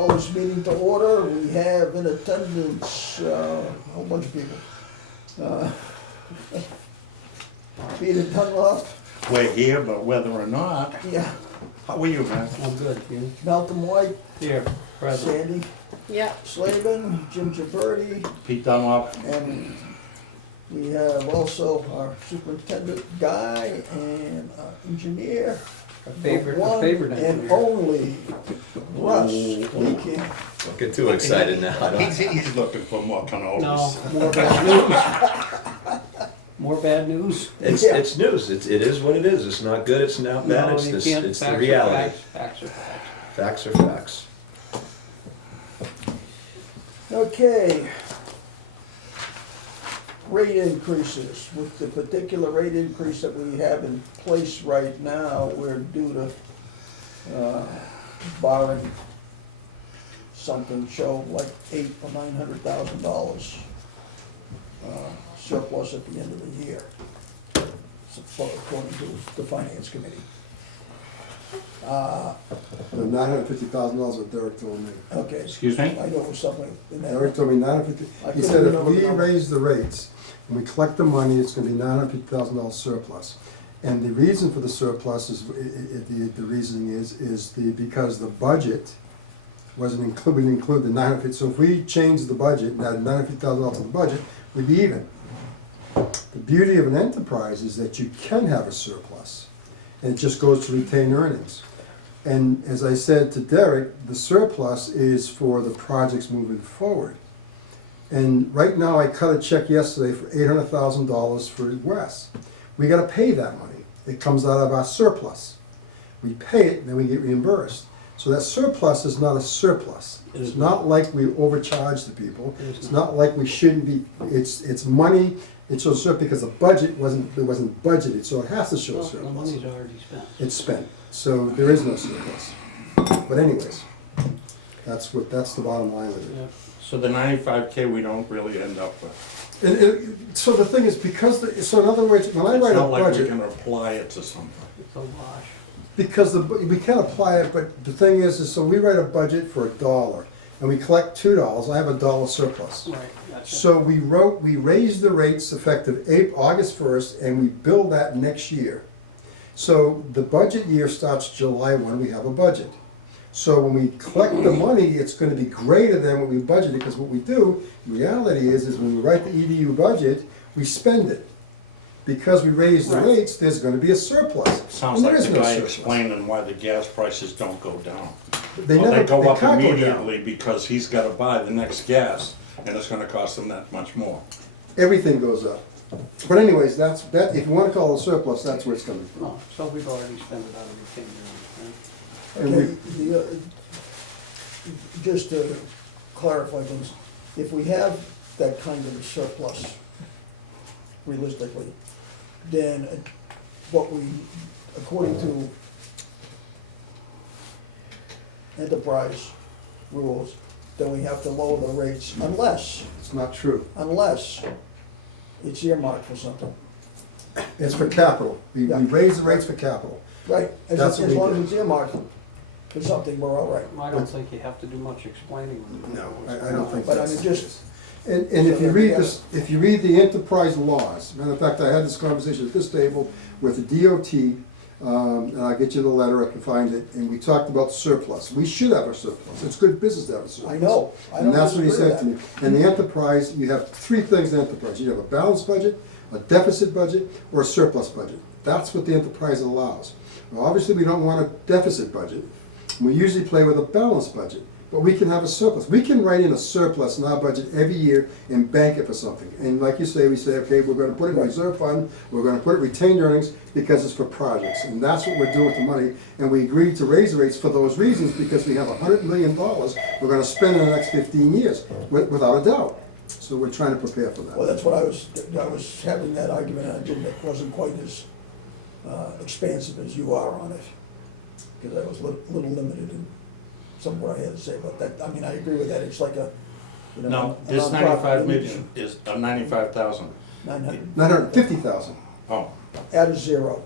call this meeting to order. We have in attendance a whole bunch of people. Peter Dunlop, We're here, but whether or not, yeah, how are you, man? I'm good, you? Malcolm White, Here, present. Sandy Yeah. Slavin, Jim Gibberti, Pete Dunlop, and we have also our superintendent Guy and our engineer. A favorite one and and engineer. only Russ Leaking. Don't get too excited now. he's looking for more cannolis. No, more bad news. More bad news. It's news. It is what it is. It's not good. It's not bad. No, It's you this. can't. It's the Facts are reality. Facts are facts. Facts are facts. Okay. Rate increases. With the particular rate increase that we have in place right now, we're due to, borrowing something show like $800,000 or $900,000 surplus at the end of the year, according to the finance committee. The $950,000 what Derek told me. Okay. Excuse me? I know it was something in that. Derek told me $950,000. I He couldn't said if remember we the number. raise the rates and we collect the money, it's gonna be $950,000 surplus. And the reason for the surplus is, the reasoning is because the budget wasn't included, we didn't include the $950,000. So if we change the budget and add $950,000 to the budget, we'd be even. The beauty of an enterprise is that you can have a surplus, and it just goes to retained earnings. And as I said to Derek, the surplus is for the projects moving forward. And right now, I cut a check yesterday for $800,000 for Wes. We gotta pay that money. It comes out of our surplus. We pay it, and then we get reimbursed. So that surplus is not a surplus. It's not like we overcharge the people. It's not like we shouldn't be, it's money. It shows surplus because the budget wasn't budgeted, so it has to show Well, the surplus. money's already spent. It's spent, so there is no surplus. But anyways, that's the bottom line of it. Yeah. So the 95K we don't really end up with. So the thing is, so in other words, when I It's write a not like we budget, can apply it to something. It's a wash. because we can apply it, but the thing is so we write a budget for $1, and we collect $2, I have $1 surplus. Right, gotcha. So we raised the rates effective August 1st, and we bill that next year. So the budget year starts July 1, we have a budget. So when we collect the money, it's gonna be greater than what we budgeted, because what we do, the reality is when we write the EDU budget, we spend it. Because we raise the Right. rates, there's gonna be a surplus. Sounds And there like is the no guy surplus. explaining why the gas prices don't go down. They Well, never, they go up can't go down. immediately because he's gotta buy the next gas, and it's gonna cost him that much more. Everything goes up. But anyways, that, if you wanna call it a surplus, that's where it's coming from. Oh, so we've already spent it out of retained earnings, And Okay, just to clarify things, if we have that kind of a surplus, realistically, then what we, according to enterprise rules, then we have to lower the rates unless it's not true. it's earmarked for something. It's for capital. We Yeah. raise the rates for capital. Right, That's what as we long did. as it's earmarked for something, we're all right. I don't think you have to do much explaining. No, I don't think But I that's mean, the just, case. And if you read this, if you read the enterprise laws, matter of fact, I had this conversation at this table with the DOT, and I'll get you the letter, I can find it, and we talked about surplus. We should have a surplus. It's good business to have a surplus. I know, I don't And that's what he disagree said with to that. me. In the enterprise, you have three things in enterprise. You have a balanced budget, a deficit budget, or a surplus budget. That's what the enterprise allows. Now, obviously, we don't want a deficit budget. We usually play with a balanced budget, but we can have a surplus. We can write in a surplus in our budget every year and bank it for something. And like you say, we say, okay, we're gonna put it in reserve fund, we're gonna put it retained earnings because it's for projects. And that's what we're doing with the money. And we agreed to raise the rates for those reasons because we have $100 million we're gonna spend in the next 15 years, without a doubt. So we're trying to prepare for Well, that. that's what I was having that argument, and I didn't, it wasn't quite as expansive as you are on it, because I was a little limited in some of what I had to say, but that, I mean, I agree with that, it's like a, you know. No, a this nonprofit 95 entity. million is 95,000. 900, 950,000. Oh, add a zero.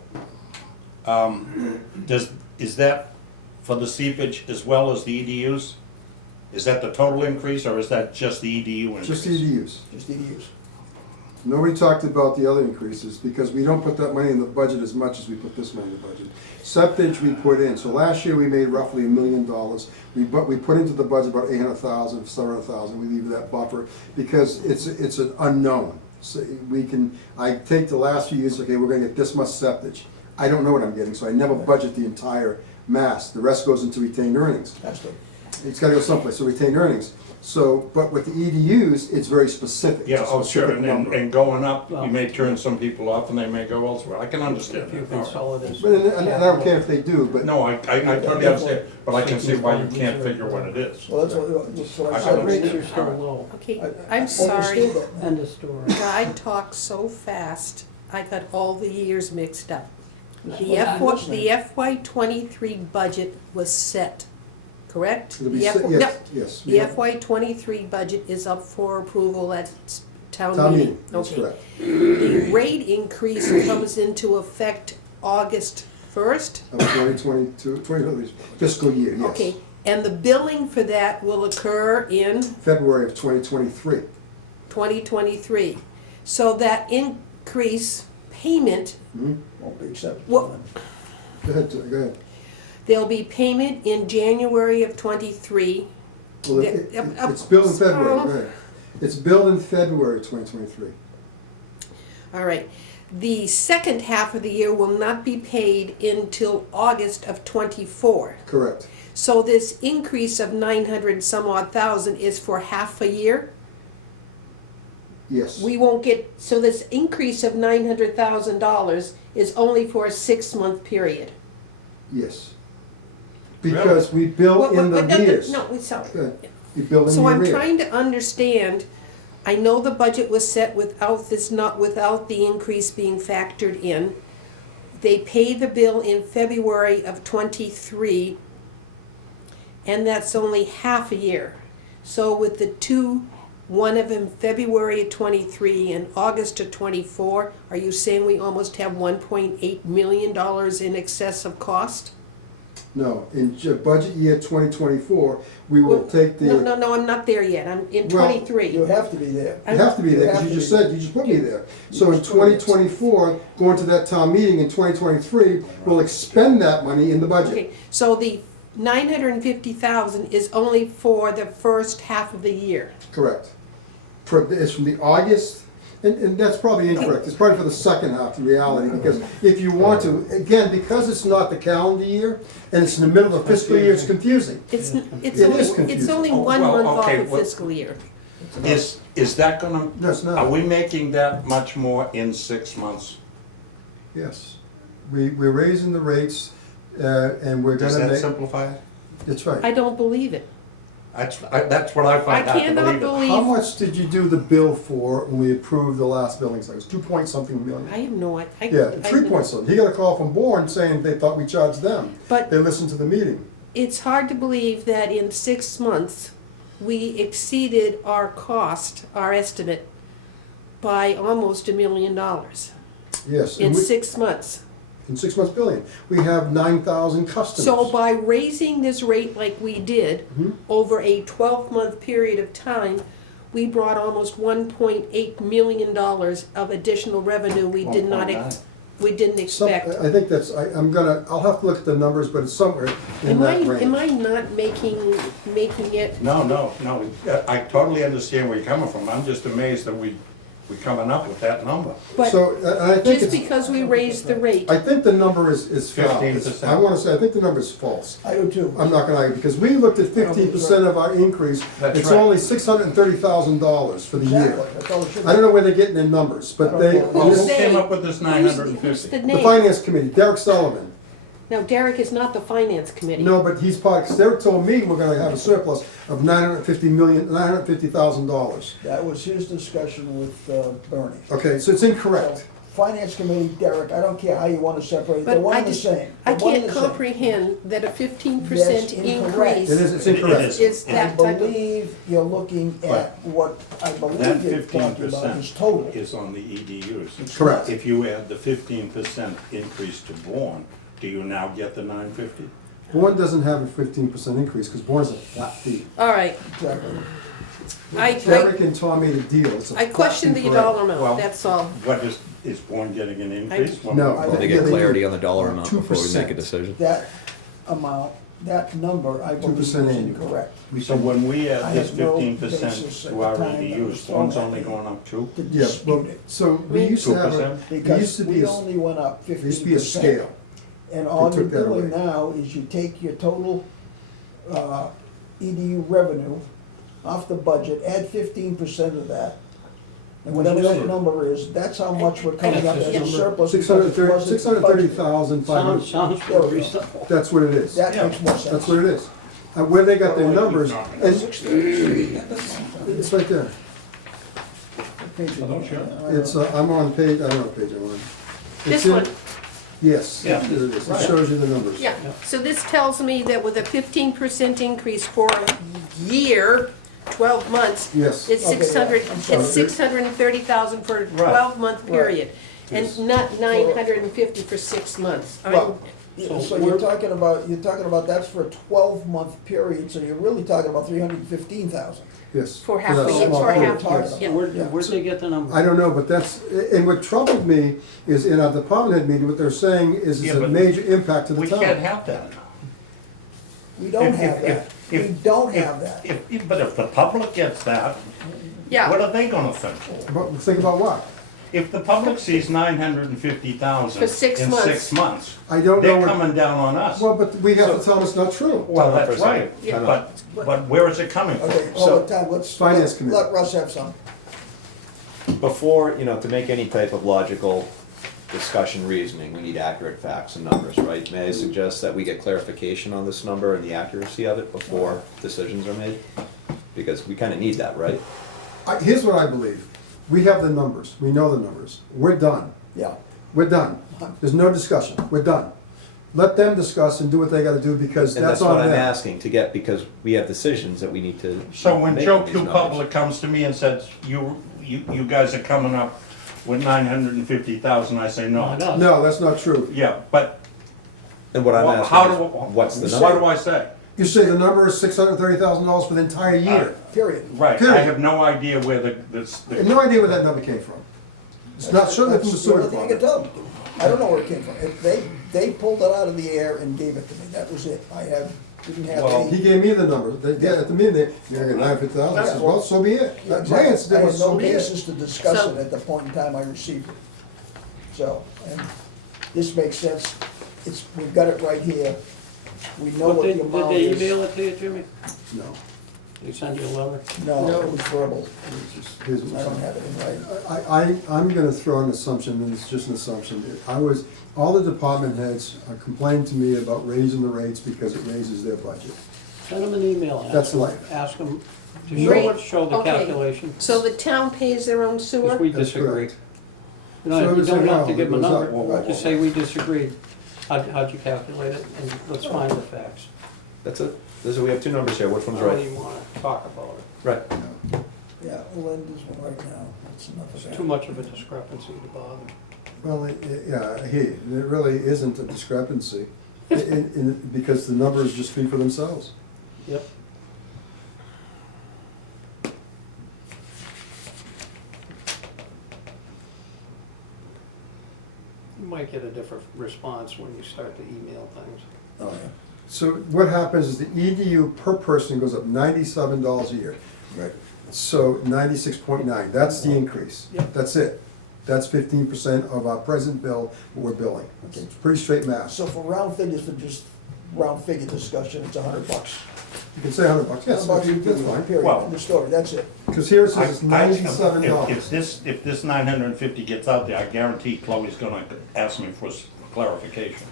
is that for the seepage as well as the EDUs? Is that the total increase, or is that just the EDU increase? Just EDUs. Just EDUs. Nobody talked about the other increases, because we don't put that money in the budget as much as we put this money in the budget. Septage we put in, so last year we made roughly $1 million. We put into the budget about 800,000, 700,000, we leave that buffer, because it's an unknown. So I take the last few years, okay, we're gonna get this much septage. I don't know what I'm getting, so I never budget the entire mass. The rest goes into retained earnings. That's the, It's gotta go someplace, so retained earnings. So, but with the EDUs, it's very specific. Yeah, It's a oh, sure, specific and number. and going up, Well- you may turn some people off and they may go elsewhere. I can understand If you that. All right. consolidate. But, and I don't care if they do, but. No, I totally understand, but I can see why you can't figure what it is. well, that's what I I said. The rates understand. are still low. Okay, I I'm sorry. understood that. End of story. I talk so fast, I got all the years mixed up. The FY '23 budget was set, correct? It'll be The se- F- yes, yep. yes. The FY '23 budget is up for approval at town Town meeting. meeting, that's Okay. correct. The rate increase comes into effect August 1st? Of 2022, fiscal year, yes. Okay, and the billing for that will occur in February of 2023. 2023. So that increase payment, Won't be accepted. Well- Go ahead, go ahead. there'll be payment in January of '23. Well, it's billed in February, go ahead. It's billed in February of 2023. All right. The second half of the year will not be paid until August of '24. Correct. So this increase of 900 some odd thousand is for half a year? Yes. We won't get, so this increase of $900,000 is only for a 6-month period? Yes. Because we bill in the years. No, we sorry. Okay. We bill in the So I'm arrears. trying to understand, I know the budget was set without this, not without the increase being factored in. They pay the bill in February of '23, and that's only half a year. So with the two, one of them February of '23 and August of '24, are you saying we almost have $1.8 million in excess of cost? No, in budget year 2024, we will Well, take the. No, I'm not there yet, I'm in Well, '23. You have to be there. You have to be there, You have because you to just be. said, you just put me there. So in just put me there. 2024, going to that town meeting in 2023, we'll expend that money in the budget. Okay, so the 950,000 is only for the first half of the year. Correct. It's from the August, and that's probably incorrect, it's probably for the second half in reality, because if you want to, again, because it's not the calendar year, and it's in the middle of the fiscal year, it's confusing. It's It is confusing. only Oh, 1 well, month off okay, the well- fiscal year. Is that gonna, No, it's not. are we making that much more in 6 months? Yes. We're raising the rates, and we're Does gonna that make, simplify it? that's right. I don't believe it. That's what I find I hard to cannot believe. believe- How much did you do the bill for when we approved the last billing cycle? It was 2 point something million. I have no idea. Yeah, 3 point something. He got a call from Bourne saying they thought we charged them. But They listened to the meeting. it's hard to believe that in 6 months, we exceeded our cost, our estimate, by almost $1 million Yes. in and we- 6 months. In 6 months billing. We have 9,000 customers. So by raising this rate like we did Mhm. over a 12-month period of time, we brought almost $1.8 million of additional revenue we did not, 1.9. we didn't expect. I think that's, I'll have to look at the numbers, but it's somewhere in Am that am I range. not making it? No. I totally understand where you're coming from. I'm just amazed that we're coming up with that number. But So, I think just it's, because we raised the rate, I think the number is false. 15%. I wanna say, I think the number is false. I do too. I'm not gonna argue, because we looked at 15% of our increase. That's It's right. only $630,000 for the Exactly, year. that's all it should be. I don't know where they're getting their numbers, but they, Well, Who's who they? came up with this who's 950? the the name? finance committee, Derek Sullivan. Now Derek is not the finance committee. No, but he's part, because Derek told me we're gonna have a surplus of $950,000. That was his discussion with Bernie. Okay, so it's incorrect. Finance committee, Derek, I don't care how you want to separate, it, But they're one I and the just- same. I They're one and can't the same. comprehend that a 15% That's incorrect. increase It is, it's incorrect. It is. is I that type of. believe you're looking at what I That believe you're fifteen talking about is percent total. is on the EDUs. Correct. If you add the 15% increase to Bourne, do you now get the 950? Bourne doesn't have a 15% increase, because Bourne's a flat fee. All right, Exactly. Derek and Tom made a deal, it's a I flat question fee the forever. dollar Well- amount, that's all. What is Bourne getting an increase? What- No. Well, they Yeah, get they clarity do. on the dollar amount before we make a 2%. decision. That amount, that number, I believe is 2% annual. incorrect. We So should- when we I add this have no 15% basis at to the our time that ADUs, was Bourne's thrown only at me going up too? To Yeah, well, dispute it, so we used to have a, 2%? there used because to be we a, only went up there 15%. used to be a scale. And all They you're took that doing away. now is you take your total EDU revenue off the budget, add 15% of that. And whatever that number is, that's how much we're coming up as a surplus. because it wasn't budgeted. Sounds, 630,500, sounds There we pretty go. simple. that's what it is. That makes more sense. That's what it is. Where they got their numbers, and 630. it's right there. What page is it? It's, I'm on page, I don't know what page I'm on. This It's in- one, Yes, Yeah. it is. It shows you the numbers. yeah, so this tells me that with a 15% increase for a year, 12 months, Yes. it's Okay, yeah, 600, I'm sorry. it's 630,000 for a 12-month period, and not 950 for 6 months. Well, so So you're we're- talking about that's for a 12-month period, so you're really talking about 315,000. Yes. For half that a year, small for period, half a year, yes. yeah. Where'd they get the number? I don't know, but that's, and what troubled me is in our department head meeting, what they're saying is Yeah, it's a but major impact to the We can't town. have that. We don't If- have if- that. We if- don't if- have that. But if the public gets that, what Yeah, are they gonna think? But think about what? If the public sees 950,000 For 6 in months. 6 months, I don't know they're what, coming down on us. well, but we have to tell them it's not true. Well, Time out for that's a second. right, Yeah. Time out. but where is it coming from? Okay, So- hold on, time, let's, Finance let committee. let Russ have some. Before, to make any type of logical discussion reasoning, we need accurate facts and numbers, right? May I suggest that we get clarification on this number and the accuracy of it before decisions are made? Because we kinda need that, right? Here's what I believe. We have the numbers. We know the numbers. We're done. Yeah. We're done. There's no discussion. We're done. Let them discuss and do what they gotta do because And that's that's what on I'm them. asking to get, because we have decisions that we need to So when make Joe on these Q. numbers. Public comes to me and says, you guys are coming up with 950,000, I say, no. No. No, that's not true. Yeah, but And what I'm Well, how asking do- is, what's the what do number? I say? You say the number is $630,000 for the entire year. Period. Right, I Period. have no idea where I have no idea where that number came from. It's not certainly from the That's sewer only thing you can department. tell them. I don't know where it came from. They pulled it out of the air and gave it to me. That was it. Didn't have Well, He any. gave me the number. At the meeting, you're gonna get 950,000. I said, well, so be it. Yeah, My exactly. answer I was, had so no be it. basis to discuss So- it at the point in time I received it. So, and this makes sense. We've got it right here. We know But what did the amount they is. email it to you, Jimmy? No. They send you a letter? No, it was verbal. Here's I don't have it in writing. I'm gonna throw an assumption, and it's just an assumption. All the department heads complained to me about raising the rates because it raises their budget. Send them an email. That's life. Ask them to Rate, show the okay. calculation. so the town pays their own sewer? Because we That's disagree. correct. You So it don't was have like, to oh, give them a it goes up. number, just say we disagreed. How'd you calculate it? And let's find the facts. That's it. We have two numbers here. Which one's I don't right? even wanna talk about it. Right. Yeah, well, then this one right now. That's enough of It's that. too much of a discrepancy to bother. Well, it really isn't a discrepancy, because the numbers just speak for themselves. Yep. You might get a different response when you start to email things. Oh, yeah. So what happens is the EDU per person goes up $97 a year. Right. So 96.9, that's the increase. Yep. That's it. That's 15% of our present bill, what we're billing. Okay. It's pretty straight math. So for round figures, for just round figure discussion, it's $100. You can say $100, yes, $100 that's fine. period, Well- end of story, that's it. Because here it says it's $97. If this 950 gets out there, I guarantee Chloe's gonna ask me for clarification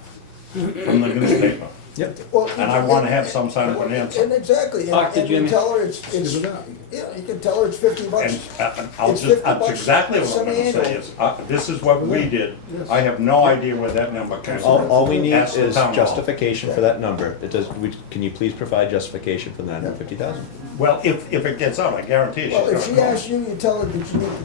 from the newspaper. Yep. Well, And I wanna have some sort of an answer. And exactly, Talk to and you Jimmy. tell her it's, Give it up. yeah, you can tell her it's $50. And I'll It's just, $50 that's exactly what I'm gonna say semi-annual. is, this is what we did. Yes. I have no idea where that number comes from. All we need Ask the is town hall. justification for that number. Can you please provide justification for the 950,000? Well, if it gets out, I guarantee Well, if she's she gonna asks you, you tell her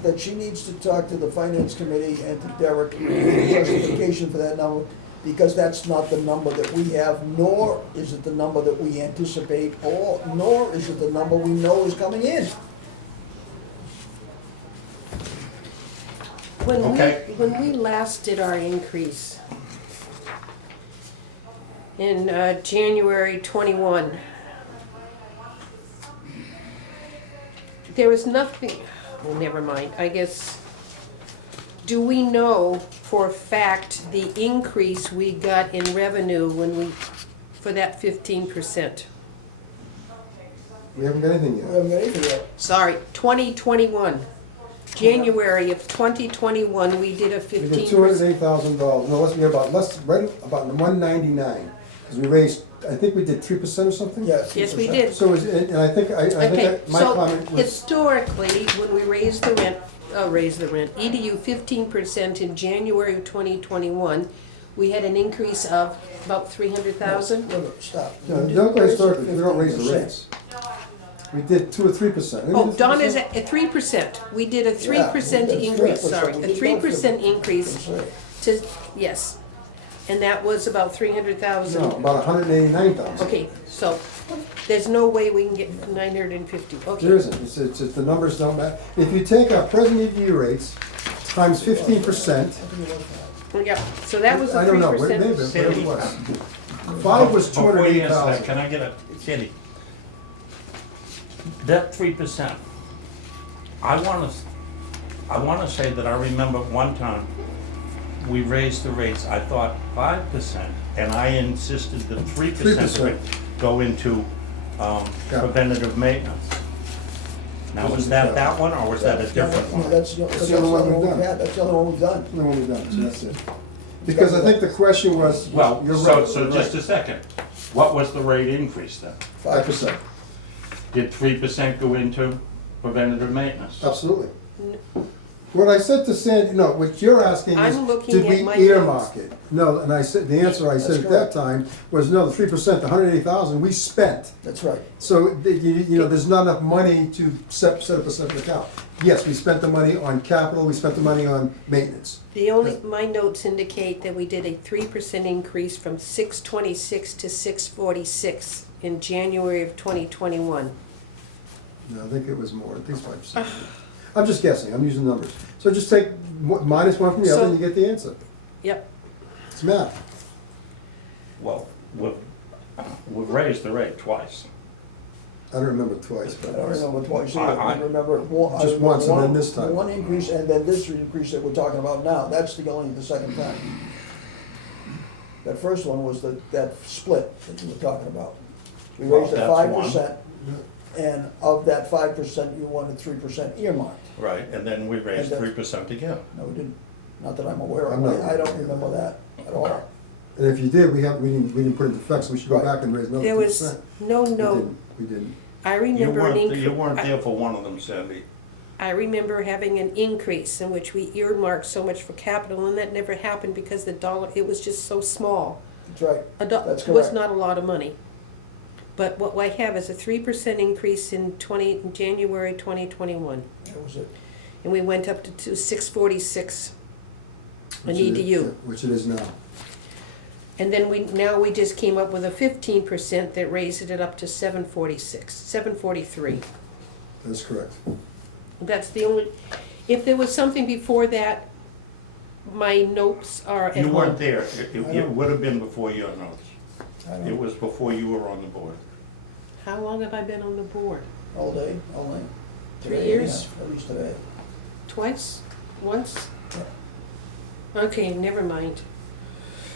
that she needs to talk to the finance committee and to Derek for justification for that number, because that's not the number that we have, nor is it the number that we anticipate, or nor is it the number we know is coming in. Okay. When we last did our increase in January 21, there was nothing, well, never mind, I guess, do we know for a fact the increase we got in revenue for that 15%? We haven't got anything We yet. haven't got anything yet. Sorry, 2021. January of 2021, we did a We did 15%. $208,000, no, right about 199, because we raised, I think we did 3% or something? Yeah. Yes, we 2%. did. So, and I think, Okay, my so comment was, historically, when we raised the rent, EDU 15% in January of 2021, we had an increase of about 300,000. No, stop. no, We don't go did historically, we don't raise the 15%. rates. We did 2 or 3%. Maybe Oh, it's Don is 3%? at 3%. We did a Yeah, 3% we did increase, 3%. sorry, We a did 3% go increase 3%. to, yes. And that was about 300,000. No, about 189,000. Okay, so there's no way we can get 950, okay. There isn't, it's, the numbers don't matter. If you take our present EDU rates times 15%, Yeah, so that was a I don't know, what it may 3%. be, whatever it was. 5 was Before you answer that, 208,000. can I get a, Sandy? That 3%, I wanna say that I remember one time, we raised the rates, I thought 5%, and I insisted that 3% of it go into preventative maintenance. Now, was that that one, or was that a different No, one? that's the only one we've had, that's the only one we've done. No, we've done, so that's it. Because I think the question was, Well, you're so, right, so you're just right. a second, what was the rate increase then? 5%, Did 3% go into preventative maintenance? absolutely. What I said to Sandy, no, what you're asking is, I'm looking did at we my earmark it? No, and I said, the answer I said That's at that time was, no, the 3%, the 180,000, we spent. That's right. So, you know, there's not enough money to set up a separate account. Yes, we spent the money on capital, we spent the money on maintenance. My notes indicate that we did a 3% increase from 626 to 646 in January of 2021. No, I think it was more, I think it's 5%. I'm just guessing, I'm using numbers. So just take minus one from the other and you get the answer. Yep, It's math. Well, we've raised the rate twice. I don't remember twice, I but don't remember twice either. I- I remember one. I Just remember once, and then one- this time. One increase, and then this increase that we're talking about now, that's the second time. That first one was that split that you were talking about. We Well, raised it that's 5%, and of that 5%, you wanted 3% earmarked. Right, and then we raised And then- 3% again. No, we didn't, not that I'm aware I'm of. not- I don't remember that at all. and if you did, we didn't put it into effect, so we should go Right. back and raise another 2%. there was no We note. didn't. We didn't. I You remember an weren't, you increase. weren't there for one of them, Sandy. I remember having an increase in which we earmarked so much for capital, and that never happened because the dollar, it was just so small. That's right. That's Was correct. not a lot of money. But what I have is a 3% increase in January 2021. That was it. And we went up to 646 an Which it is- EDU. Which it is now. And then now we just came up with a 15% that raised it up to 743. That's correct. That's the only, if there was something before that, my notes are at You weren't home. there. It would have been before your notes. I It don't, was before you were on the board. How long have I been on the board? all day, all night. 3 Today, years? yeah, At least today. Twice? Once? Yeah. Okay, never mind.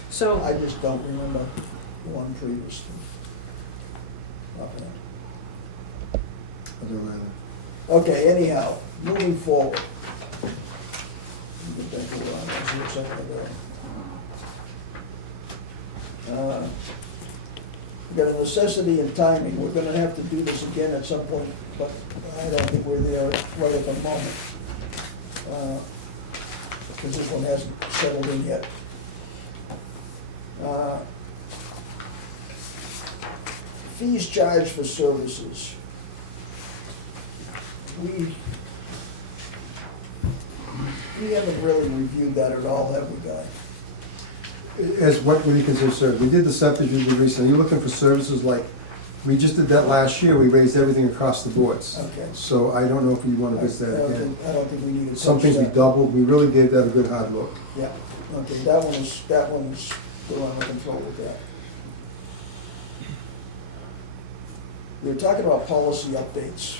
So, I just don't remember the one previous. Offhand. I don't either. Okay, anyhow, moving forward. Get back to what I was a second ago. We've got a necessity and timing. We're gonna have to do this again at some point, but I don't think we're there right at the moment. Because this one hasn't settled in yet. Fees charged for services. We haven't really reviewed that at all, have we, Guy? as what would you consider service? We did the septic review recently, you're looking for services like, we just did that last year, we raised everything across the boards. Okay. So I don't know if we wanna visit that again. I don't think we need to touch Some things we that. doubled, we really gave that a good hard look. Yeah, okay, that one's still under control with that. We were talking about policy updates.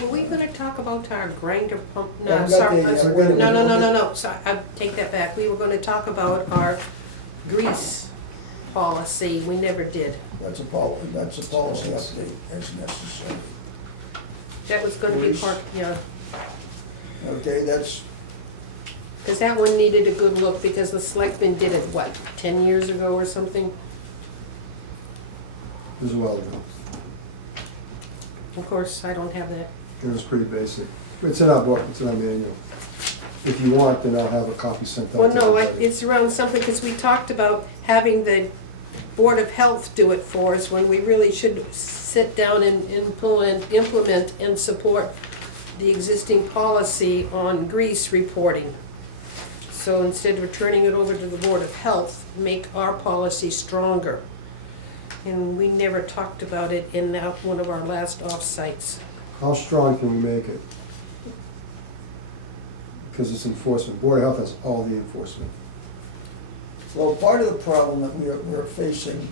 Were we gonna talk about our grinder pump? Yeah, No, we got sorry, the, wait a no, minute. sorry, I take that back. We were gonna talk about our grease policy, we never did. That's a policy update as necessary. That was gonna be Grease. part, yeah, Okay, that's, because that one needed a good look, because the selectmen did it, what, 10 years ago or something? It was a while ago. Of course, I don't have that. It was pretty basic. It's in our book, it's in our manual. If you want, then I'll have a copy sent out. Well, to no, everybody. it's around something, because we talked about having the Board of Health do it for us, when we really should sit down and implement and support the existing policy on grease reporting. So instead of turning it over to the Board of Health, make our policy stronger. And we never talked about it in one of our last off-sites. How strong can we make it? Because it's enforcement. Board of Health has all the enforcement. well, part of the problem that we're facing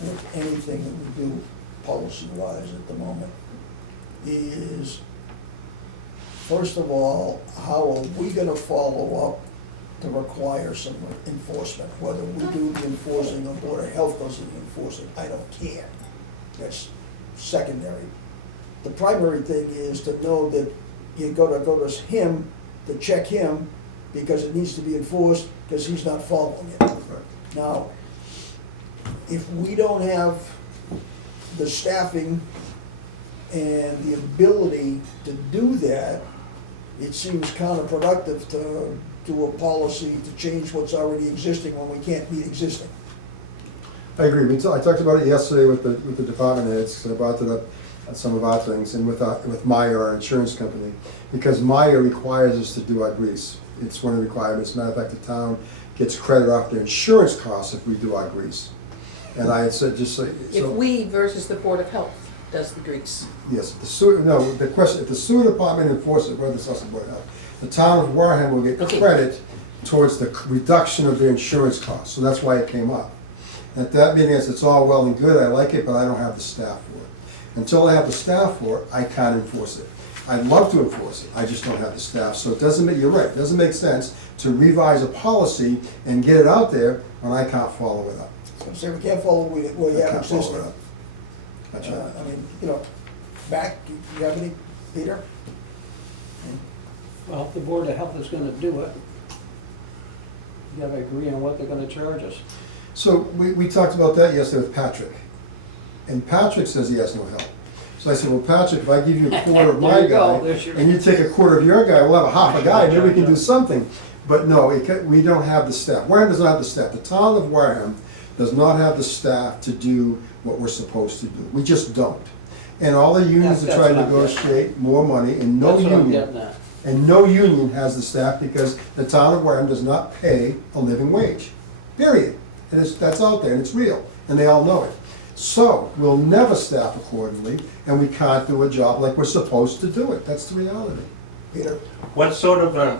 with anything that we do policy-wise at the moment is, first of all, how are we gonna follow up to require some enforcement? Whether we do the enforcing or Board of Health does the enforcing, I don't care. That's secondary. The primary thing is to know that you gotta go to him, to check him, because it needs to be enforced, because he's not following it. Now, if we don't have the staffing and the ability to do that, it seems counterproductive to do a policy to change what's already existing when we can't meet existing. I agree. I talked about it yesterday with the department heads, 'cause I brought it up at some of our things, and with Meyer, our insurance company, because Meyer requires us to do our grease. It's one of the requirements. Matter of fact, the town gets credit off their insurance costs if we do our grease. And I had said, just so. If we versus the Board of Health does the grease. Yes, the sewer, no, the question, if the sewer department enforces, whether it's us or Board of Health, the town of Wareham will get Okay. credit towards the reduction of their insurance costs, so that's why it came up. At that meeting, I said, it's all well and good, I like it, but I don't have the staff for it. Until I have the staff for it, I can't enforce it. I'd love to enforce it, I just don't have the staff, so it doesn't make, you're right, it doesn't make sense to revise a policy and get it out there when I can't follow it up. So we can't follow what we I have can't follow existing. it up. That's right. I mean, back, you have any, Peter? Well, if the Board of Health is gonna do it, you gotta agree on what they're gonna charge us. So we talked about that yesterday with Patrick, and Patrick says he has no help. So I said, well, Patrick, if I give you a quarter of my There you go. guy, There's your- and you take a quarter of your guy, we'll have a half a guy, maybe we can do something. But no, we don't have the staff. Wareham does not have the staff. The town of Wareham does not have the staff to do what we're supposed to do. We just don't. And all the unions are That's trying to what I'm getting negotiate more money, and no That's what I'm union. getting at. And no union has the staff because the town of Wareham does not pay a living wage, period. And that's out there and it's real, and they all know it. So, we'll never staff accordingly, and we can't do a job like we're supposed to do it. That's the reality. Peter? What sort of a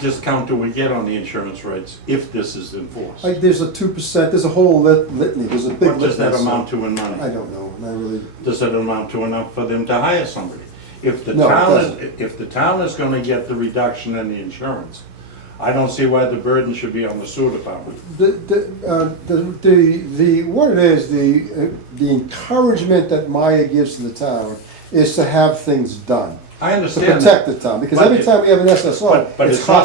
discount do we get on the insurance rates if this is enforced? Like, there's a 2%, there's a whole litany, there's a big. What does that litany. amount to in I money? don't know, and I really, Does it amount to enough for them to hire somebody? If the No, it town doesn't. if the town is gonna get the reduction in the insurance, I don't see why the burden should be on the sewer department. what it is, the encouragement that Maya gives to the town is to have things done. I To understand protect that. the town, because But every it- time we have an SSO, But it's it's not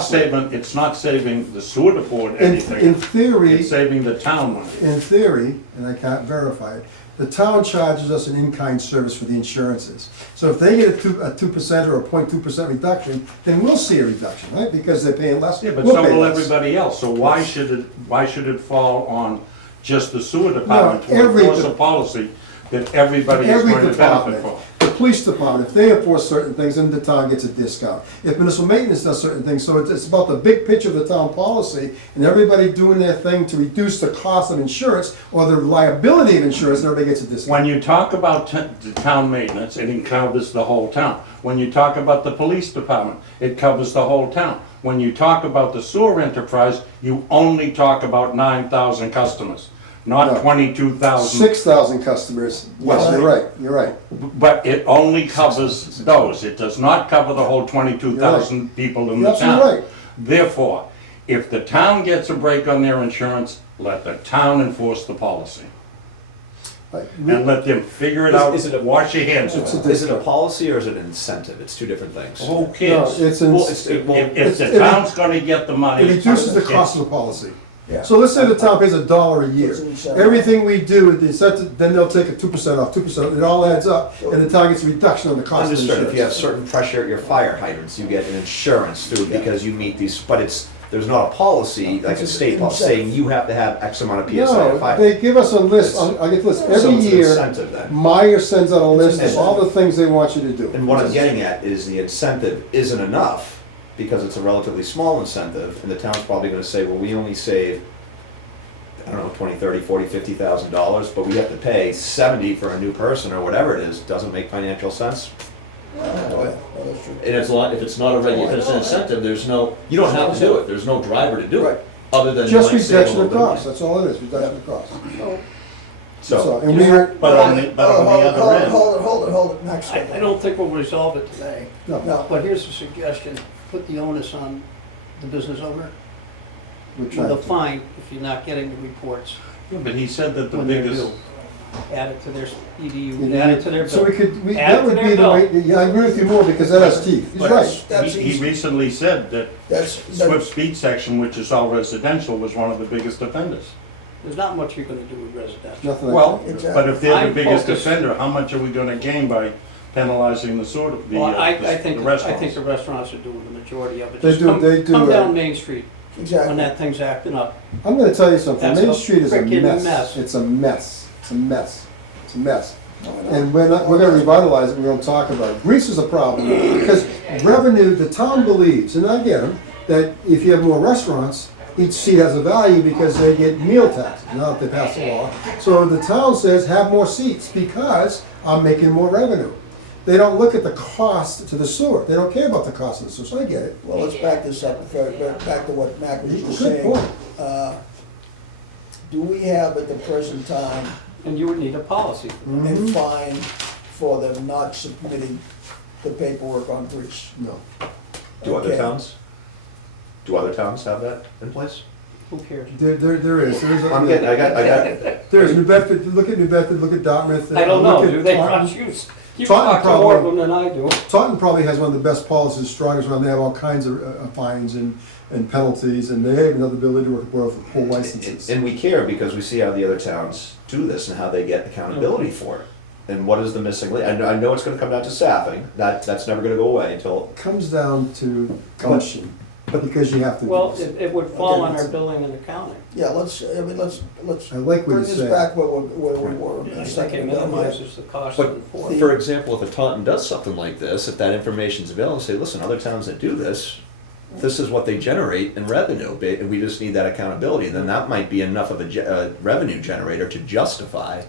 costly. saving the sewer department In anything. theory, It's saving the town money. in theory, and I can't verify it, the town charges us an in-kind service for the insurances. So if they get a 2% or a 0.2% reduction, then we'll see a reduction, right? Because they're paying less, Yeah, but we'll so pay will less. everybody else, so why should it fall on just the sewer department to every enforce de- a policy that everybody is Every going to benefit department. from? The police department, if they enforce certain things, then the town gets a discount. If municipal maintenance does certain things, so it's about the big picture of the town policy, and everybody doing their thing to reduce the cost of insurance, or the liability of insurance, and everybody gets a discount. When you talk about the town maintenance, it encompasses the whole town. When you talk about the police department, it covers the whole town. When you talk about the sewer enterprise, you only talk about 9,000 customers, No. not 22,000. 6,000 customers, yes, you're right. But it only covers those. It does not cover the whole 22,000 people in You're the town. absolutely right. Therefore, if the town gets a break on their insurance, let the town enforce the policy. And let them figure it out, Is it a- wash your hands of It's it. a- Is it a policy or is it an incentive? It's two different things. Who No, cares? it's, Well, in- it's, it, well, If the it- town's gonna get the money. it reduces the cost of the policy. Yeah. So let's say the town pays $1 a year. It's an incentive. Everything we do, the incentive, then they'll take a 2% off, 2%, it all adds up, and the town gets a reduction on the cost of understood, insurance. if you have certain pressure at your fire hydrants, you get an insurance through Yeah. because you meet these, but there's not a policy, like a It's state an policy, incentive. saying you have to have X amount of PSI No, of fire. they give us a list, It's- I get this, So every it's an year, incentive then. Meyer sends out a list It's of an all the things they want you to do. And what I'm getting at is the incentive isn't enough, because it's a relatively small incentive, and the town's probably gonna say, well, we only save, I don't know, 20, 30, 40, $50,000, but we have to pay 70 for a new person, or whatever it is, doesn't make financial sense. Oh, yeah, well, that's true. And it's not, if it's not already, if it's an incentive, there's no, you don't have to do it, there's no driver to do Right. it, other than you Just might save a reduction little of bit of costs, money. that's all it is, reduction of costs. So, And we, But on the other end. Hold it, Max. I don't think we'll resolve it today, no, No, but here's a suggestion, put the onus on the business owner we're with trying a to. fine if you're not getting the reports Yeah, but he said that the when they're biggest, due. Add it to their EDU, add it to their So we bill. could, Add that to would their be the bill. way, yeah, I agree with you more, because that has teeth, he's But- right. that's he easy. recently said that That's, Swift Speed section, which is all residential, was one of the biggest offenders. There's not much you're gonna do with residential. Nothing like Well, Exactly. but if they're the I'm biggest focused- offender, how much are we gonna gain by penalizing the sort of, Well, I the think the restaurants? restaurants are doing the majority of it. They Just do- come- they do, Come uh, down Main Street when exactly. that thing's acting up. I'm gonna tell you something, That's Main a Street is a frickin' mess. mess. It's a mess, it's a mess, it's a mess. No, I know. And we're gonna revitalize it, we're gonna talk about it. Grease is a problem, because revenue, the town believes, and I get them, that if you have more restaurants, each seat has a value because they get meal taxes, now that they pass the law. So the town says, have more seats, because I'm making more revenue. They don't look at the cost to the sewer, they don't care about the cost of the sewer, so I get it. Well, let's back this up, back to what Mac was just Good saying. point. Do we have at the present time And you would need a policy. Mm-hmm. a fine for them not submitting the paperwork on grease? No. do other Okay. towns? Do other towns have that in place? Who cares? There is, I'm getting, I got, there's New Bedford, look at New Bedford, look at Dartmouth. I don't know, look at do they Taunton. prosecute? You Taunton talk to more of probably- them than I do. Taunton probably has one of the best policies, strongest one, they have all kinds of fines and penalties, and they have another ability to work with full licenses. and we care because we see how the other towns do this and how they get accountability for it. And what is the missing link? I know it's gonna come down to staffing, that's never gonna go away until, It comes down to gumption, because you have to do Well, this. it would fall on Okay. our billing and accounting. Yeah, let's I like what bring you're this saying. back where we were. I a think second it ago. minimizes the cost But of enforcement. for example, if a Taunton does something like this, if that information's available, say, listen, other towns that do this, this is what they generate in revenue, and we just need that accountability, then that might be enough of a revenue generator to justify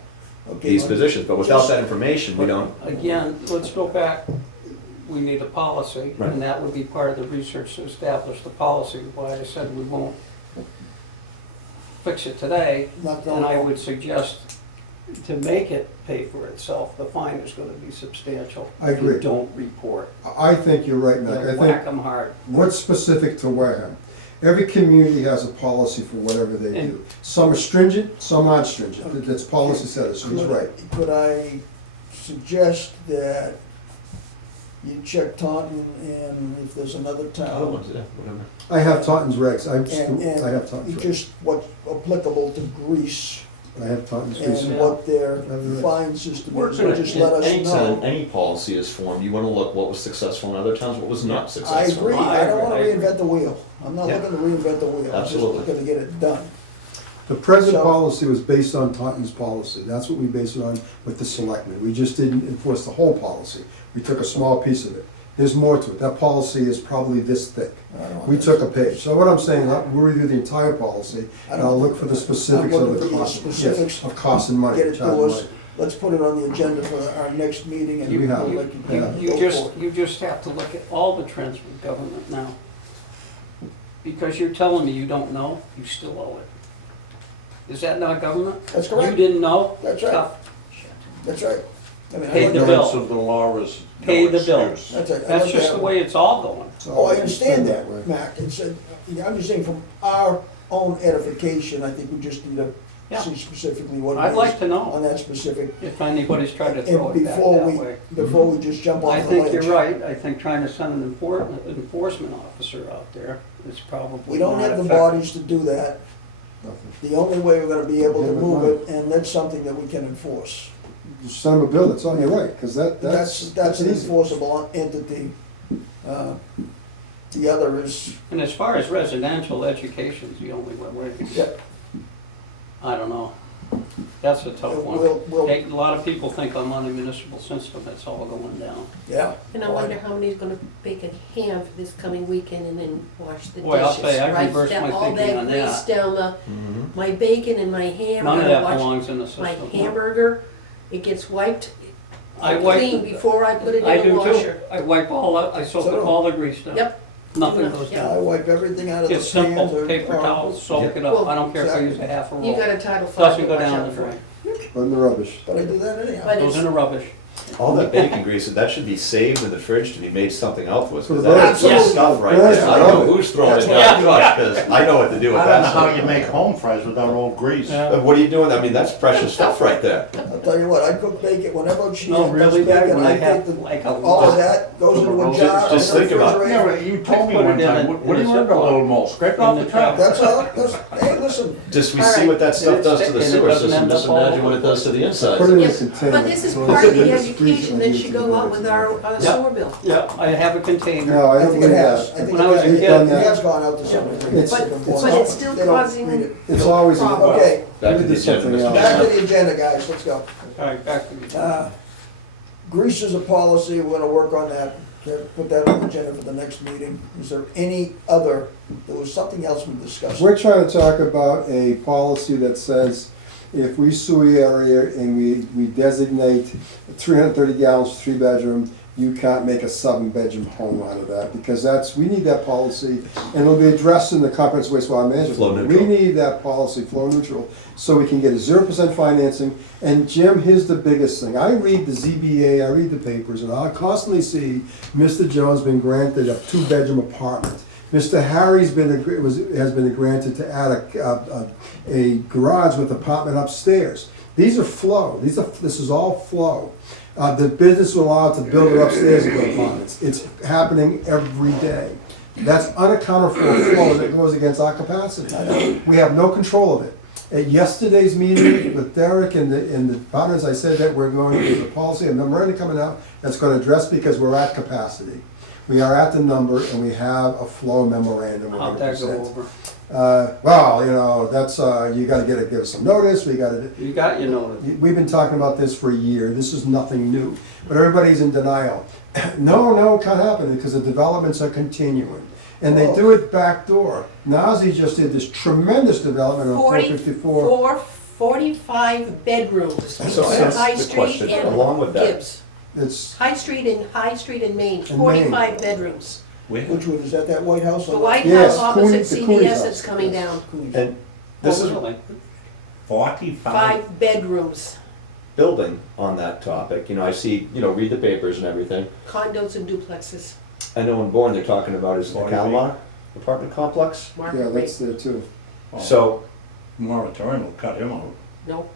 Okay, these well, positions, but without just- that information, we don't. Again, let's go back, we need a policy, Right. and that would be part of the research to establish the policy, why I said we won't fix it today, Not and I going would suggest to make it pay for itself, the fine is gonna be substantial. I agree. If you don't report, I think you're right, Mac. I then think whack them hard. what's specific to Wareham? Every community has a policy for whatever they do. And- Some are stringent, some aren't stringent. That's policy setters, so he's right. Could I suggest that you check Taunton and if there's another town? I have Taunton's regs, I And have Taunton's regs. just what's applicable to Greece I have Taunton's and regs. what their Yeah. fine system We're is, gonna, just let us anytime know. any policy is formed, you wanna look what was successful in other towns, what was not I successful. agree, I don't wanna I agree. reinvent the wheel. I'm not Yeah. looking to reinvent the wheel, I'm just Absolutely. looking to get it done. The present So- policy was based on Taunton's policy. That's what we based it on with the selectmen. We just didn't enforce the whole policy. We took a small piece of it. There's more to it. That policy is probably this thick. I don't want We this. took a page. So what I'm saying, we'll review the entire policy, and I'll look for the specifics I'm of looking the for the cost. specifics. Yes, of cost and money. Get it charge to and us, money. let's put it on the agenda for our next meeting and We have we'll it. let Yeah. you go for it. You just have to look at all the trends with government now. Because you're telling me you don't know, you still owe it. Is that not government? That's You correct, didn't know? that's right, that's right. I mean, I Pay looked the at- bill. Ignorance of the law is no Pay the bill. excuse. That's right. I That's looked just at- the way it's all going. Oh, I understand It's that, way. Mac, and said, I'm just saying from our own edification, I think we just need to Yeah. see specifically what it I'd like is to know on that specific, if anybody's tried to throw and it back before that we, way. before we just jump I off the ledge. think you're right. I think trying to send an enforcement officer out there is probably We don't not have the effective. bodies to do that. Nothing. The only way we're gonna be able to Yeah, but move money. it, and that's something that we can enforce. Just send them a bill, that's all, you're right, because That's an easy. enforceable entity. The other is, And as far as residential, education's the only way. yeah, I don't know. That's a tough one. we'll, A lot of people think I'm on a municipal system, it's all going down. yeah. And I wonder how many's gonna bake a ham for this coming weekend and then wash the dishes, Boy, I'll tell you, I right? reversed my All thinking on that that. grease down the, my bacon and my ham, None I of gotta that wash belongs in the my system. hamburger, it gets wiped I wipe- clean before I put it I in the do too. washer. I wipe all that, I soak So do I. all the grease down. Yep. Nothing goes Yeah. I down. wipe everything out of the It's pans simple, or. paper towels, soak it up. I don't care if I use a half a You got roll. a Title V Doesn't to go watch down out the for. drain. Put in the rubbish. But I do that anyhow. But Goes in the rubbish. All that bacon grease, that should be saved in the fridge to be made something else with, For because the that's birds. good stuff right Yes. there. I don't know who's throwing it Yeah. down too much, because I know what to do with I don't know that how stuff. you make home fries without old grease. Yeah. What are you doing? I mean, that's precious stuff right there. I'll tell you what, I cook bacon, whenever she No, does really bad bacon, when I I take have the, like a all of lot. that goes into a Just- jar. just in the think about it. refrigerator. Yeah, but you told me Put it one in time, a- what do in you a want a Ziploc. little more? Scrape In off the the top. That's all, hey, listen, Just we All see right. what that stuff And does to the it sewer doesn't system, end just up all imagine what over it does to the inside. Put it in a Yes, container. but this is So part of the it's freeze education it that and should use it go out in with the our refrigerator. sewer bill. Yeah, I have a container. No, I I don't think it believe has, that. I think When I was a it kid- has gone out to some degree. It's- But it's still They don't causing- read it. It's always, Problem. Okay, Back to We the did something agenda, Mr. else. back to Chairman. the agenda, guys, let's go. All right, back to you. Grease is a policy, we're gonna work on that, okay, put that on the agenda for the next meeting. Is there any other, there was something else we discussed. we're trying to talk about a policy that says if we sewer area and we designate 330 gallons, 3-bedroom, you can't make a 7-bedroom home out of that, because we need that policy, and it'll be addressed in the comprehensive wastewater management. Flow plan. neutral. We need that policy, flow neutral, so we can get a 0% financing. And Jim, here's the biggest thing. I read the ZBA, I read the papers, and I constantly see Mr. Jones been granted a 2-bedroom apartment. Mr. Harry's has been granted to add a garage with apartment upstairs. These are flow, this is all flow. The business will allow it to build it upstairs and build apartments. It's happening every day. That's unaccounted for flow that goes against our capacity. We have no control of it. At yesterday's meeting with Derek and the partners, I said that we're going, there's a policy, a memorandum coming out that's gonna address, because we're at capacity. We are at the number, and we have a flow memorandum we're How'd gonna that go present. over? Well, that's, you gotta give us some notice, we gotta, You got your notice. we've been talking about this for a year, this is nothing new, but everybody's in denial. No, it can't happen, because the developments are continuing, and they do it backdoor. Nazi just did this tremendous development on 454. 45 bedrooms So on that's High the Street question, and along with that. Gibbs. It's, High Street and Main, And 45 bedrooms. Where? Which one, is that White House? The White Yes, House opposite the Cooney CVS house. that's coming down, And this Oh, is really? 45? 5 bedrooms, building on that topic, I see, read the papers and everything. condos and duplexes, I know in Bourne, they're talking about is the 40 Calamar apartment complex. yeah, market that's rate. there too. Oh, So, Moratorium will cut him out. No,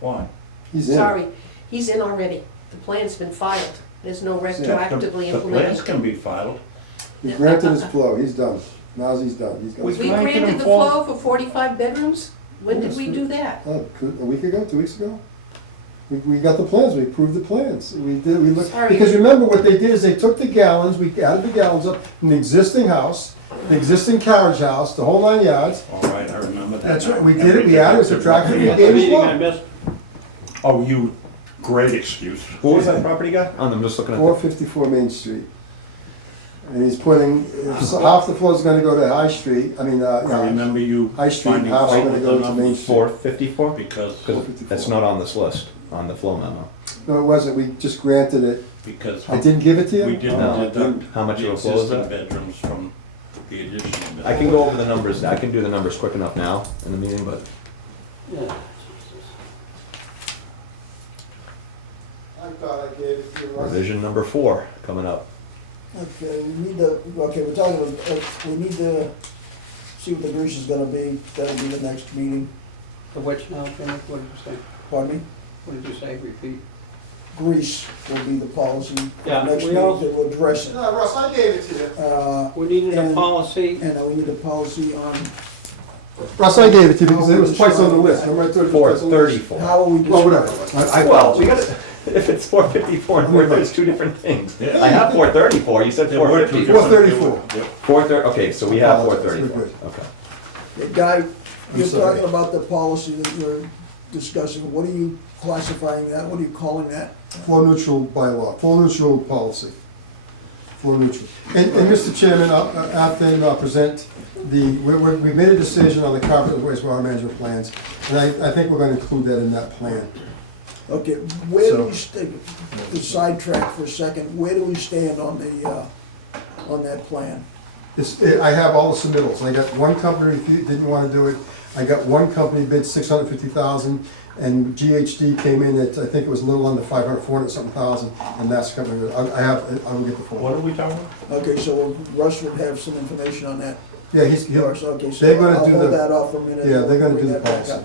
Why? He's in. sorry, he's in already. The plan's been filed. There's no The retroactively the plans implemented. can be filed. He granted his flow, he's done. Nazi's done, he's got We his. We Blanket granted and the form. flow for 45 bedrooms? When did Yes, we we- do that? A week ago, 2 weeks ago? We got the plans, we approved the plans. We looked, Sorry. because remember what they did is they took the gallons, we added the gallons up from the existing house, the existing carriage house, the whole 9 yards. All right, I remember that. That's now. right, we did it, we added, subtracted, we That's the gave meeting I it missed. Oh, you, great excuse. What was that property guy? I'm just looking at. 454 Main Street. And he's putting, so half the floor's gonna go to High Street, I mean, I remember you High Street, finding half's fault gonna with go the to Main numbers Street. 454? because, That's not on this list, on the flow memo. No, it wasn't, we just granted it. because I didn't give it to you? we didn't No, deduct how much the of a flow is existing that? bedrooms from the additional bedrooms. I can go over the numbers, I can do the numbers quick enough now in the meeting, but Yeah. I thought I gave it to you, Russ. revision number 4 coming up. Okay, we need to, okay, we're talking about, we need to see what the grease is gonna be, that'll be the next meeting, The which now, Jimmy? What did you say? pardon me? What did you say? Repeat. Grease will be the policy for Yeah, next we meeting also- to address it. No, Russ, I gave it to you. We needed a And- policy. And we need a policy on Russ, I gave it to you because it was twice on the list, remember I told you it was twice on the list? 434. how are we. Well, whatever, Russ. Well, we gotta, if it's 454 and 430, it's two different things. Yeah. I have 434, you said There were two 450. different- 434. Yep. 430, okay, so we have Apologize, 434, we're good. okay. Hey, Guy, you're sorry. talking about the policy that you're discussing, what are you classifying that, what are you calling that? Flow neutral bylaw, flow neutral policy. Flow neutral. And Mr. Chairman, after I present we made a decision on the carpet and wastewater management plans, and I think we're gonna include that in that plan. Okay, where do So- we stay, to sidetrack for a second, where do we stand on on that plan? I have all the submittals. I got one company who didn't wanna do it. I got one company bid 650,000, and GHD came in at, I think it was a little under 500, 400 something thousand, and that's coming, I will get the full. What are we talking about? Okay, so Russ would have some information on that. Yeah, he's, Yours, okay, so they're gonna I'll do hold the- that off for a minute. yeah, they're gonna Bring do the that back policy.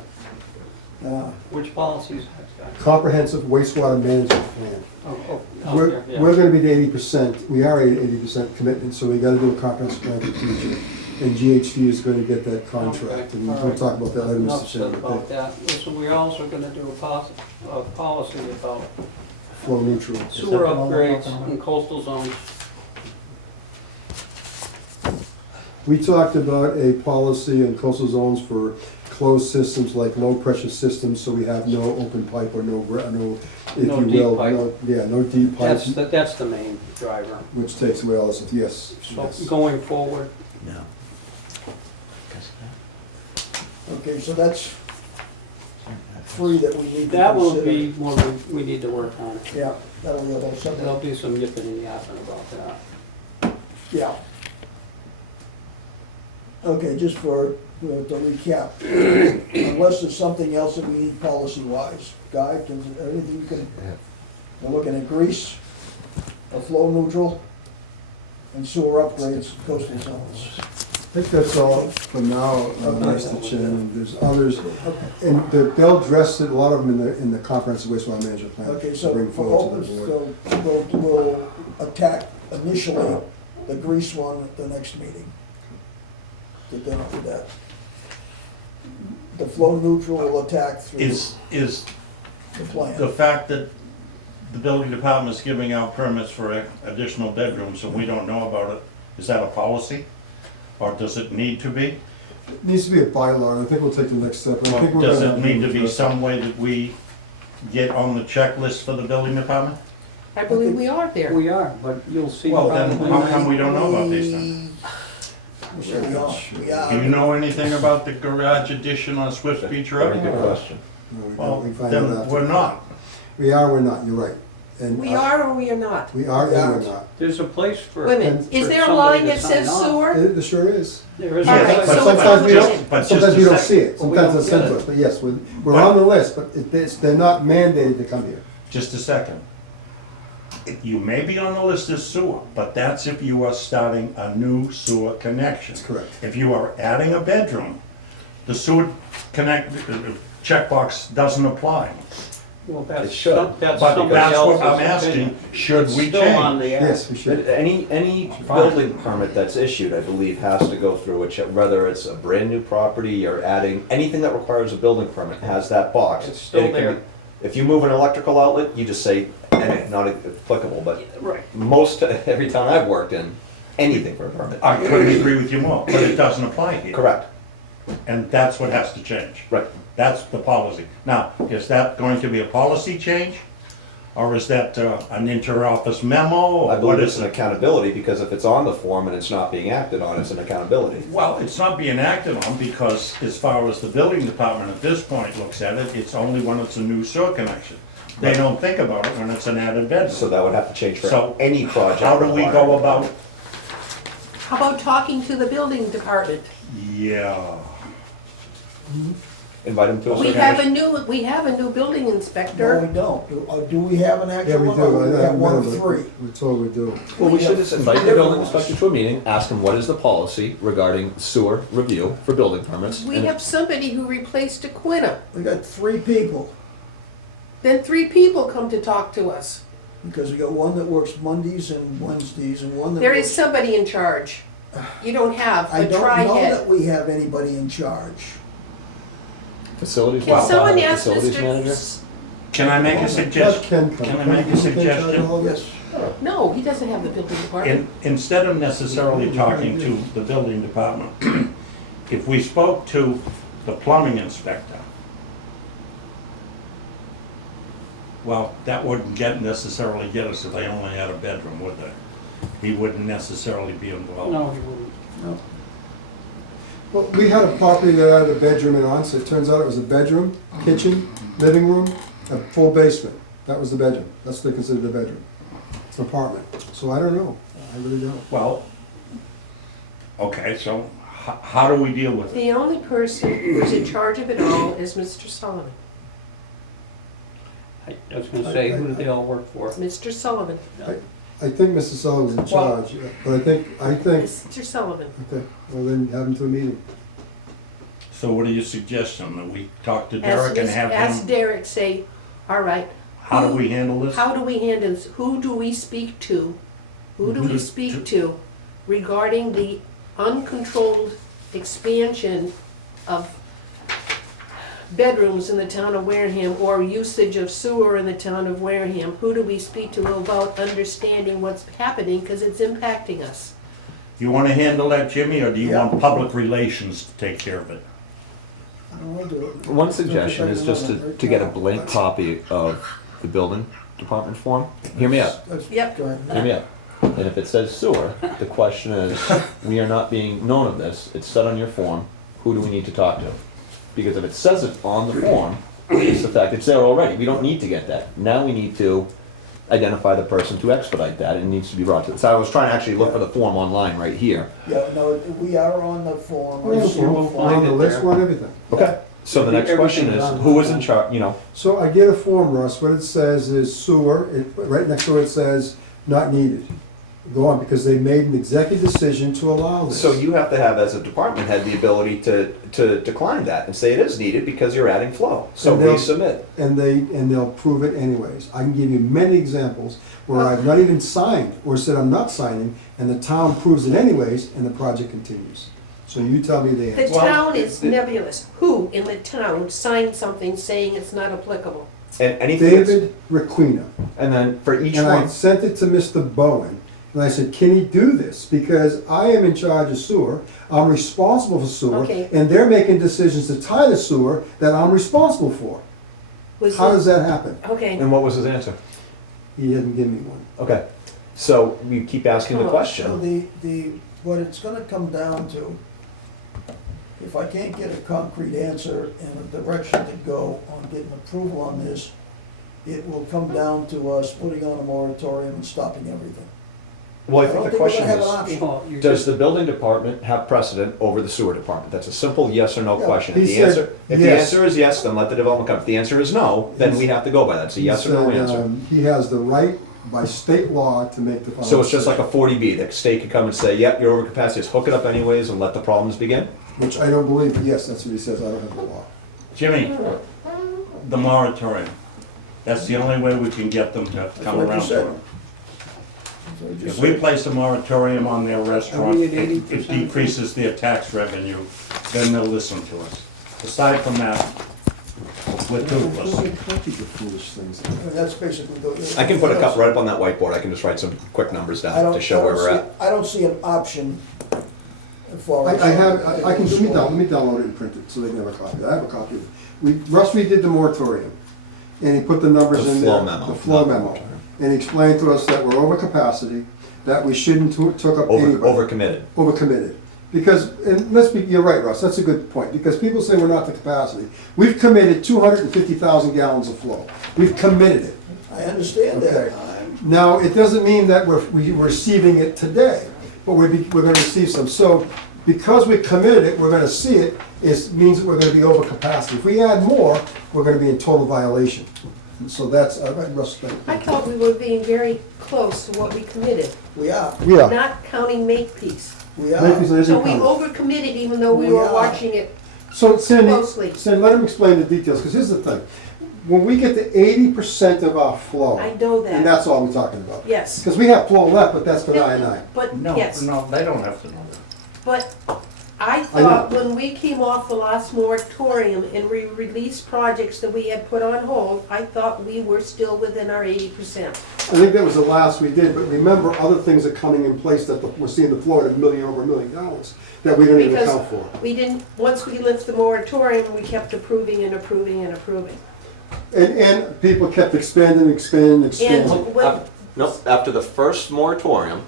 up. Which policies? Guy? comprehensive wastewater management plan. Oh, We're, here, yeah. we're gonna be at 80%, we are at 80% commitment, so we gotta do a comprehensive plan for the future. And GHD is gonna get that contract, Okay, and all we'll right. talk about that later, Enough Mr. said Chairman. about that. Listen, we're also gonna do a policy about Flow neutral. sewer the one we're upgrades talking about? in coastal zones. We talked about a policy in coastal zones for closed systems like low-pressure systems, so we have no open pipe or no, if No you deep will, pipe. no deep pipe, That's the main driver. which takes away all this, yes, So yes. going forward, No. Okay, so that's three that we need to that will consider. be one we need to work on. Yeah, that'll be a whole subject. There'll be some yipping and yapping about that. Yeah. Okay, just to recap, unless there's something else that we need policy-wise, Guy, is there anything you can, we're looking at grease, a flow neutral, and sewer upgrades, coastal zones. I think that's all for now, Mr. Chairman, there's others, and they'll address it, a lot of them in the comprehensive wastewater management plan. Okay, to so bring forward to the board. we'll attack initially the grease one at the next meeting. Get done with that. The flow neutral will attack through Is the plan. the fact that the building department is giving out permits for additional bedrooms and we don't know about it, is that a policy? Or does it need to be? It needs to be a bylaw, and I think we'll take the next step. I think we're Does gonna it have need to be address it. some way that we get on the checklist for the building department? I believe we are there. We are, but you'll see. Well, then probably- how come we don't know about these things? We are. Do you know anything about the garage addition on Swift Beach Very Road? good question. No, we Well, don't. We find then out after. we're not. We are, we're not, you're right. And We are or we are not? We are and we're not. There's a place for. Wait a minute, And is for there a somebody line to that sign says off. sewer? It sure is. There is. All a right, place. But so- sometimes we just- don't, but sometimes just we a don't sec- see it, But we sometimes don't it's sent get to it. us, but yes, we're on the list, but they're not mandated to come here. Just a second. You may be on the list as sewer, but that's if you are starting a new sewer connection. That's correct. If you are adding a bedroom, the sewer checkbox doesn't apply. Well, that's, It should. that's But somebody that's what else's I'm asking, opinion. should we Still on change? the act. Yes, we should. Any building permit that's issued, I believe, has to go through, whether it's a brand-new property or adding, anything that requires a building permit has that box. It's still And it can there. be- If you move an electrical outlet, you just say, not applicable, but Right. every town I've worked in, anything for a permit. I couldn't agree with you more, but it doesn't apply here. Correct. And that's what has to change. Right. That's the policy. Now, is that going to be a policy change? Or is that an inter-office memo? Or I what believe is it's an it? accountability, because if it's on the form and it's not being acted on, it's an accountability. Well, it's not being acted on because as far as the building department at this point looks at it, it's only when it's a new sewer connection. They don't think about it when it's an added So bedroom. that would have to change for So any project. how do we go about, How about talking to the building department? yeah. Invite them to a We certain have a new building No, we inspector. don't. Do we have an Yeah, actual we one? do. Or I we have one met of him, three? we're told we do. Well, we We should have just invite the different building ones. inspector to a meeting, ask him what is the policy regarding sewer review for building permits. We and- have somebody who replaced a Quina. We got 3 people, Then 3 people come to talk to us. because we got one that works Mondays and Wednesdays, and one that There is works... somebody in charge. You don't have, I but don't try know head. that we have anybody in charge. Facilities. Can someone ask Facilities manager? Mr. Can I make a Let suggestion? Ken come. Can I make a Ken take charge suggestion? of all this? Yes. No, he doesn't have the building department. Instead of necessarily talking to the building department, if we spoke to the plumbing inspector, well, that wouldn't necessarily get us if they only had a bedroom, would they? He wouldn't necessarily be involved. No, he wouldn't. Well, we had a property that had a bedroom and on, so it turns out it was a bedroom, kitchen, living room, a full basement. That was the bedroom. That's what they considered the bedroom. It's an apartment. So I don't know. I really don't. Well, okay, so how do we deal with it? The only person who's in charge of it all is Mr. Sullivan. I was gonna say, who do they all work for? Mr. Sullivan. I think Mr. Sullivan's in charge, but I think, Mr. Sullivan. okay, well then have him to a meeting. So what are your suggestions? That we talk to Ask Derek and Miss- have Ask him, Derek, say, all right, how do we handle this? how do we handle this? Who do we speak to? Who do we speak to regarding the uncontrolled expansion of bedrooms in the town of Wareham or usage of sewer in the town of Wareham? Who do we speak to about understanding what's happening because it's impacting us? You wanna handle that, Jimmy, or do you Yeah. want public relations to take care of it? I don't know, do it. One suggestion is just to get a blank copy of the building department form. Hear me out, Yep. Go ahead. hear me out. And if it says sewer, the question is, we are not being known of this, it's set on your form, who do we need to talk to? Because if it says it on the form, it's the fact, it's there already, we don't need to get that. Now we need to identify the person to expedite that, and it needs to be brought to, so I was trying to actually look for the form online right here. Yeah, no, we are on the form. We're on the I see the We'll We're on find the it list, there. we're on everything. Okay. So the next question is, who is in charge, you know, So I get a form, Russ, what it says is sewer, right next to it says not needed. Go on, because they made an executive decision to allow this. so you have to have, as a department head, the ability to decline that and say it is needed because you're adding flow. So And they'll- resubmit. And they'll prove it anyways. I can give you many examples where I've not even signed or said I'm not signing, and the town proves it anyways, and the project continues. So you tell me the The answer. Well, town is nebulous. Who in the town signed something saying it's not applicable? And anything that's, David Requena. and then for each And I one, sent it to Mr. Bowen, and I said, can he do this? Because I am in charge of sewer, I'm responsible for sewer, Okay. and they're making decisions to tie the sewer that I'm responsible for. Was How it- does that happen? Okay, and what was his answer? He didn't give me one. Okay, so we keep asking the So question. what it's gonna come down to, if I can't get a concrete answer and a direction to go on getting approval on this, it will come down to us putting on a moratorium and stopping everything. Well, I don't think the think we're question gonna have an is, option. Well, you're does just- the building department have precedent over the sewer department? That's a simple yes or no Yeah, question. he If the said answer, if the yes. answer is yes, then let the development come. If the answer is no, then we have to go by that. It's a yes or no He said, answer. He has the right by state law to make the final. So it's just like a decision, 40B, the state could come and say, yep, you're over capacity, just hook it up anyways and let the problems begin? Which I don't believe, yes, that's what he says, I don't have the law. Jimmy, the moratorium, that's the only way we can get them to That's come what you around said. to it. That's what you If said. we place a moratorium on their restaurant, Are we at it 80%? decreases their tax revenue, then they'll listen to us. Aside from that, we're toothless. And that's basically the. I can put a couple right up on that whiteboard, I can just write some quick numbers I down don't, to show where we're at. I don't see an option for. I can, let me download it and print it, so they can have a copy. I have a copy of it. Russ redid the moratorium, and he put the numbers The in flow there. memo, The flow not memo. moratorium. And he explained to us that we're over capacity, that we shouldn't took up anybody. Overcommitted. Overcommitted. Because, and let's be, you're right, Russ, that's a good point, because people say we're not the capacity. We've committed 250,000 gallons of flow. We've committed it. I understand that. Okay. Now, it doesn't mean that we're receiving it today, but we're gonna receive some. So, because we committed it, we're gonna see it, means that we're gonna be over capacity. If we add more, we're gonna be in total violation. So that's, Russ, thank you. I thought we were being very close to what we committed, We are, Yeah. not counting Makepeace. we are. Makepeace isn't So we counted. overcommitted even though we We were are. watching it. So Sandy, Closely. let him explain the details, because here's the thing. When we get to 80% of our flow. I know that. And that's all I'm talking about. Yes. Because we have flow left, but that's for I and I. But, No, yes, no, they don't have to know that. but I I thought know. when we came off the last moratorium and we released projects that we had put on hold, I thought we were still within our 80%. I think that was the last we did, but remember, other things are coming in place that we're seeing the flow at over $1 million that we don't even Because account for. we didn't, once we lift the moratorium, we kept approving and approving and approving. And people kept expanding. And what, Nope, after the first moratorium,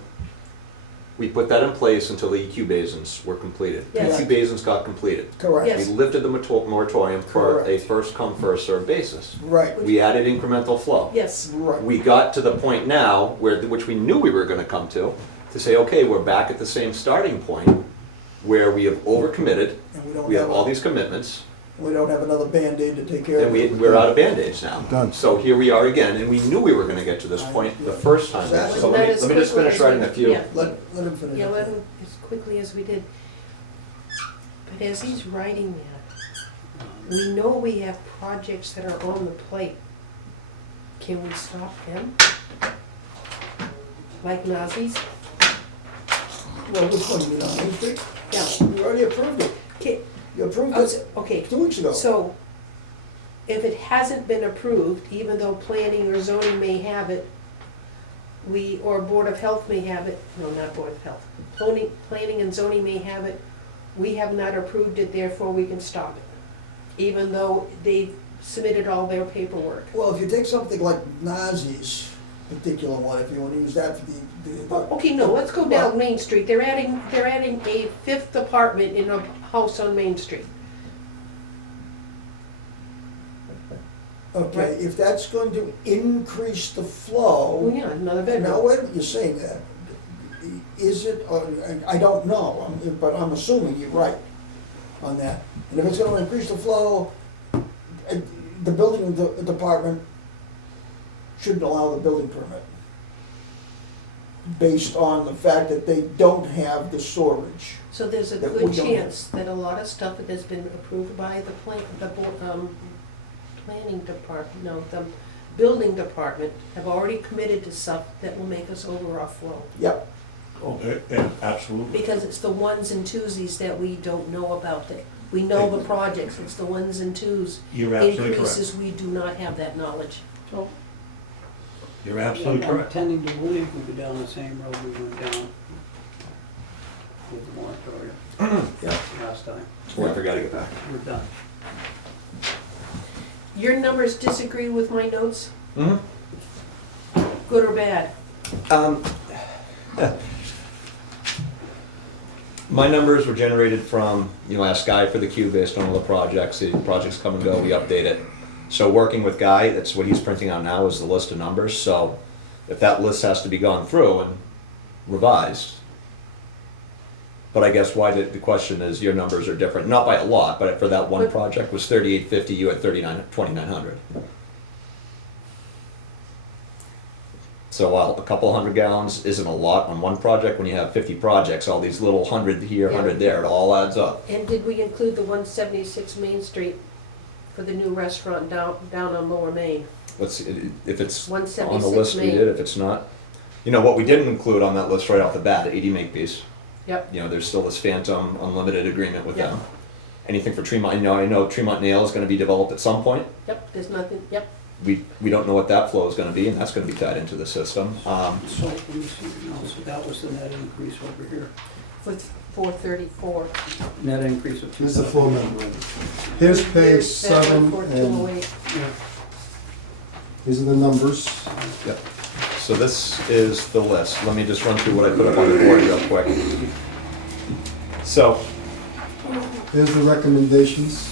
we put that in place until the EQ basins were completed. Yes. EQ basins got completed. Correct. Yes. We lifted the moratorium for a Correct. first come, first served basis. Right, We added incremental flow. yes, right. We got to the point now where, which we knew we were gonna come to say, okay, we're back at the same starting point where we have overcommitted, And we have all these commitments, we don't have another Band-Aid to take care of and it. we're out of Band-Aids now. Done. So here we are again, and we knew we were gonna get to this point the first time. Exactly. So let me just finish writing a few. Yeah. Let him finish. Yeah, let him, as quickly as we did. But as he's writing that, we know we have projects that are on the plate. Can we stop them? Like Nazis? Well, which one, you mean on Main Street? Yeah. You already approved it. Okay, You approved oh, it okay, 2 weeks ago. so if it hasn't been approved, even though planning or zoning may have it, or Board of Health may have it, no, not Board of Health, planning and zoning may have it, we have not approved it, therefore we can stop it, even though they've submitted all their paperwork. Well, if you take something like Nazi's particular one, if you want to use that for the. Okay, no, let's go down Main Street, they're adding a 5th apartment in a house on Main Street. Okay, Right. if that's going to increase the Oh, flow, yeah, another now bedroom. wait a minute, you're saying that. Is it, I don't know, but I'm assuming you're right on that. And if it's gonna increase the flow, the building department shouldn't allow the building permit based on the fact that they don't have the storage. So there's a that good we don't chance that a lot of stuff that has been approved by the planning department, no, the building department have already committed to stuff that will make us over our flow. Yep, Oh, yeah, absolutely. Because it's the ones and twosies that we don't know about. We know the projects, it's the ones and twos. You're absolutely Increases, correct. we do not have that knowledge. so, You're absolutely I'm correct. tending to believe we'll be down the same road we went down with the moratorium yep. last time. Oh, I forgot to get back. We're done. Your numbers disagree with my notes, Mm-hmm. good or bad? My numbers were generated from, ask Guy for the queue based on all the projects. The projects come and go, we update it. So working with Guy, that's what he's printing out now is the list of numbers. So if that list has to be gone through and revised. But I guess why the question is your numbers are different, not by a lot, but for that one But- project was 3850, you had 2,900. So while a couple hundred gallons isn't a lot on one project, when you have 50 projects, all these little 100 here, 100 there, it all adds up. And did we include the 176 Main Street for the new restaurant down on Lower Main? Let's see, if it's on the 176 list, we Main. did, if it's not. What we didn't include on that list right off the bat, 80 Makepeace. Yep. There's still this phantom unlimited agreement with Yep. them. anything for Tremont, I know Tremont Nail is gonna be developed at some point. Yep, there's nothing, yep. We don't know what that flow is gonna be, and that's gonna be tied into the system. So, let me see, no, so that was the net increase over here. For 434. Net increase of Here's the 2,000. flow number. Here's page 7, For and 208. Yeah. these are the numbers. Yep. So this is the list. Let me just run through what I put up on the board real quick. So, Here's the recommendations.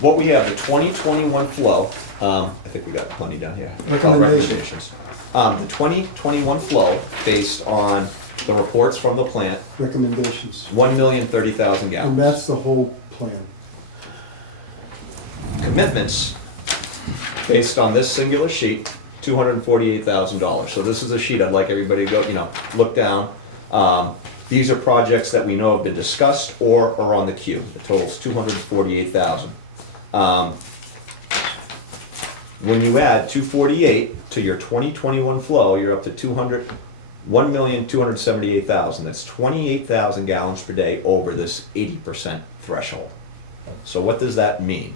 what we have, the 2021 flow, I think we got plenty down here. Recommendations. The 2021 flow, based on the reports from the plant, Recommendations. 1,030,000 And gallons. that's the whole plan. Commitments, based on this singular sheet, $248,000. So this is a sheet I'd like everybody to go, look down. These are projects that we know have been discussed or are on the queue. The total's 248,000. When you add 248 to your 2021 flow, you're up to 1,278,000. That's 28,000 gallons per day over this 80% threshold. So what does that mean?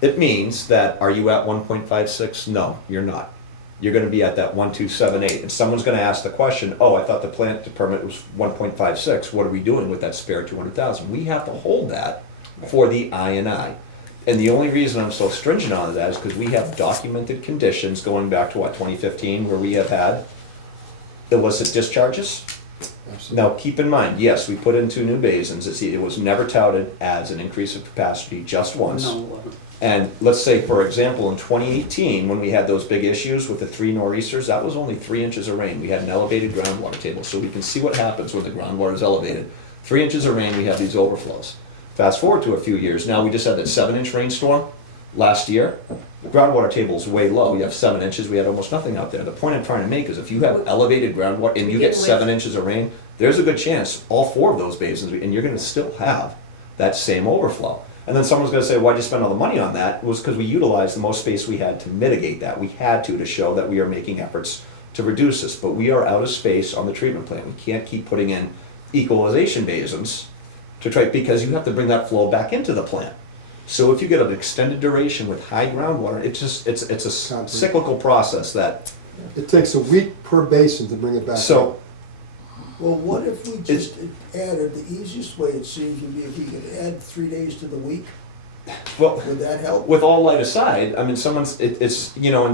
It means that, are you at 1.56? No, you're not. You're gonna be at that 1,278, and someone's gonna ask the question, oh, I thought the plant permit was 1.56, what are we doing with that spare 200,000? We have to hold that for the I&I. And the only reason I'm so stringent on that is because we have documented conditions going back to 2015, where we have had illicit discharges. Now, keep in mind, yes, we put in 2 new basins, it was never touted as an increase of capacity, just once. No, it wasn't. And let's say, for example, in 2018, when we had those big issues with the 3 nor'easters, that was only 3 inches of rain. We had an elevated groundwater table, so we can see what happens when the groundwater is elevated. 3 inches of rain, we have these overflows. Fast forward to a few years, now we just had that 7-inch rainstorm last year. The groundwater table is way low. We have 7 inches, we had almost nothing out there. The point I'm trying to make is if you have elevated groundwater and you get 7 inches of rain, there's a good chance all 4 of those basins, and you're gonna still have that same overflow. And then someone's gonna say, why'd you spend all the money on that? It was because we utilized the most space we had to mitigate that. We had to show that we are making efforts to reduce this, but we are out of space on the treatment plant. We can't keep putting in equalization basins to try, because you have to bring that flow back into the plant. So if you get an extended duration with high groundwater, it's a cyclical process that, It takes a week per basin to bring it back. so, Well, what if we just added, the easiest way it seems would be if we could add 3 days to the week? well, Would that help? with all light aside, I mean, it's, and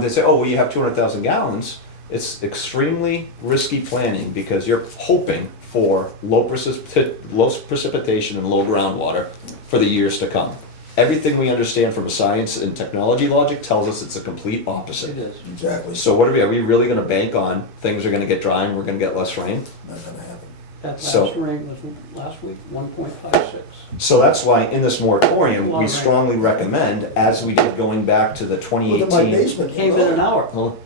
they say, oh, well, you have 200,000 gallons. It's extremely risky planning because you're hoping for low precipitation and low groundwater for the years to come. Everything we understand from a science and technology logic tells us it's a complete opposite. It is. Exactly. So what are we really gonna bank on? Things are gonna get dry and we're gonna get less rain? Not gonna happen. That So- last rain was last week, 1.56. So that's why in this moratorium, Lot we of rain. strongly recommend, as we did going back to the Look at my 2018. basement. Came in an hour. Well,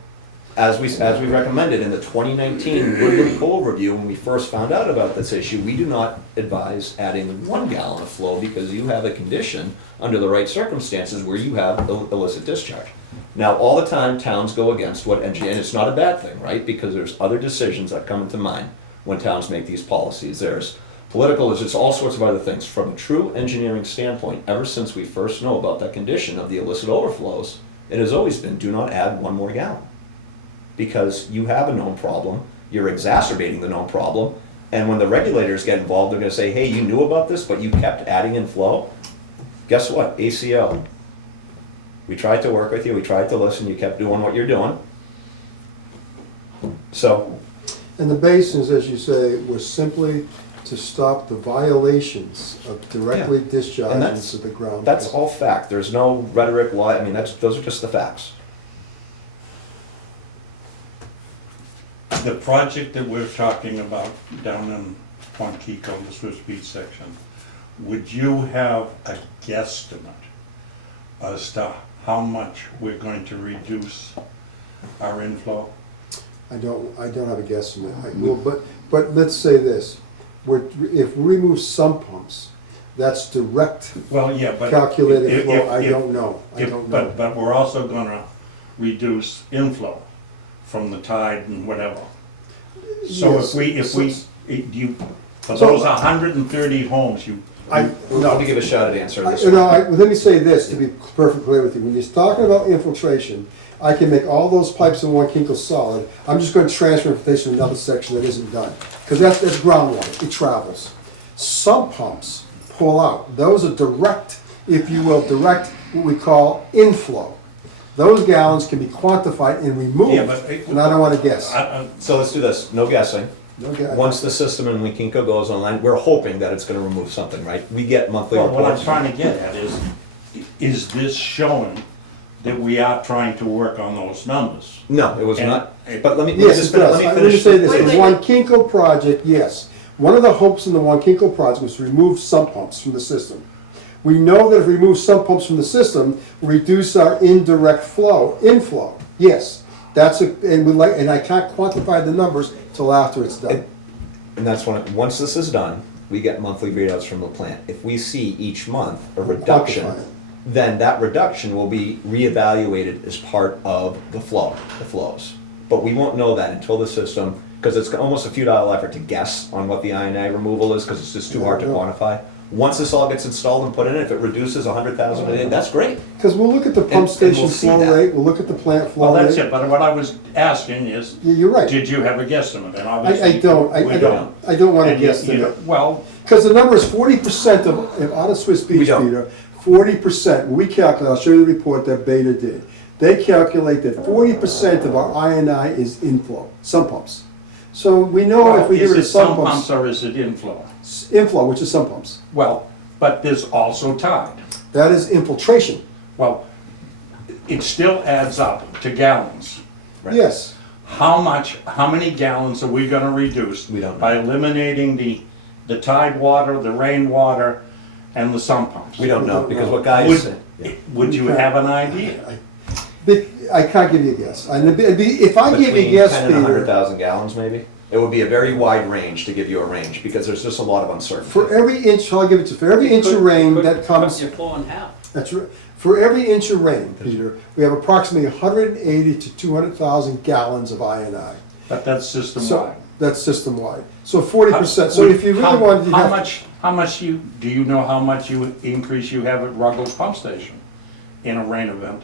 as we recommended in the 2019 Woodland Cove review, when we first found out about this issue, we do not advise adding 1 gallon of flow because you have a condition under the right circumstances where you have illicit discharge. Now, all the time, towns go against what, and it's not a bad thing, right? Because there's other decisions that come into mind when towns make these policies. There's political, there's just all sorts of other things. From a true engineering standpoint, ever since we first know about that condition of the illicit overflows, it has always been, do not add 1 more gallon. Because you have a known problem, you're exacerbating the known problem, and when the regulators get involved, they're gonna say, hey, you knew about this, but you kept adding in flow. Guess what, ACO, we tried to work with you, we tried to listen, you kept doing what you're doing. So, And the basins, as you say, were simply to stop the violations of directly discharging that's- into the ground. that's all fact, there's no rhetoric, I mean, those are just the facts. The project that we're talking about down in Quantico, the Swiss Beach section, would you have a guesstimate as to how much we're going to reduce our inflow? I don't have a guesstimate. But let's say this, if we remove sump pumps, that's direct Well, yeah, but. calculated flow, I if- don't know. But we're also gonna reduce inflow from the tide and whatever. So Yes, if we, so- for So- those 130 homes, Let me give a shot at answering this You know, one. let me say this, to be perfectly clear with you, when you're talking about infiltration, I can make all those pipes in one Kinkle solid, I'm just gonna transfer infiltration to another section that isn't done, because that's groundwater, it travels. Sump pumps pull out, those are direct, if you will, direct, what we call inflow. Those gallons can be quantified and Yeah, removed, but- and I don't wanna guess. So let's do this, no guessing. Okay. Once the system in Winkinko goes online, we're hoping that it's gonna remove something, right? We get monthly Well, what I'm reports. trying to get at is this showing that we are trying to work on those numbers? No, it was And- not, but let me Yes, just it does. let me Let me finish. say this, Wait, the wait, wait. Wankinko project, yes. One of the hopes in the Wankinko project was to remove sump pumps from the system. We know that if we remove sump pumps from the system, we reduce our indirect inflow. Yes, and I can't quantify the numbers till after it's done. And that's once this is done, we get monthly readouts from the plant. If we see each month a reduction, Quantify it. then that reduction will be reevaluated as part of the flows. But we won't know that until the system, because it's almost a futile effort to guess on what the INI removal is, because it's just too hard to Yeah. quantify. Once this all gets installed and put in, if it reduces 100,000 a day, that's great. Because we'll look at the And pump we'll station see flow that. rate, we'll look at the plant flow Well, rate. that's it, but what I was asking is, You're right. did you have a guesstimate? And I obviously, don't, we I don't want to And you- guess you- that. Well, Because the number is 40% of, out of Swiss We Beach, don't. Peter, 40%, we calculate, I'll show you the report that Beta did. They calculate that 40% of our INI is inflow, sump pumps. So we know if we get is rid it of sump sump pumps pumps, or is it inflow? inflow, which is sump pumps, Well, but there's also tide. that is infiltration, Well, it still adds up to gallons. Right. yes. How many gallons are we gonna reduce? We don't know. By eliminating the tide water, the rainwater, and the sump pumps? We don't know, don't because know. what guys say. Yeah. Would you have an idea? I can't give you a guess. If I give you a Between guess, 10 and Peter, 100,000 gallons maybe. It would be a very wide range to give you a range, because there's just a lot of uncertainty. for every inch, I'll give it to you, for every inch of rain that comes. Cut your flow in half. That's right. For every inch of rain, Peter, we have approximately 180 to 200,000 gallons of INI. But that's So, system-wide. that's system-wide. So 40%, so if you really wanted to have. How much do you know how much increase you have at Ruggles Pump Station in a rain event?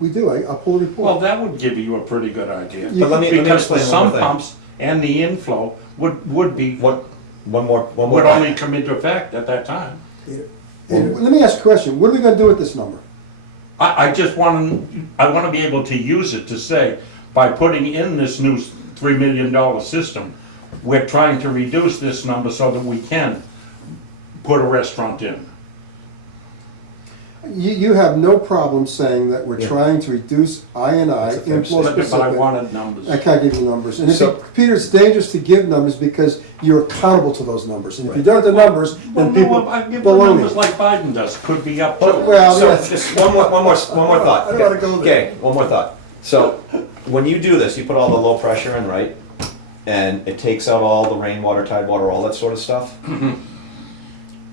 We do, I'll pull the Well, report. that would give you a pretty good idea. But let me Because the explain one sump more thing. pumps and the inflow would be, One more would time. only come into effect at that time. And let me ask you a question, what are we gonna do with this number? I just I wanna be able to use it to say, by putting in this new $3 million system, we're trying to reduce this number so that we can put a restaurant in. You have no problem saying that we're Yeah. trying to reduce INI, That's a fair inflow But I specific. wanted numbers. I can't give you numbers. And if So- Peter, it's dangerous to give numbers because you're accountable to those numbers. And if you Right. don't have the numbers, Well, then people no, I give the baloney. numbers like Biden does, could be up to. Well, So, yes. just one more thought. I don't wanna go there. Okay, one more thought. So, when you do this, you put all the low pressure in, right? And it takes out all the rainwater, tide water, all that sort of stuff.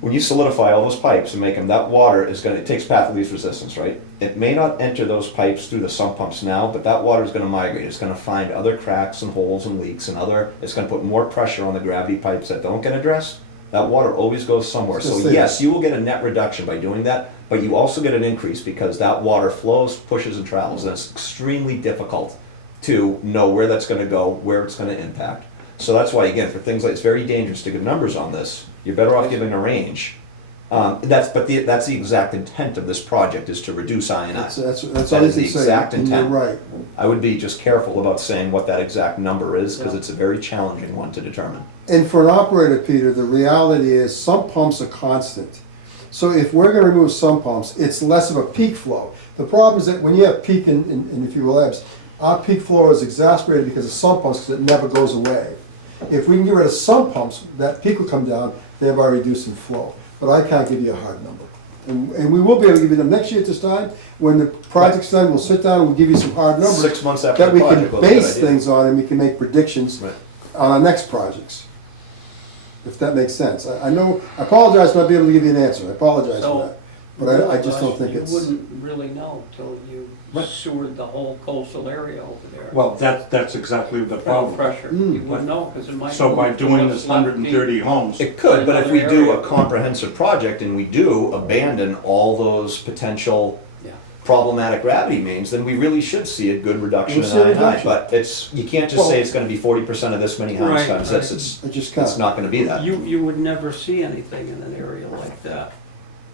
When you solidify all those pipes and make them, that water it takes path of least resistance, right? It may not enter those pipes through the sump pumps now, but that water is gonna migrate. It's gonna find other cracks and holes and leaks and it's gonna put more pressure on the gravity pipes that don't get addressed. That water always goes somewhere. So Just say- yes, you will get a net reduction by doing that, but you also get an increase because that water flows, pushes and travels, and it's extremely difficult to know where that's gonna go, where it's gonna impact. So that's why, again, for things like, it's very dangerous to give numbers on this. You're better off giving a range. That's the exact intent of this project, is to reduce INI. That's That all you is the can say. exact And you're intent. right. I would be just careful about saying what that exact number is, because it's a very challenging one to determine. And for an operator, Peter, the reality is sump pumps are constant. So if we're gonna remove sump pumps, it's less of a peak flow. The problem is that when you have peak and if you will, ebbs, our peak flow is exacerbated because of sump pumps, because it never goes away. If we can get rid of sump pumps, that peak will come down, thereby reducing flow. But I can't give you a hard number. And we will be able to give you them next year at this time. When the project's done, we'll sit down and we'll give you some hard numbers. 6 months after That the we can project, that's a good base idea. things on and we can make predictions Right. on our next projects. If that makes sense. I know, I apologize for not being able to give you an answer. I apologize for So, that. But I just don't think it's. You wouldn't really know till you Right. sewered the whole coastal area over there. Well, that's exactly the Ground problem. pressure, Mm. you wouldn't know, because it might. So by move to doing what's this left 130 homes, It could, but if we Another do a area. comprehensive project and we do abandon all those potential Yeah. problematic gravity mains, then we really should see a good reduction in We'll see a I&I. reduction. But it's, you can't just say it's gonna be 40% of this many house Right, times this, right. it's, I just it's can't. not gonna be that. You would never see anything in an area like that,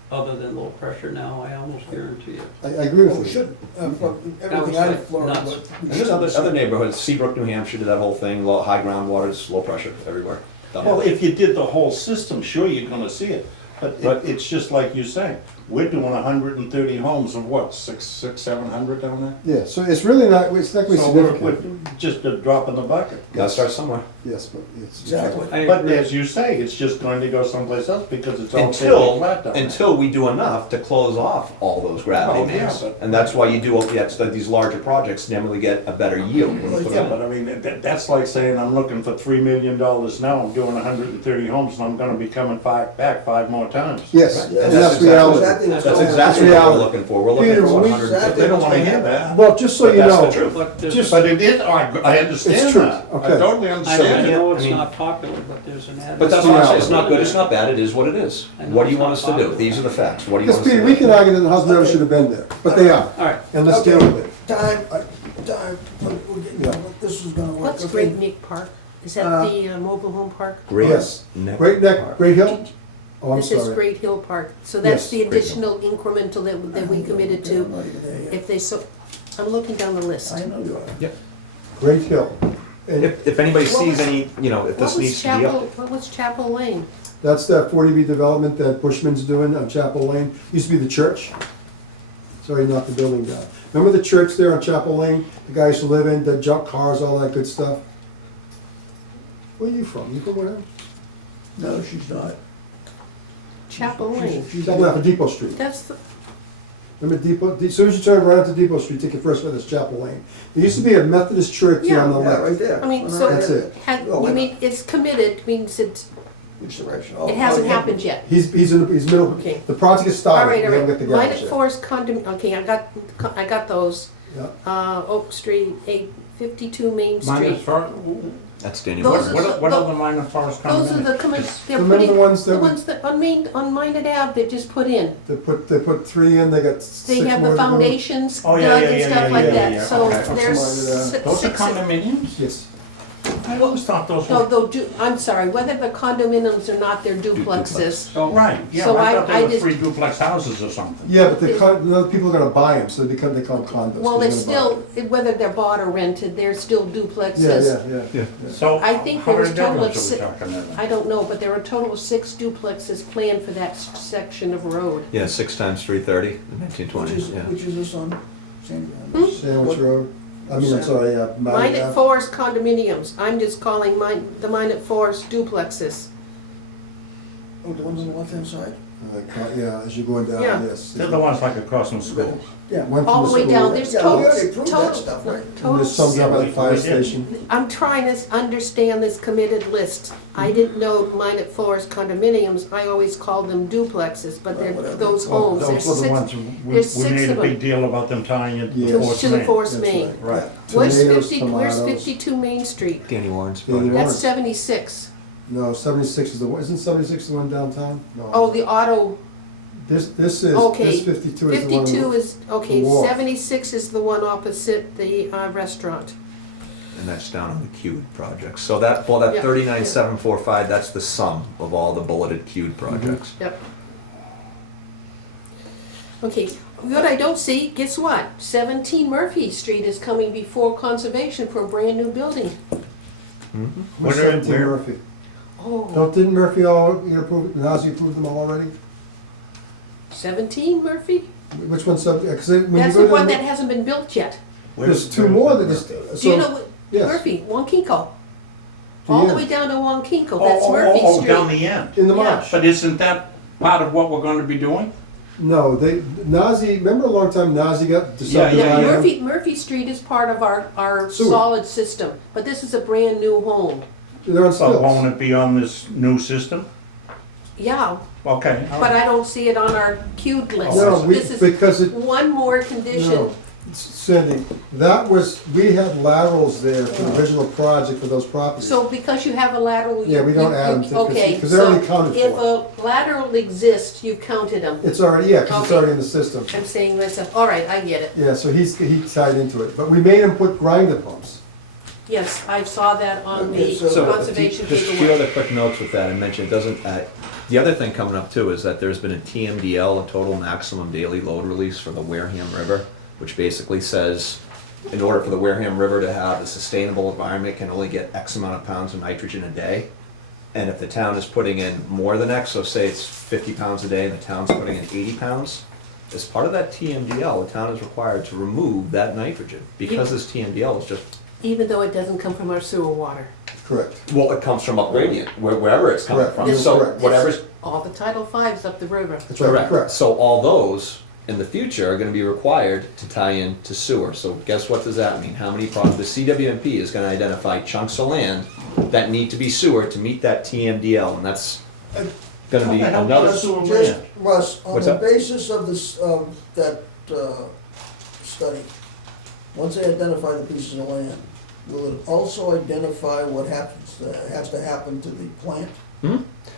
other than low pressure now, I almost guarantee you. I agree Well, we with you. should, from That everything was I've like learned, nuts. but we And there's should. other neighborhoods, Seabrook, New Hampshire did that whole thing, low, high groundwater, it's low pressure everywhere. well, if you did the whole system, sure, you're gonna see it. But it's just like you say, we're doing 130 homes of what, 700 down there? Yeah, so it's really not, it's not really So significant. we're just a drop in the bucket. Gotta start somewhere. Yes, but it's. Exactly. I But agree. as you say, it's just going to go someplace else because it's all flat down there. Until we do enough to close off all those gravity Oh, yeah, mains. but- And that's why you do, yeah, so that these larger projects normally get a better yield when you put Yeah, them but in. I mean, that's like saying I'm looking for $3 million now, I'm doing 130 homes, and I'm gonna be coming back 5 more times. Yes, Yeah, and that's that's reality. exactly what's That's going on. exactly what we're reality. looking for, we're looking Peter, for we- 150. They don't wanna hear that. Well, just so But you that's the know, truth. But there's, Just- But it is, I understand It's true, that. I okay. totally I understand it. know it's I mean- not popular, but there's an added. But that's what I'm saying, it's not good, it's not bad, it is what it is. I know What do you it's want not us to do? popular. These are the facts, what do you because want us Peter, to we do? can argue that the house never should have been there, but they are, All right, and let's Okay. deal with it. Time, we're getting, Yeah. this is gonna work. What's Okay. Great Neck Park? Is that the mobile home park? Great Yes. neck Great Neck, park. Great Hill? Oh, I'm This is sorry. Great Hill Park, so that's Yes, the Great additional incremental that we committed I'm to. not even there yet. If they so, I'm looking down the list. I know you are. Great Hill. And If anybody What sees was- any, you know, if What this was needs to be up. What was Chapel Lane? that's that 40B development that Bushman's doing on Chapel Lane. Used to be the church. Sorry, knocked the building down. Remember the church there on Chapel Lane? The guy used to live in, the junk cars, all that good stuff? Where are you from? You from Wareham? No, she's not. Chapel Lane. She's Down off of Depot Street. That's the, Remember Depot, as soon as you turn right onto Depot Street, take your first right, that's Chapel Lane. There used to be a Methodist church there on the Yeah, left. right there. I mean, On so- the- That's it. Oh, you mean, it's committed, means Which direction? it hasn't happened yet. He's middle, Okay. the project is All started, right, we all haven't right. got the Mine garage at yet. Forest Condom, okay, I got those. Yeah. Oak Street, 852 Main Minus Street. for, That's Danny Those Warren. what are the minor forest Those are condominiums? the, they're Remember putting, the ones that the we- ones that, on Minot Ave, they just put in. They put 3 in, they got 6 They more have to the go. foundations Oh, dug yeah, yeah, and yeah, stuff yeah, like yeah, that, yeah, so okay. there's Somebody Those are six. condominiums? Yes. I always thought those No, were. though, I'm sorry, whether the condominiums or not, they're duplexes. so. Right, yeah, So I I thought they were just- 3 duplex houses or something. Yeah, but the people are gonna buy them, so they call them condos. Well, 'cause it's they're gonna still, whether they're bought or rented, they're still buy 'em. duplexes. Yeah. So, I think how there was many total of bedrooms are we si- talking there? I don't know, but there are a total of 6 duplexes planned for that section of road. Yeah, 6 times 330 in Which 1920s, is, yeah. which is this on Sandy Hmm? Island? Sandwich Road, I'm What- sorry, Mine Ave. at Forest condominiums, I'm just calling the Mine at Forest duplexes. Oh, the ones on the left-hand side? Yeah, as you're going down, Yeah. yes. They're the ones like across from school. Yeah. One from All the way school, down, there's Yeah, we total, already approved that total, stuff, right? And total. there's some down by the We fire did. station. I'm trying to understand this committed list. I didn't know Mine at Forest condominiums, I always called them duplexes, but they're Well, whatever. those Well, homes, there's those were the ones, 6 we there's we 6 made a of big them. deal about them tying it to Yeah. the to Forest the Main. Forest That's Main. Right. Where's Tomatoes, where's tomatoes. 52 Main Street? Danny Warren's Danny project. Warren. That's 76. No, 76 is the one, isn't 76 the one downtown? No. Oh, the auto, This is, okay. this 52 is the one. 52 is, okay, the wharf. 76 is the one opposite the restaurant. And that's down on the queued projects. So that, well, that Yeah. 39,745, that's the sum of all the bulleted queued projects. Yep. Okay, what I don't see, guess what? 17 Murphy Street is coming before conservation for a brand new building. Where's Where- 17 where- Murphy? Oh, Didn't Murphy Nazi approve them all already? 17 Murphy? Which one's, because when you That's go the down, one that hasn't been built yet. there's 2 more that just, Do you so, know what, yes. Murphy, Wankinko? The All the end. way down to Wankinko, Oh, that's oh, Murphy oh, down Street. the end. in the Yeah. marsh. But isn't that part of what we're gonna be doing? No, Nazi, remember a long time Nazi got Yeah, decided? yeah, Yeah, Murphy Street is part of our Sewer. solid system, but this is a brand new home. They're on So won't stilts. it be on this new system? Yeah, Okay. but I don't see it on our queued list. No, This is because it, one more condition. no, Cindy, that was, we had laterals there for the original project for those properties. So because you have a lateral. Yeah, we don't add them to- 'cause- Okay, 'cause they're already so counted if for. a lateral exists, you've counted them. It's already, yeah, because it's Okay. already in the system. I'm saying myself, all right, I get it. Yeah, so he tied into it, but we made him put grinder pumps. Yes, I saw that on Okay, the so- So, conservation just a few paperwork. other quick notes with that, and mention, it doesn't, the other thing coming up too is that there's been a TMDL, a total maximum daily load release for the Wareham River, which basically says, in order for the Wareham River to have a sustainable environment, it can only get X amount of pounds of nitrogen a day. And if the town is putting in more than X, so say it's 50 pounds a day and the town's putting in 80 pounds, as part of that TMDL, the town is required to remove that nitrogen, because this TMDL is just, Even though it doesn't come from our sewer water. Correct. well, it comes from up gradient, wherever it's coming Correct. from. Yes, So correct. whatever's All the Title V's up the river. That's right, correct. So all those in the future are gonna be required to tie in to sewer. So guess what does that mean? How many the CWMP is gonna identify chunks of land that need to be sewer to meet that TMDL, and that's gonna be another. Just, Russ, on What's the that? basis of this, of that, study, once they identify the pieces of land, will it also identify what happens, has to happen to the plant?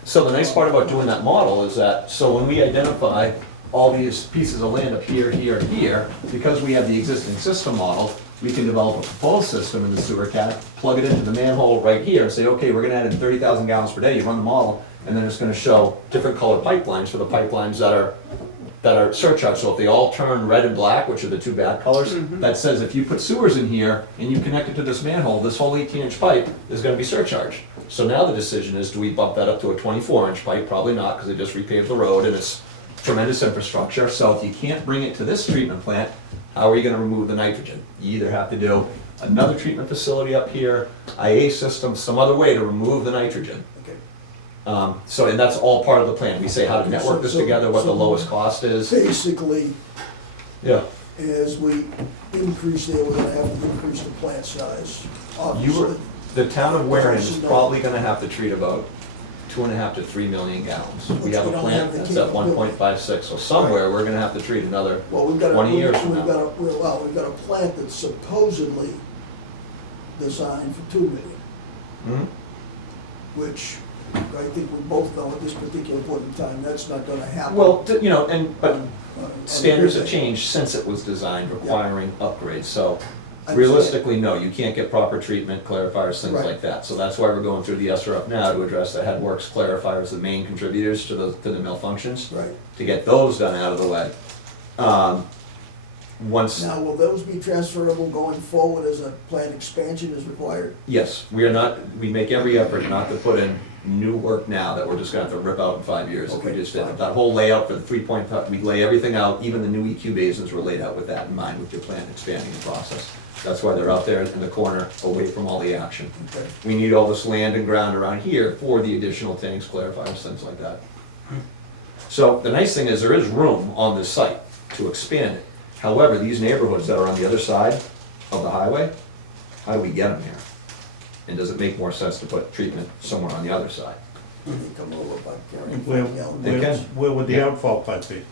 So the nice part about doing that model is that, so when we identify all these pieces of land up here, here, and here, because we have the existing system model, we can develop a proposed system in the sewer cat, plug it into the manhole right here, and say, okay, we're gonna add in 30,000 gallons per day, you run the model, and then it's gonna show different colored pipelines for the pipelines that are surcharged. So if they all turn red and black, which are the two bad colors, that says if you put sewers in here and you connect it to this manhole, this whole 18-inch pipe is gonna be surcharged. So now the decision is, do we bump that up to a 24-inch pipe? Probably not, because they just repaved the road and it's tremendous infrastructure. So if you can't bring it to this treatment plant, how are you gonna remove the nitrogen? You either have to do another treatment facility up here, IA system, some other way to remove the nitrogen. Okay. So, and that's all part of the plan. We say how to network this So- together, what the so- lowest cost is. Basically, Yeah. as we increase there, we're gonna have to increase the plant size, You obviously. were, the town of Wareham is probably gonna have to treat about 2.5 to 3 million gallons. We Which have we a don't plant have the that's at capability. 1.56, so somewhere we're gonna have to treat another Well, we've got 20 years from we've now. got a, well, we've got a plant that's supposedly designed for 2 million, Mhm. which I think we both know at this particular point in time, that's not gonna happen. Well, you know, but on standards have everything. changed since it was designed, requiring upgrades, so I understand. realistically, no, you can't get proper treatment, clarifiers, things Right. like that. So that's why we're going through the SRF now to address the headworks clarifiers, the main contributors to the malfunctions, Right. to get those done out of the way. Once, Now, will those be transferable going forward as a plant expansion is required? yes, we are not, we make every effort not to put in new work now that we're just gonna have to rip out in 5 years if we Okay, just did fine. it. That whole layout for the 3.5, we lay everything out, even the new EQ basins were laid out with that in mind, with your plant expanding the process. That's why they're out there in the corner, away from all the action. Okay. We need all this land and ground around here for the additional tanks, clarifiers, things like that. So the nice thing is there is room on this site to expand it. However, these neighborhoods that are on the other side of the highway, how do we get them here? And does it make more sense to put treatment somewhere on the other side? They come over by carrying Where, from Yellow They where, can. where would the Yeah. outfall pipe be?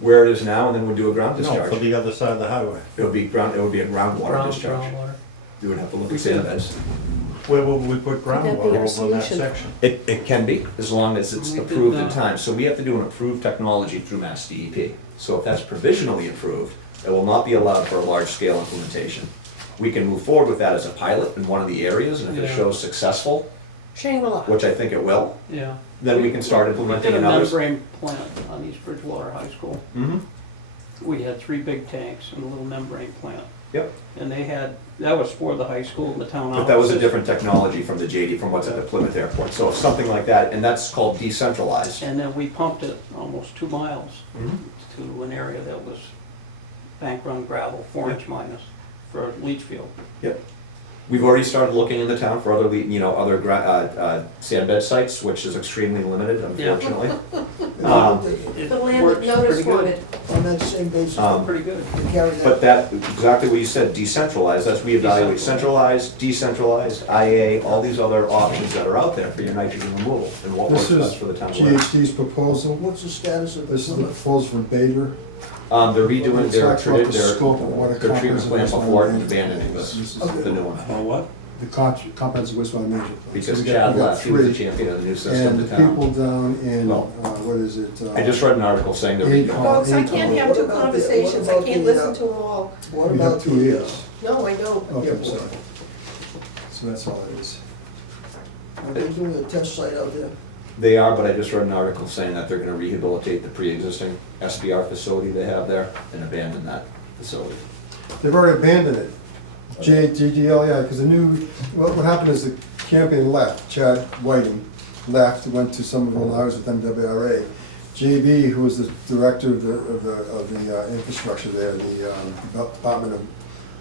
Where it is now, and then we'll do a ground No, for discharge. the other side of the highway. It would be a groundwater discharge. Groundwater. You would have to look at sand beds. Where will we put that be groundwater our over that solution? section? It can be, as long as it's We did approved in that. time. So we have to do an approved technology through Mass DEP. So if that's provisionally approved, it will not be allowed for a large-scale implementation. We can move forward with that as a pilot in one of the areas, and if it Yeah. shows successful, Shangri-La. which I think it will, Yeah. then we can start We implementing did in a others. membrane plant on East Bridgewater High School. Mm-hmm, We had 3 big tanks and a little membrane plant. yep. And they had, that was for the high school and the town office. But that was a different technology from the JD, from what's at the Plymouth Airport. So if something like that, and that's called decentralized. And then we pumped it almost 2 miles Mhm. to an area that was bank run gravel, 4-inch minus, for a leach field. Yep. We've already started looking in the town for other, other sand bed sites, which is extremely limited, unfortunately. It The land works that notice pretty good. wanted. On that same basis, Pretty good. to carry that. But that, exactly what you said, decentralized, that's we evaluate centralized, decentralized, IA, all these other options that are out there for your nitrogen removal, and what works This best is for the town. of Wareham. GHD's proposal. What's the status of This this? is the proposal from Bader. They're redoing It their, talks about the their scope of what a treatment comprehensive plan wastewater before management abandoning plan this, is. Okay. the new one. Oh, what? The comprehensive wastewater management plan. Because So we Chad we got left, he was the three. champion of the new system And to the town. people down in, Well, what is it? I just read an article saying they're redoing it. Folks, I can't have two What about the- conversations, I what about can't the, listen to them all. What We have about 2 the, years. No, I don't. Okay, yeah, sorry. So that's all it is. are they doing a test site out there? They are, but I just read an article saying that they're gonna rehabilitate the pre-existing SBR facility they have there and abandon that facility. They've already abandoned it. GDL, yeah, because the new, what happened is the champion left, Chad Whiting left, went to Somerville, and I was with MWRA. JB, who was the director of the infrastructure there, the Department of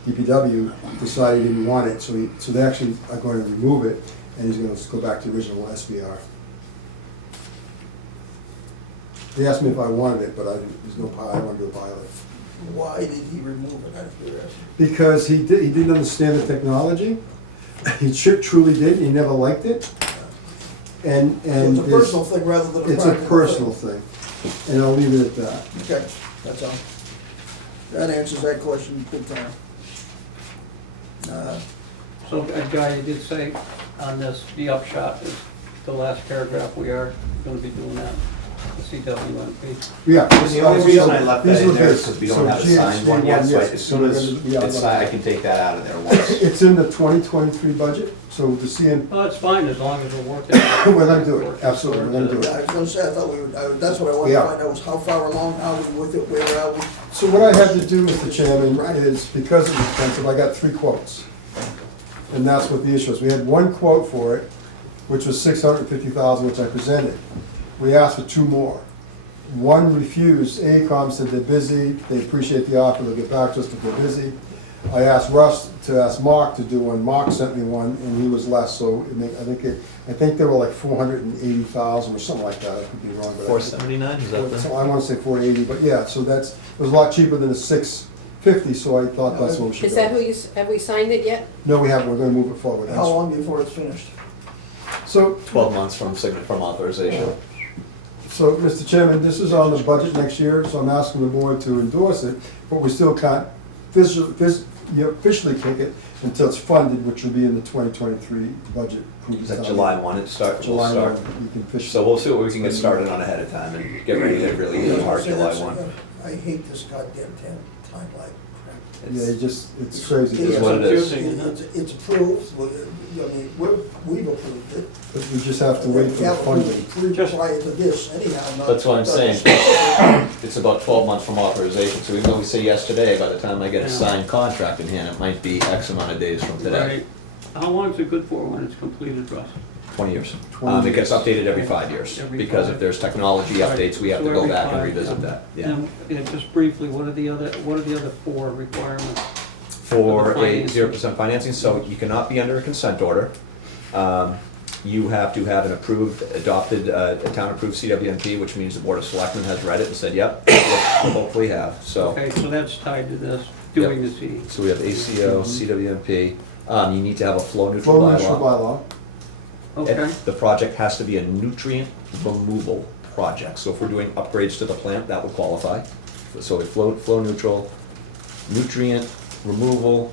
DPW, decided he didn't want it, so they actually are going to remove it, and he's gonna go back to the original SBR. He asked me if I wanted it, but I wanted to do a pilot. Why did he remove it out of curiosity? Because he didn't understand the technology. He truly did, he never liked it. And It's a personal thing rather than a it's a practical personal thing, and I'll leave it at that. Okay, that's all. That answers that question big time. So, Guy, you did say on this, the upshot is the last paragraph, we are gonna be doing that, the CWMP. Yeah. The only reason I left that these in are there is basic. because we don't So have a signed one yet, so yes. as soon as Yeah, it's signed, I can take that out of there once. It's in the 2023 budget, so the CN, Oh, it's fine, as long as we're working. we're gonna do it, absolutely, we're gonna do Yeah, I it. was gonna say, I thought we would, that's what I wanted to Yeah. find out, was how far along, are we with it, where are we? So what I had to do, Mr. Chairman, is, because it was expensive, I got 3 quotes. And that's what the issue is. We had 1 quote for it, which was $650,000, which I presented. We asked for 2 more. 1 refused. AECOM said they're busy, they appreciate the offer, they'll get back to us if they're busy. I asked Russ to ask Mark to do one. Mark sent me one, and he was less, so I think they were like 480,000 or something like that. I could be wrong, but. 479, is that So I wanna say 480, but yeah, so it was a lot cheaper than the 650, so I thought that's what we should Is go. that who you, have we signed it yet? No, we haven't, we're gonna move it forward. How long before it's finished? So, 12 months from authorization. so, Mr. Chairman, this is on the budget next year, so I'm asking the board to endorse it, but we still can't officially kick it until it's funded, which will be in the 2023 budget. Is that July 1 it starts? We'll July start. 1, you can officially. So we'll see what we can get started on ahead of time and get ready to really hit it hard Say July that's- 1. I hate this goddamn timeline crap. Yeah, it's crazy. It's what it is. It's approved, I mean, we've approved it. But we just have to wait for the funding. Prior to this anyhow, not. That's what I'm saying. It's about 12 months from authorization, so even though we say yes today, by the time I get a signed contract in hand, it might be X amount of days from today. Right. How long is it good for when it's completed, Russ? 20 years. 20 It gets updated every 5 years, Every because 5. if there's technology updates, we have So to go every back and 5, revisit yeah. that. Yeah. And just briefly, what are the other 4 requirements? For a Financing. 0% financing, so you cannot be under a consent order. You have to have an adopted, a town-approved CWMP, which means the Board of Selectmen has read it and said, yep, we'll hopefully have, so. Okay, so that's tied to this, doing the C. So we have ACO, CWMP, you need to have a flow neutral Flow neutral bylaw. bylaw. Okay, The project has to be a nutrient removal project, so if we're doing upgrades to the plant, that would qualify. So we flow neutral, nutrient removal.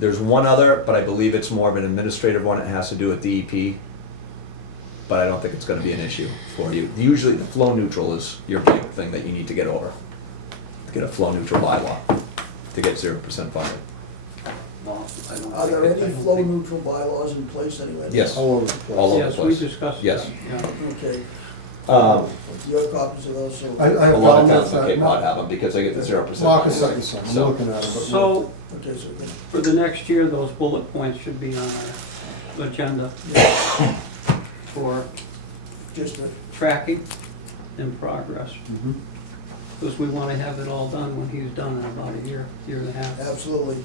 There's one other, but I believe it's more of an administrative one, it has to do with DEP, but I don't think it's gonna be an issue for you. Usually the flow neutral is your big thing that you need to get over, to get a flow neutral bylaw, to get 0% funding. well, I don't Are there think any it's- flow neutral bylaws in place anyway? Yes. All over the place. All over the Yes, we place. discussed Yes. that, yeah. Okay, Um, you have copies of those, so. I A have lot of found towns that, in Cape Cod have them, because they get the 0% Marcus sent funding. me some, I'm So- looking at them, but. So, Okay, so then, for the next year, those bullet points should be on our agenda for just a, tracking and progress. Mhm. Because we want to have it all done when he's done in about a year, year and a half. absolutely.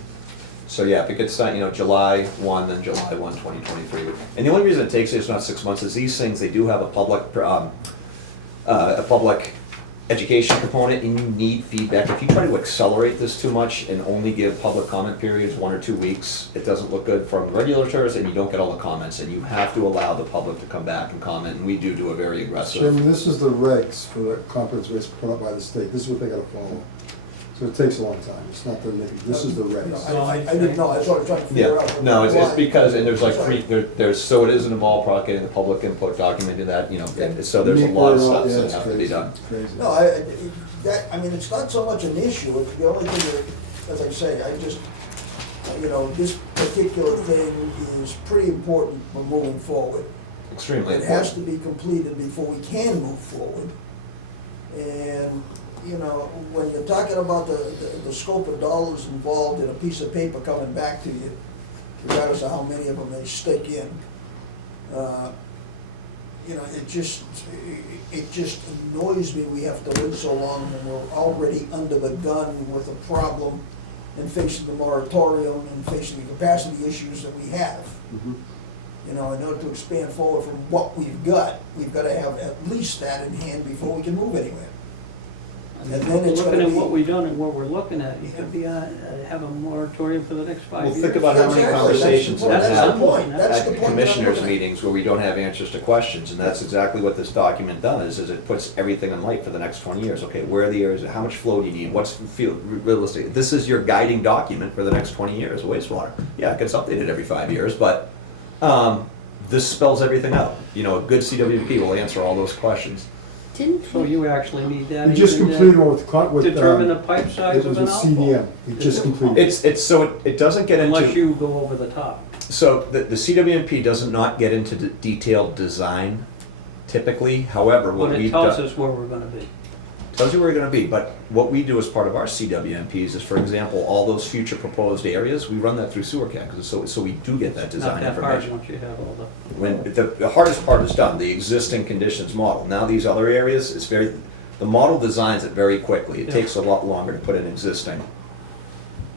So yeah, if it gets signed, July 1, then July 1, 2023. And the only reason it takes it's not 6 months is these things, they do have a public education component, and you need feedback. If you try to accelerate this too much and only give public comment periods 1 or 2 weeks, it doesn't look good from regulators, and you don't get all the comments, and you have to allow the public to come back and comment, and we do a very aggressive. Chairman, this is the regs for the competence rates put up by the state, this is what they gotta follow. So it takes a long time, it's not the, this is the regs. I didn't know, I was sort of trying to figure out. Yeah, no, it's why. because, and there's like Sorry. there's, so it is involved product getting the public input documented that, and so there's a lot of stuff Yeah, that it's have to be crazy. done. It's crazy. No, I mean, it's not so much an issue, it's the only thing that, as I say, this particular thing is pretty important for moving forward. Extremely It has important. to be completed before we can move forward. And, when you're talking about the scope of dollars involved in a piece of paper coming back to you, regardless of how many of them they stick in, it just annoys me we have to wait so long when we're already under the gun with a problem and facing the moratorium and facing the capacity issues that we have. Mhm. In order to expand forward from what we've got to have at least that in hand before we can move anywhere. And then it's Looking gonna at be- what we've done and what we're looking at, you could be, have a moratorium for the next 5 Well, years. think about how many Exactly, conversations that's we've the had point, that's the at point that I'm commissioners' looking at. meetings where we don't have answers to questions, and that's exactly what this document does, is it puts everything in light for the next 20 years. Okay, where are the areas, how much flow do you need, what's realistic? This is your guiding document for the next 20 years, wastewater. Yeah, it gets updated every 5 years, but this spells everything out. A good CWP will answer all those questions. Didn't So you actually need that We just even completed to one with. determine the pipe It size was of an with outfall. CDM, we just completed. It doesn't get into. Unless you go over the top. So the CWMP does not get into the detailed design typically, however, what But we've it tells done. us where we're gonna be. Tells you where you're gonna be, but what we do as part of our CWMPs is, for example, all those future proposed areas, we run that through SewerCAD, so we do get that It's not design that hard information. once you have all the. When, the hardest part is done, the existing conditions model. Now these other areas, the model designs it very quickly. It Yeah. takes a lot longer to put in existing.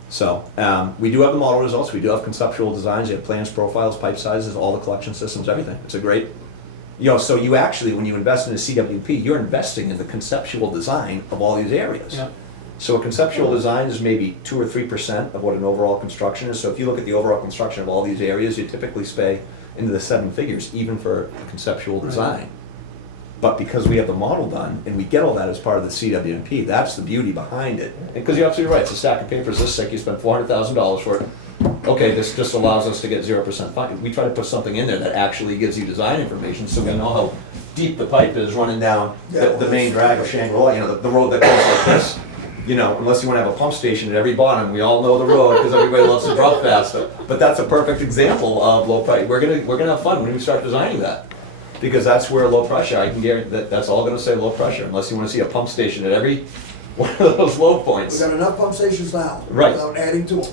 So, we do have the model results, we do have conceptual designs, you have plans, profiles, pipe sizes, all the collection systems, everything. It's a great, so you actually, when you invest in a CWP, you're investing in the conceptual design of all these areas. Yeah. So a conceptual design is maybe 2 or 3% of what an overall construction is. So if you look at the overall construction of all these areas, you typically stay into the 7 figures, even for a conceptual design. But because we have the model done, and we get all that as part of the CWMP, that's the beauty behind it. Because you're absolutely right, it's a stack of papers this thick, you spend $400,000 for it. Okay, this just allows us to get 0% funding. We try to put something in there that actually gives you design information, so we know how deep the pipe is running down the main drag of Shangri-La, the road that goes like this. Unless you want to have a pump station at every bottom, we all know the road because everybody loves to drop faster. But that's a perfect example of low price. We're gonna have fun when we start designing that. Because that's where low pressure, I can guarantee that's all gonna say low pressure, unless you wanna see a pump station at every one of those low We've points. got enough pump stations now. Right. Without adding to them.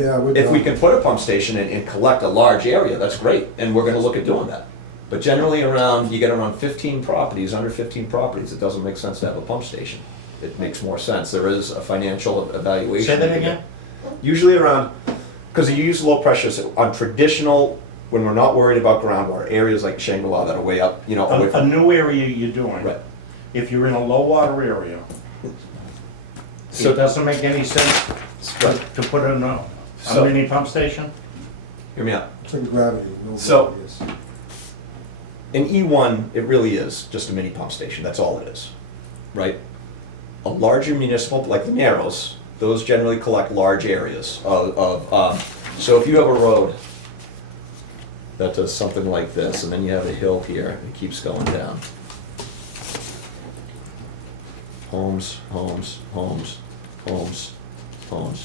Yeah, we're If we done. can put a pump station and collect a large area, that's great, and we're gonna look at doing that. But generally you get around 15 properties, under 15 properties, it doesn't make sense to have a pump station. It makes more sense, there is a financial evaluation. Say that again? Usually around, because you use low pressure on traditional, when we're not worried about groundwater, areas like Shangri-La that are way up, away A from. new area you're doing. Right. If you're in a low water area, So- it doesn't make any sense Right. to put in a So- mini pump station? Hear me out. It's like gravity, no So- gravity is. In E1, it really is just a mini pump station, that's all it is, right? A larger municipal, like the Narrows, those generally collect large areas so if you have a road that does something like this, and then you have a hill here, it keeps going down. Homes, homes, homes, homes, homes.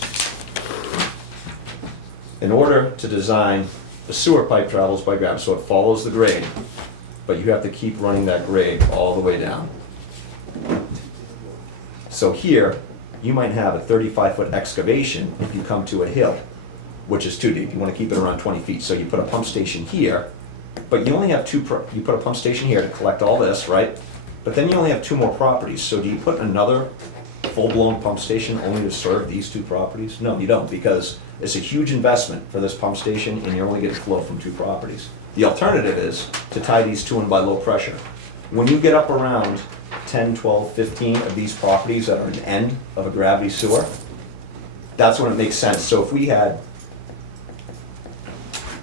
In order to design, the sewer pipe travels by gravity, so it follows the grade, but you have to keep running that grade all the way down. So here, you might have a 35-foot excavation if you come to a hill, which is too deep. You want to keep it around 20 feet. So you put a pump station here, but you only have you put a pump station here to collect all this, right? But then you only have 2 more properties. So do you put another full-blown pump station only to serve these two properties? No, you don't, because it's a huge investment for this pump station, and you're only getting flow from two properties. The alternative is to tie these two in by low pressure. When you get up around 10, 12, 15 of these properties that are an end of a gravity sewer, that's when it makes sense. So if we had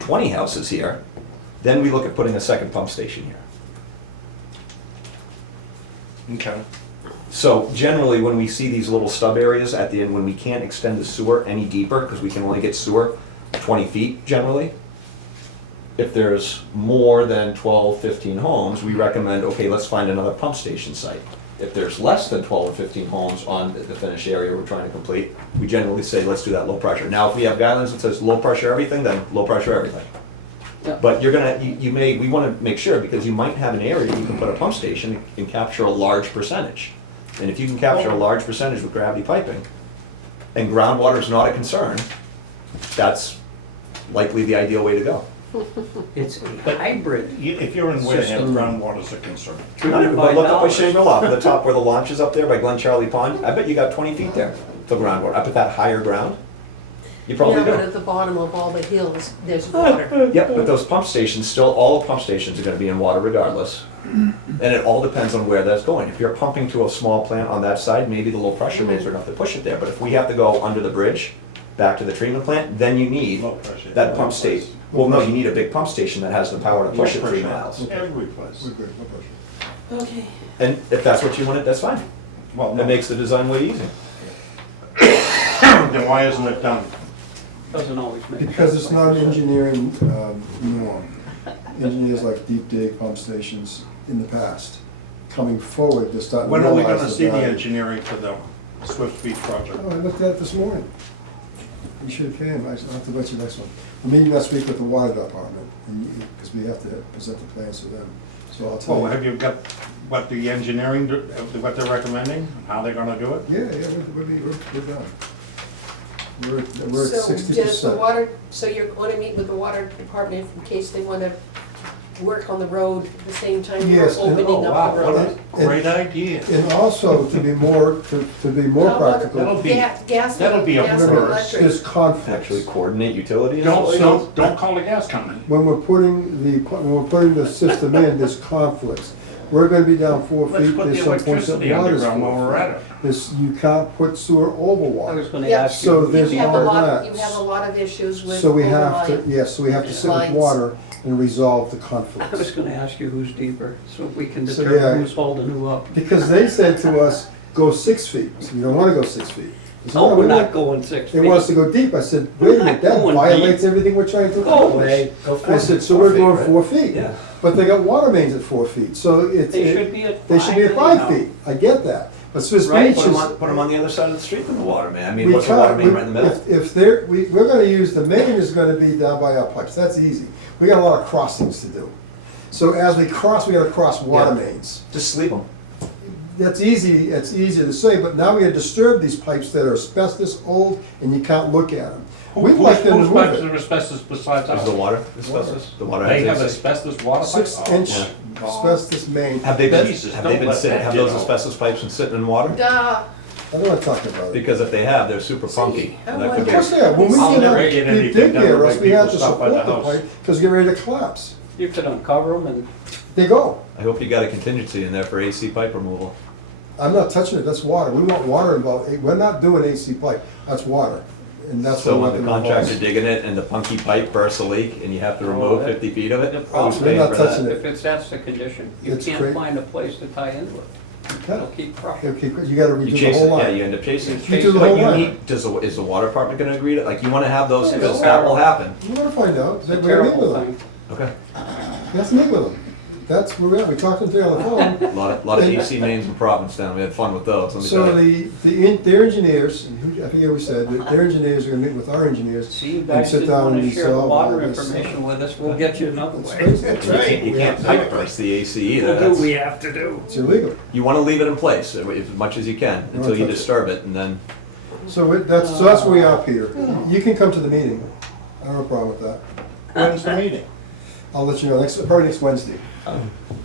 20 houses here, then we look at putting a second pump station here. Okay. So generally, when we see these little stub areas at the end, when we can't extend the sewer any deeper, because we can only get sewer 20 feet generally, if there's more than 12, 15 homes, we recommend, okay, let's find another pump station site. If there's less than 12 or 15 homes on the finished area we're trying to complete, we generally say, let's do that low pressure. Now, if we have guidelines that says low pressure everything, then low pressure everything. Yeah. But you're gonna, we wanna make sure, because you might have an area you can put a pump station and capture a large percentage. And if you can capture a large percentage with gravity piping, and groundwater is not a concern, that's likely the ideal way to go. It's a But hybrid. If you're in Wareham, System. groundwater's a concern. Treated by But look up by dollars. Shangri-La, at the top where the launch is up there by Glen Charlie Pond, I bet you got 20 feet there for groundwater, up at that higher ground. You probably Yeah, but do. at the bottom of all the hills, there's water. Yep, but those pump stations, still, all the pump stations are gonna be in water regardless. And it all depends on where that's going. If you're pumping to a small plant on that side, maybe the low pressure mains are enough to push it there. But if we have to go under the bridge, back to the treatment plant, then you need Low pressure. that pump station. Well, no, you need a big pump station that has the power to push it 3 miles. Every place. We're good, no pressure. Okay. And if that's what you wanted, that's fine. Well, That makes the design way easier. then why isn't it done? Doesn't always make sense. Because it's not an engineering norm. Engineers like deep dig pump stations in the past. Coming forward, they're starting to When are we realize gonna the see the value. engineering for the Swift Beach project? Oh, I looked at it this morning. You should have came, I'll have to let you next one. I'm meeting next week with the water department, because we have to present the plans to them. So I'll tell Oh, you. have you got what the engineering, what they're recommending, how they're gonna do it? Yeah, we're done. We're at So 60%. does the water, so you're gonna meet with the water department in case they wanna work on the road at the same time you're Yes, and- opening Oh, wow, up the what road? a great idea. And also, to be more How about practical, That'll be- Gas that'll be a gas and first. electric. there's conflicts. Actually coordinate utilities. Don't call the gas company. When we're putting the system in, there's conflicts. We're gonna be down 4 Let's feet, put there's the some points that electricity water's underground while 4 we're feet. at it. You can't put sewer over I was water. gonna Yeah. ask you. So there's You have all a lot, that. you have a lot of issues with So we have to, overline. yes, so we have to sit with lines. water and resolve the I was conflicts. gonna ask you who's deeper, so we can So, determine yeah. who's holding who up. Because they said to us, go 6 feet. So you don't wanna go 6 feet. I said, No, "No, we're we not want-" going 6 They feet. want us to go deep. I said, wait a minute, that going violates everything we're trying to Go accomplish. away. I said, so we're going 4 feet. Yeah. But they got water mains at 4 feet, so it's. They should be at They should be at 5 5 feet. I get that. But Swiss Right. Beach Put them is. on the other side of the street from the water main. I mean, we what's the water can't- main we- right in the middle? If they're, we're gonna use, the main is gonna be down by our pipes. That's easy. We got a lot of crossings to do. So as we cross, we gotta cross water Yeah. mains. Just leave them. That's easy, it's easier to say, but now we gotta disturb these pipes that are asbestos old and you can't look at them. We'd like them to Whose move pipes it. are asbestos besides Is ours? the water asbestos? The water They has have AC. asbestos water pipes? 6-inch Oh, asbestos main. Have they been, Jesus, have they don't been let sitting, that have get those old. asbestos pipes been sitting in water? Duh. I don't wanna talk about it. Because if they have, they're super funky. I And that could wonder- be- Of course, yeah, when we I'll get never up, get deep anything dig done there, to us, make we have people to stop by support the the house. pipe, because we're ready to collapse. You could uncover them and They go. I hope you got a contingency in there for AC pipe removal. I'm not touching it, that's water. We want water involved. We're not doing AC pipe, that's water. And that's So what we when want the them contractor involved. digging it and the punky pipe bursts a leak and you have to Oh, remove that- 50 feet of it, the who's problem paying is- for We're not touching that? it. if it's, that's the condition, you It's can't great. find a place to tie into it. Yeah. It'll keep crushing. Okay, you gotta You redo the chase whole it, yeah, line. you end up chasing. You do the But whole you line. need, is the water department gonna agree to, like, you wanna have those, Yeah, because they'll- that will happen. We're gonna find out. It's a We're gonna meet with terrible them. thing. Okay. We have to meet with them. That's where we're at. We talked to them today on the phone. Lot of AC mains in Provincetown, we had fun with those, let me So tell you. their engineers, and I forget who said, that their engineers are gonna meet with our engineers. See, you And guys sit didn't down wanna and share the resolve all water this. information with us, we'll get you another That's way. crazy. You can't pipe burst the AC either. We'll do what That's- we have to do. It's illegal. You wanna leave it in place as much as you can, Don't until you touch it. disturb it, and then, So that's where we are, Peter. You can come to the meeting. I don't have a problem with that. When's the meeting? I'll let you know, probably next Wednesday.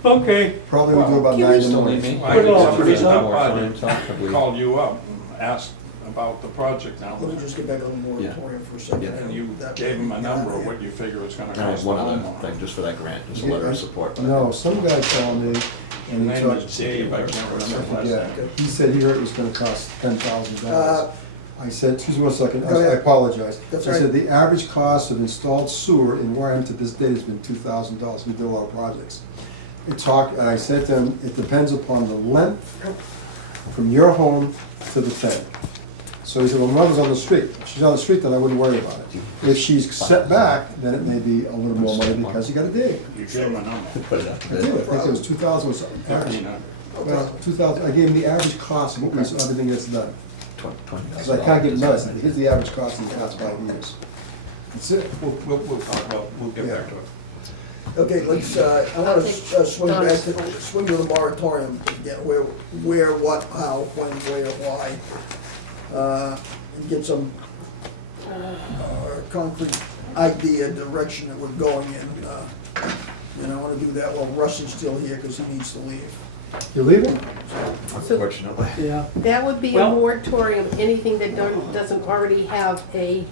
Okay. Probably we'll do about Can 9 we in the morning. me? I think Well, somebody's well, not well, bothered. well, Called you up. asked about the project now. Let me just get back on the moratorium for a second. Yeah. And you That- gave him a yeah, number of yeah. what you figure it's gonna And I have cost. one the other homeowner. thing, just for that grant, just a letter of support. but- No, some guy called me His and he name talked, is Dave, I can't remember last yeah, name. he said he heard it was gonna cost $10,000. I said, excuse me one second, Go I ahead. apologize. That's I all said, right. the average cost of installed sewer in Wareham to this date has been $2,000. We did a lot of projects. And I said to him, it depends upon the length from your home to the tank. So he said, well, mother's on the street. If she's on the street, then I wouldn't worry about it. If she's set back, then it may be a little more money because you gotta dig. You gave him a number, Put it up. I did, I think it was 2,000 or something. 1,500. Well, 2,000, I gave him the average cost of what was everything that's done. $20,000. Because I can't get nuts, here's the average cost in the past 5 years. That's it. We'll talk about, we'll get back to it. Okay, let's, I wanna swing back to, swing to the moratorium again, where, what, how, when, where, why. And get some concrete idea, direction that we're going in. And I wanna do that while Russ is still here, cause he needs to leave. You leaving? Unfortunately. Yeah. That would be a Well- moratorium, anything that doesn't already have a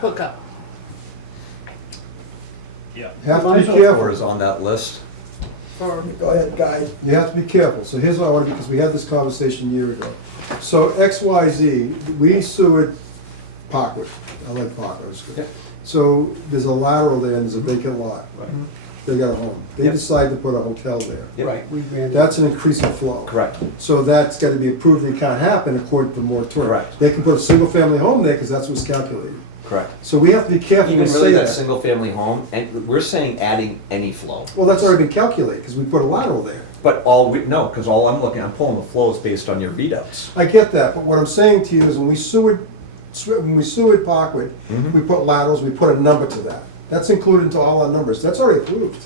hookup. Yeah. You have to Might be as well Or careful. is on that list. Or Go ahead, Guy. You have to be careful. So here's what I want to, because we had this conversation a year ago. So XYZ, we sued Parkwood. I like Parkwood. Yeah. So there's a lateral there and there's a vacant lot. They got a home. They Yep. decide to put a hotel there. Yep. Right, we granted. That's an increase in flow. Correct. So that's got to be approved and it can't happen according to the moratorium. Correct. They can put a single-family home there because that's what's calculated. Correct. So we have to be careful Even to really say that that. single-family home, and we're saying adding any flow. Well, that's already been calculated because we put a lateral there. But no, because all I'm pulling the flows based on your readouts. I get that, but what I'm saying to you is when we sued Parkwood, Mhm. we put laterals, we put a number to that. That's included into all our numbers. That's already approved.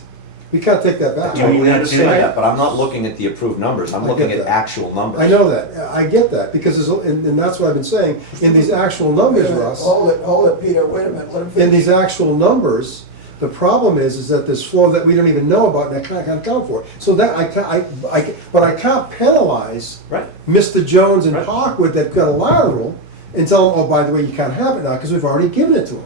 We can't take that back. I totally that's understand right. that, but I'm not looking at the approved numbers, I'm I looking get at that. actual numbers. I know that. I get that because and that's what I've been saying. In these actual numbers, Russ, Hold it, Peter, wait a minute, let him in finish. these actual numbers, the problem is that there's flow that we don't even know about and I can't account for. So that but I can't penalize Right. Mr. Jones and Right. Parkwood that got a lateral and tell them, oh, by the way, you can't have it now because we've already given it to him.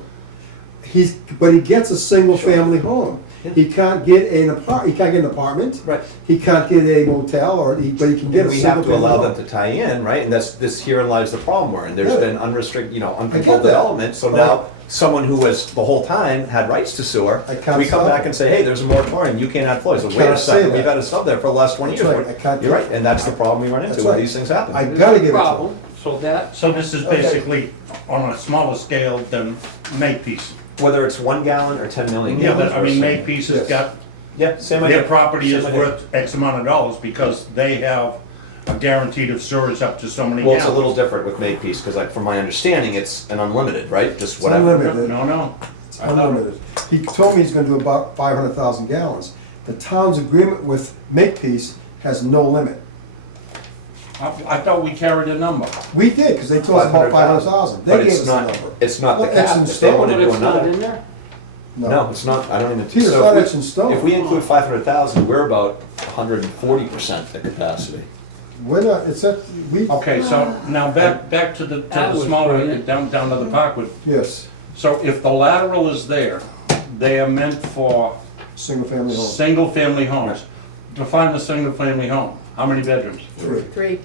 But he gets a single-family home. Yeah. He can't get he can't get an apartment. Right. He can't get a motel, but he can get a We have to single-family allow home. them to tie in, right, and herein lies the problem where, and there's Yeah. been uncontrolled that. development, so But now someone who was the whole time had rights to sewer, I can't we come stop back it. and say, hey, there's a moratorium, you can't add flows. So wait a Can't say second, we've that. had a sub there for the last 20 That's years. right, I can't You're do right, that. and that's the problem we run That's into when right. these things happen. I gotta give it to him. Problem, so that, So this is Okay. basically on a smaller scale than Makepeace. Whether it's 1 gallon or 10 million Yeah, gallons. but I mean, Makepeace has Yes. got, Yeah, same their idea. property is Same idea. worth X amount of dollars because they have a guaranteed of sewers up to so many Well, gallons. it's a little different with Makepeace, because from my understanding, it's an unlimited, right? Just It's whatever. unlimited. No, It's unlimited. He told me he's gonna do about 500,000 gallons. The town's agreement with Makepeace has no limit. I thought we carried a number. We did, because they told us about 500,000. They But gave it's us the not, number. it's not the Well, it's cap. in If they stone. want to but do it's not in another. there? No, it's not, I don't even. Peter, it's so not if etched in we- stone. If we include 500,000, we're about 140% the capacity. We're not, it's at, we, Okay, so now back to the That was smaller, brilliant. down to the Parkwood. yes, So if the lateral is there, they are meant for single-family home. single-family homes. Define a single-family home. How many bedrooms? 3, 3.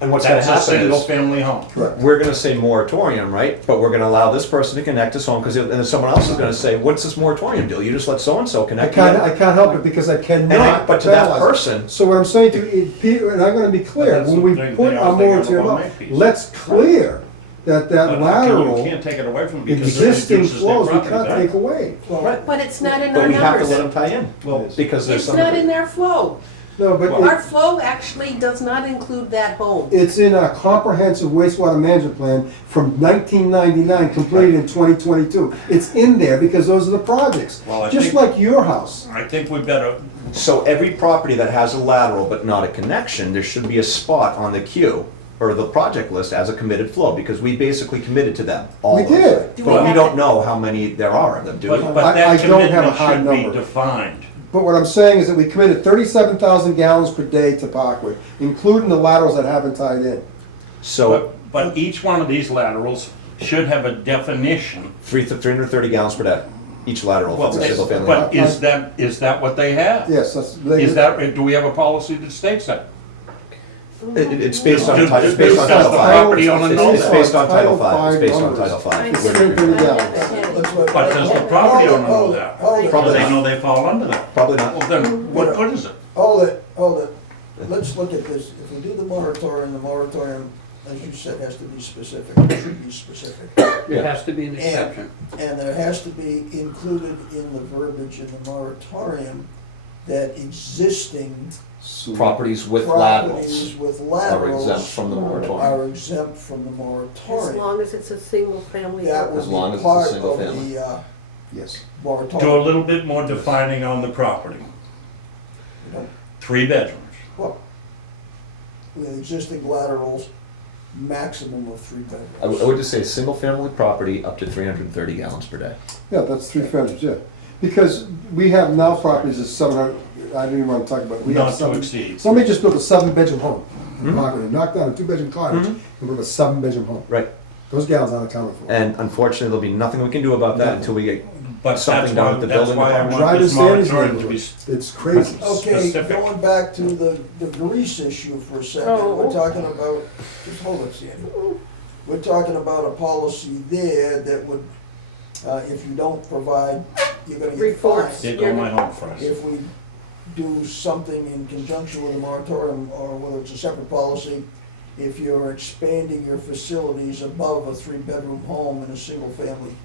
And what's gonna That's a happen is, single-family home. correct. we're gonna say moratorium, right? But we're gonna allow this person to connect us home, because then someone else is gonna say, what's this moratorium deal? You just let so-and-so I connect. can't, you." I can't help it because I cannot. But to that penalize it. person, So what I'm saying to you, Peter, and I'm gonna be clear, But that's when we the thing, put they our are thinking moratorium about up, Makepeace. let's clear that But you lateral, can't take it away from them because it existing reduces their flows, we property can't value. take away. right, But it's not in but our we have to let numbers. them tie in, Well, because there's It's some. not in their flow. No, but Well, Our flow actually does not include that home. it's in our comprehensive wastewater management plan from 1999, completed in 2022. It's in there because those are the projects, Well, I just think- like your house. I think we better, So every property that has a lateral but not a connection, there should be a spot on the queue or the project list as a committed flow, because we basically committed to them. all We of them. did. Do we But we have don't to- know how many there are of them, do we? but I that don't have a commitment hard should be number. defined. But what I'm saying is that we committed 37,000 gallons per day to Parkwood, including the laterals that haven't tied in. So, But each one of these laterals should have a definition. 330 gallons per day, each lateral, if it's a single family. But is that what they have? Yes, that's. Do we have a policy that states that? It's based on, Does it's based on Title the V. property owner know It's that? based on Title Title V, it's based on numbers. Title V. I It's see. 330 gallons. But does the property owner know that? Hold it, Do they know they fall under that? Probably not. Well, then, what good is it? hold it. Let's look at this. If we do the moratorium, as you said, has to be specific, it should be specific. There has to be an exception. And there has to be included in the verbiage in the moratorium that existing Properties with properties laterals with are laterals exempt from the moratorium. are exempt from the As moratorium. long as it's a single family. That would As long be as it's a part single of family. the Yes. Do a moratorium. little bit more defining on the property. You know, 3 bedrooms. Well, with existing laterals, maximum of 3 bedrooms. I would just say, single-family property up to 330 gallons per day. Yeah, that's 3 bedrooms, yeah. Because we have now properties of 700, I don't even want to talk about it. We have Not to seven- exceed. Somebody just built a 7-bedroom home in Mhm. Parkwood, and knocked down a 2-bedroom cottage Mhm. and built a 7-bedroom home. Right. Those gallons aren't accounted for. And unfortunately, there'll be nothing we can do about that until we get But something that's done why, with the that's building why I department. want Drive this in Sandy's moratorium to be. neighborhood. It's crazy. Okay, Specific. going back to the grease issue for a second, Oh. we're talking about, just hold it, Sandy. We're talking about a policy there that would, if you don't provide, you're gonna get Reports. fined. They go my home first. If we do something in conjunction with a moratorium, or whether it's a separate policy, if you're expanding your facilities above a 3-bedroom home in a single-family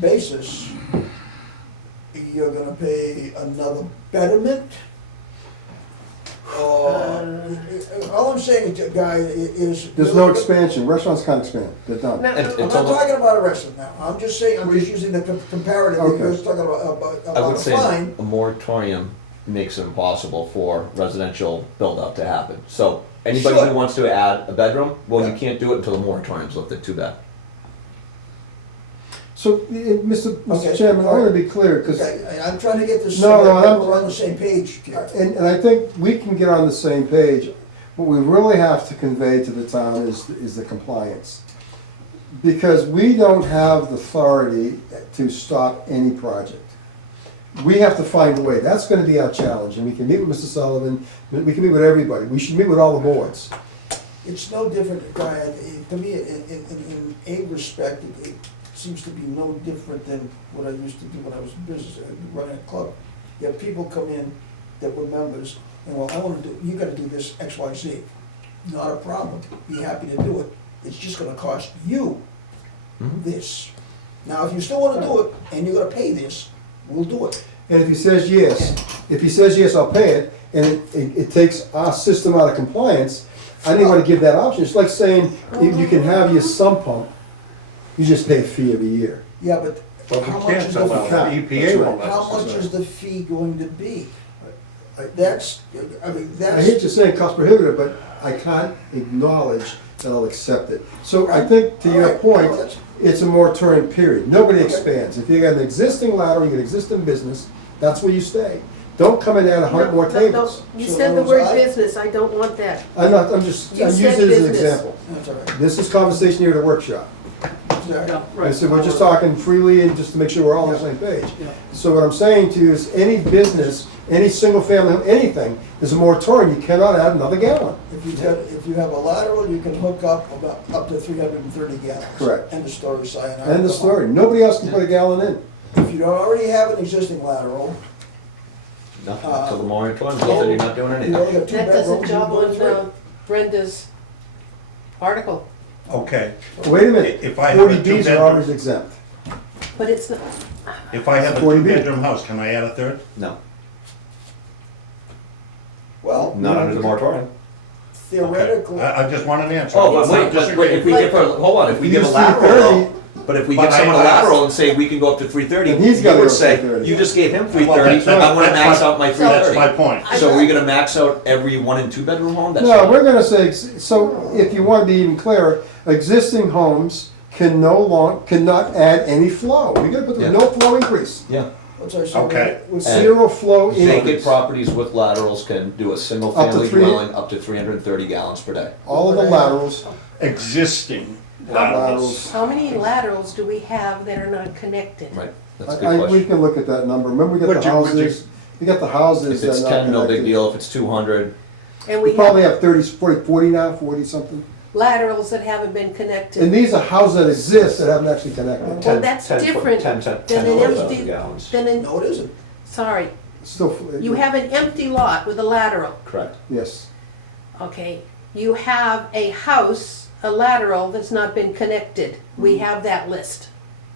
basis, you're gonna pay another betterment? All I'm saying, Guy, is. There's no expansion, restaurants can't expand, they're done. No, And- I'm and not so the- talking about a restaurant now, I'm just saying, I'm just using the comparative, Okay. because talking about I a would say fine. a moratorium makes it impossible for residential build-up to happen. So anybody Sure. who wants to add a bedroom, well, you Yeah. can't do it until the moratorium's lifted, too bad. So, Mr. Okay. Chairman, I want to be clear, because, Okay, I'm trying to get this, No, so no, that I'm- we're on the same page, Kip. and I think we can get on the same page. What we really have to convey to the town is the compliance. Because we don't have the authority to stop any project. We have to find a way, that's gonna be our challenge, and we can meet with Mr. Sullivan, we can meet with everybody, we should meet with all the boards. It's no different, Guy, to me, in a respect, it seems to be no different than what I used to do when I was in business, running a club. You have people come in that were members, and well, I wanna do, you gotta do this X, Y, Z. Not a problem, be happy to do it, it's just gonna cost you this. Now, if you still wanna do it, and you're gonna pay this, we'll do it. And if he says yes, I'll pay it, and it takes our system out of compliance, I didn't wanna give that option. It's like saying, you can have your sump pump, you just pay a fee every year. Yeah, but But how we much can't is sell the, out, That's the EPA right. won't let how us. much is the fee going to be? That's, I mean, I that's. hate to say cost prohibitive, but I can't acknowledge that I'll accept it. So I think, to your Alright, point, no, that's- it's a moratorium period. Nobody Okay. expands. If you got an existing lateral, you got an existing business, that's where you stay. Don't come and add 100 more No, no, tables. You So said the in other words, word I- business, I don't want that. I'm using You said it as an business. example. That's all right. This is conversation here at a workshop. Sorry. Yeah, I right. said, we're just talking freely and just to make sure we're all on the same page. Yeah. So what I'm saying to you is, any business, any single family, anything, is a moratorium, you cannot add another gallon. If you have a lateral, you can hook up up to 330 gallons. Correct. End of story, sayonara. End of story, nobody else can put a gallon in. If you don't already have an existing lateral, Nothing until the moratorium's lifted, you're not doing you anything. only got 2 That bedrooms. does a you job go to on 3. Brenda's article, Okay, Wait a minute, If I have a 40Bs are two-bedroom- always exempt. but it's not, if I have a 40B. 2-bedroom house, can I add a third? No, Well, not under the moratorium. theoretically, I just want an answer. Oh, but I'm wait, not but if we disagreeing. give her, hold on, if we give a Use lateral 330. though, but if we But give someone a I- lateral and say we can go up to 330, Then he's you gotta go would to say, 330. you just gave him Well, 330, that's I wanna max out my That's 330. my point. So are we gonna max out every 1 and 2 bedroom home? That's No, not- we're gonna say, so if you want to be even clearer, existing homes cannot add any flow. We gotta put the Yeah. no flow increase. Yeah, What's our second? Okay. With zero flow Vacant increase. properties with laterals can do a single Up to family 3 dwelling up to 330 gallons per day. All of the laterals, Existing laterals. How many laterals do we have that are not connected? Right, that's a good we question. can look at that number. Remember, we got the Would you- houses, we got the houses If that it's are not 10, no big connected. deal. If it's 200, And We we probably have have 30, 40 now, 40 something. laterals that haven't been And connected. these are houses that exist that haven't actually connected. Well, 10, that's 10 foot- different 10, than 10, an 12,000 empty, gallons. than an, No, it isn't. sorry, Still, you have an empty lot with a lateral, Correct. yes. okay? You have a house, a lateral that's not been connected. We have that list.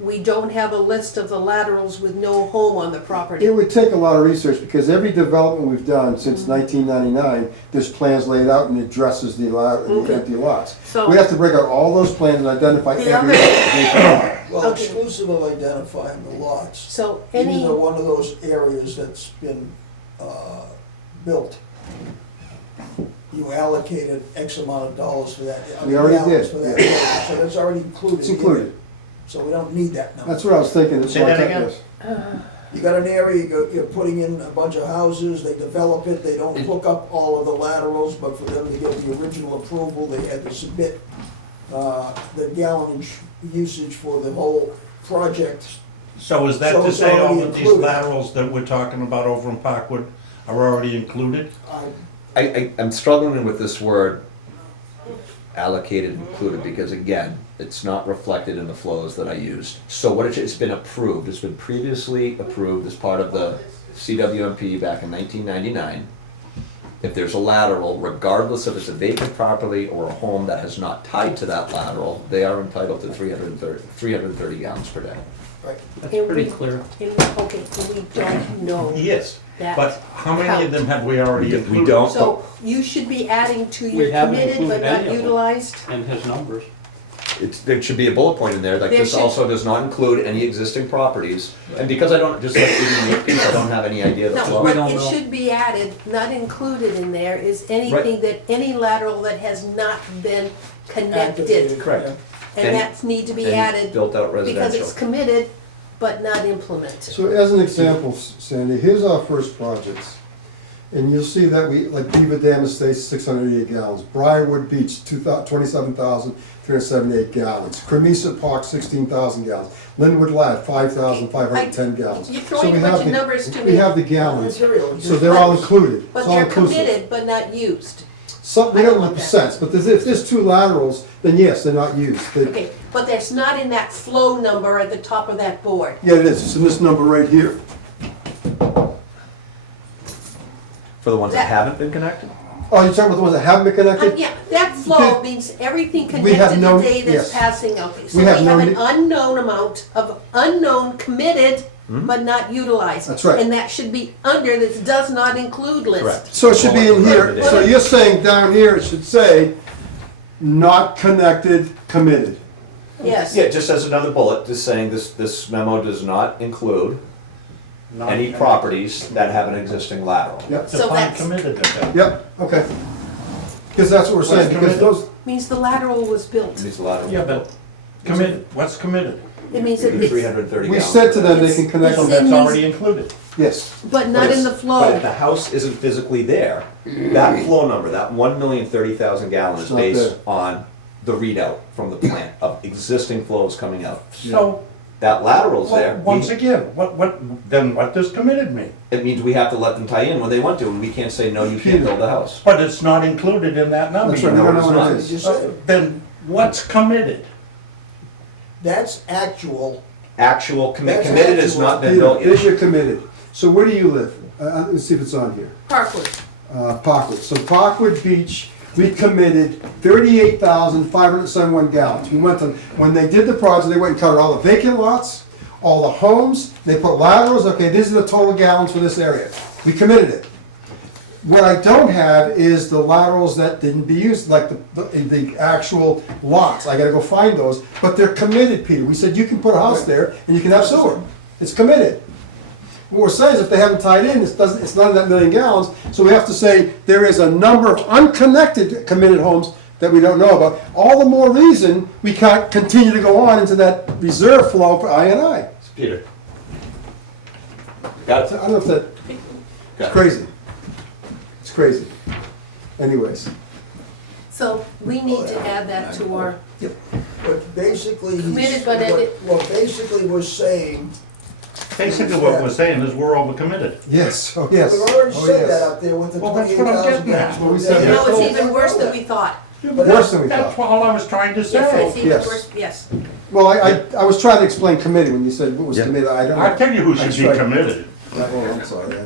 We don't have a list of the laterals with no home on the property. It would take a lot of research because every development we've done since 1999, there's plans laid out and addresses the Okay. empty lots. So- We have to break out all those plans and identify The every other- lot. Well, Okay. exclusive of identifying the lots. So These any, are one of those areas that's been built. You allocated X amount of dollars for that. We already gallons did, for that yeah. area, so that's already included. It's in included. it. So we don't need that number. That's what I was thinking. That's Say why I that took again? this. You got an area, you're putting in a bunch of houses, they develop it, they don't hook up all of the laterals, but for them to get the original approval, they had to submit the gallonage usage for the whole project. So is that So to it's say all already of these included. laterals that we're talking about over in Parkwood are already included? I'm struggling with this word allocated, included, because again, it's not reflected in the flows that I used. So what it's been approved, it's been previously approved as part of the CWMP back in 1999. If there's a lateral, regardless if it's a vacant property or a home that has not tied to that lateral, they are entitled to 330 gallons per day. Right. That's pretty clear. okay, we don't know Yes, that. but how many of them have we already We included? don't. So you should be adding to We your haven't committed but included not any of them. utilized. And his numbers. There should be a bullet point in there, like There this should- also does not include any existing properties. And because I don't, just like reading your piece, I don't have any idea of the No, flow. We but don't it know. should be added, not included in there, is anything that, any lateral that has not been connected. Activated, Correct. yeah. And And- that need to be and added built out because residential. it's committed but not implemented. So as an example, Sandy, here's our first projects. And you'll see that we, like Beaver Dam Estates, 688 gallons. Briarwood Beach, 27,378 gallons. Cremisa Park, 16,000 gallons. Linwood Lab, 5,510 gallons. You're So throwing we a bunch have of the- numbers to We me. have the gallons, Material. so they're all included. But It's all they're inclusive. committed but not used. Some, we I don't don't want have that. sense, but if there's two laterals, then yes, they're not used. Okay, but that's not in that flow number at the top of that board. Yeah, it is, it's in this number right here. For the ones that That- haven't been connected? Oh, you're talking about the ones that haven't been connected? Yeah, that flow Okay. means everything We have connected no- today that's yes. passing out. So We we have have no an ne- unknown amount of unknown committed but not utilized. That's right. And that should be under this does not include list. Correct. So it should be in here, Right. so you're saying down here, it should say, not connected, committed. Yes. Yeah, just as another bullet, just saying this memo does not include Not any connected. properties that have an existing lateral. Yep, So Define that's- committed to that. yep, okay. Because that's what we're saying, What's because committed? those, Means the lateral was built. These laterals. Yeah, but committed, what's committed? It means it, 330 we gallons. said to them they It's- can connect So them, it's- that's already included. yes. but not in the But flow. if the house isn't physically there, that flow number, that 1,030,000 gallons It's is not based there. on the readout from the plant of existing flows coming out. So, That lateral's there. once again, then what does committed mean? It means we have to let them tie in when they want to, and we can't say, no, you can't build a house. But it's not included in that number. That's right, we you don't know. know it's what not. it You is. just said, Then what's committed? that's actual, Actual, That's committed has actual. not been Peter, built here's yet. your committed. So where do you live? Let's see if it's on here. Parkwood. Parkwood. So Parkwood Beach, we committed 38,571 gallons. We went to, when they did the project, they went and covered all the vacant lots, all the homes, they put laterals, okay, these are the total gallons for this area. We committed it. What I don't have is the laterals that didn't be used, like the actual lots. I gotta go find those, but they're committed, Peter. We said you can put a house there and you can have sewer. It's committed. What we're saying is if they haven't tied in, it's not in that million gallons, so we have to say there is a number of unconnected committed homes that we don't know about. All the more reason we can't continue to go on into that reserve flow for I and I. Peter, Got I it? don't know if that, it's crazy. It's crazy. Anyways, So we need to add that to our, But basically, Committed, but it- what basically we're saying, Basically, what we're saying is we're overcommitted. yes, oh, yes. we've already Oh, said that yes. up there with the Well, that's 28,000 what I'm getting at. gallons Well, we per said day. that. now it's even worse than we thought. Worse than we That's thought. all I was trying to Yes, say. it's even Yes. worse, yes. Well, I was trying to explain committee when you said what was Yeah. committee, I don't know. I'll tell you who should That's be right. committed. Oh, I'm sorry.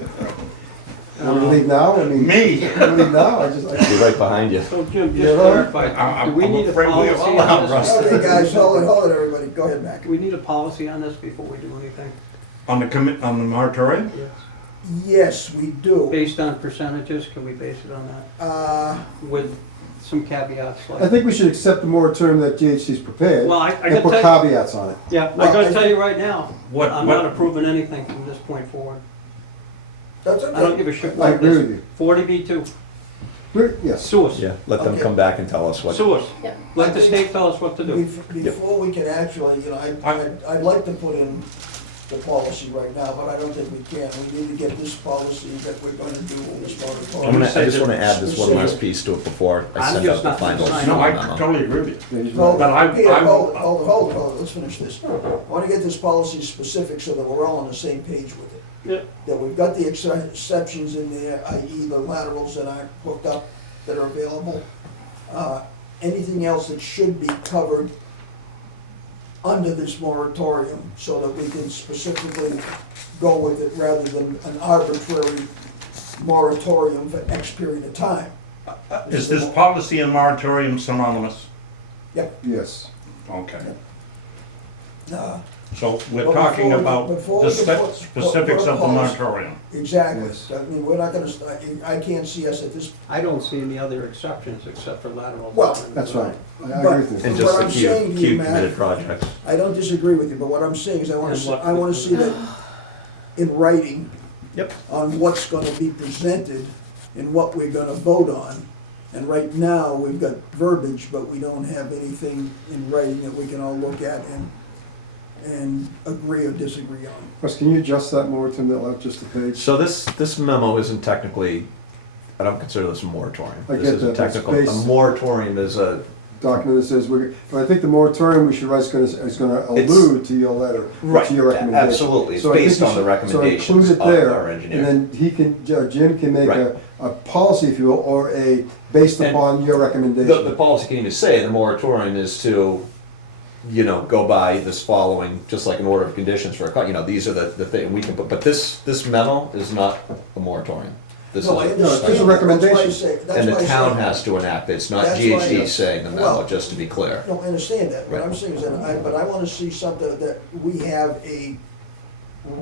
Want me to leave now? I mean. Me. Want me to leave now? I just, Be right behind you. So Jim, Yeah, just right. clarify, do we I'm need a afraid we policy all on are, this? Russ. Okay, guys, hold it, everybody, go ahead, Mac. Do we need a policy on this before we do anything? On the moratorium? Yes. Yes, we do. Based on percentages, can we base it on that? With some caveats I like? think we should accept the moratorium that GHC's prepared Well, I and put gotta tell you, caveats on it. yeah, Well, I gotta I tell think- you right now, What- I'm what- not approving anything from this point forward. That's I don't okay. give a shit I what agree it with is. you. 40B2, Yes. sewers, Yeah, let them Okay. come back and tell us what. sewers. Yeah. Let the state tell us what to do. Before we can actually, you know, I'd like to put in the policy right now, but I don't think we can. We need to get this policy that we're gonna do on this moratorium. I just wanna add this one last piece to it before I I'm send just out the not final gonna sign No, I memo. totally agree with you. Yeah, he's Well, right. But I- Peter, I'm- hold it, let's finish this. I wanna get this policy specific so that we're all on the same page with it. Yeah. That we've got the exceptions in there, i.e. the laterals that aren't hooked up, that are available. Anything else that should be covered under this moratorium, so that we can specifically go with it rather than an arbitrary moratorium for X period of time. Is this policy and moratorium synonymous? Yes. Okay. Uh, So we're But talking before we- about before the we can put- specifics put a of the policy- moratorium. Exactly. Yes. I mean, we're not gonna, I can't see us at this. I don't see any other exceptions except for lateral. Well, That's right. I But- agree with you. And just What the I'm queue, saying to you, queue Matt- committed projects. I don't disagree with you, but what I'm saying is I wanna, And what- I wanna see that in writing Yep. on what's gonna be presented and what we're gonna vote on. And right now, we've got verbiage, but we don't have anything in writing that we can all look at and agree or disagree on. Russ, can you adjust that more to that, just a page? So this memo isn't technically, I don't consider this a moratorium. I This get is a that, but it's technical, a based- moratorium is a, Document that says, but I think the moratorium we should write is gonna allude to your letter, or to your recommendation. absolutely, it's So I think based we on the should- recommendations So include of it there, our and engineer. then he can, Jim can make Right. a policy, if you will, or based And upon your The recommendation. policy can even say the moratorium is to, go by this following, just like an order of conditions for a, these are the thing, we can put, but this memo is not a moratorium. This is No, I a, understand. it's a That's why I recommendation. say- that's and why the I town say- has to enact it, it's not That's why I- GHD saying the memo, well- just to be clear. No, I understand that. What Right. I'm saying is that but I wanna see something that we have a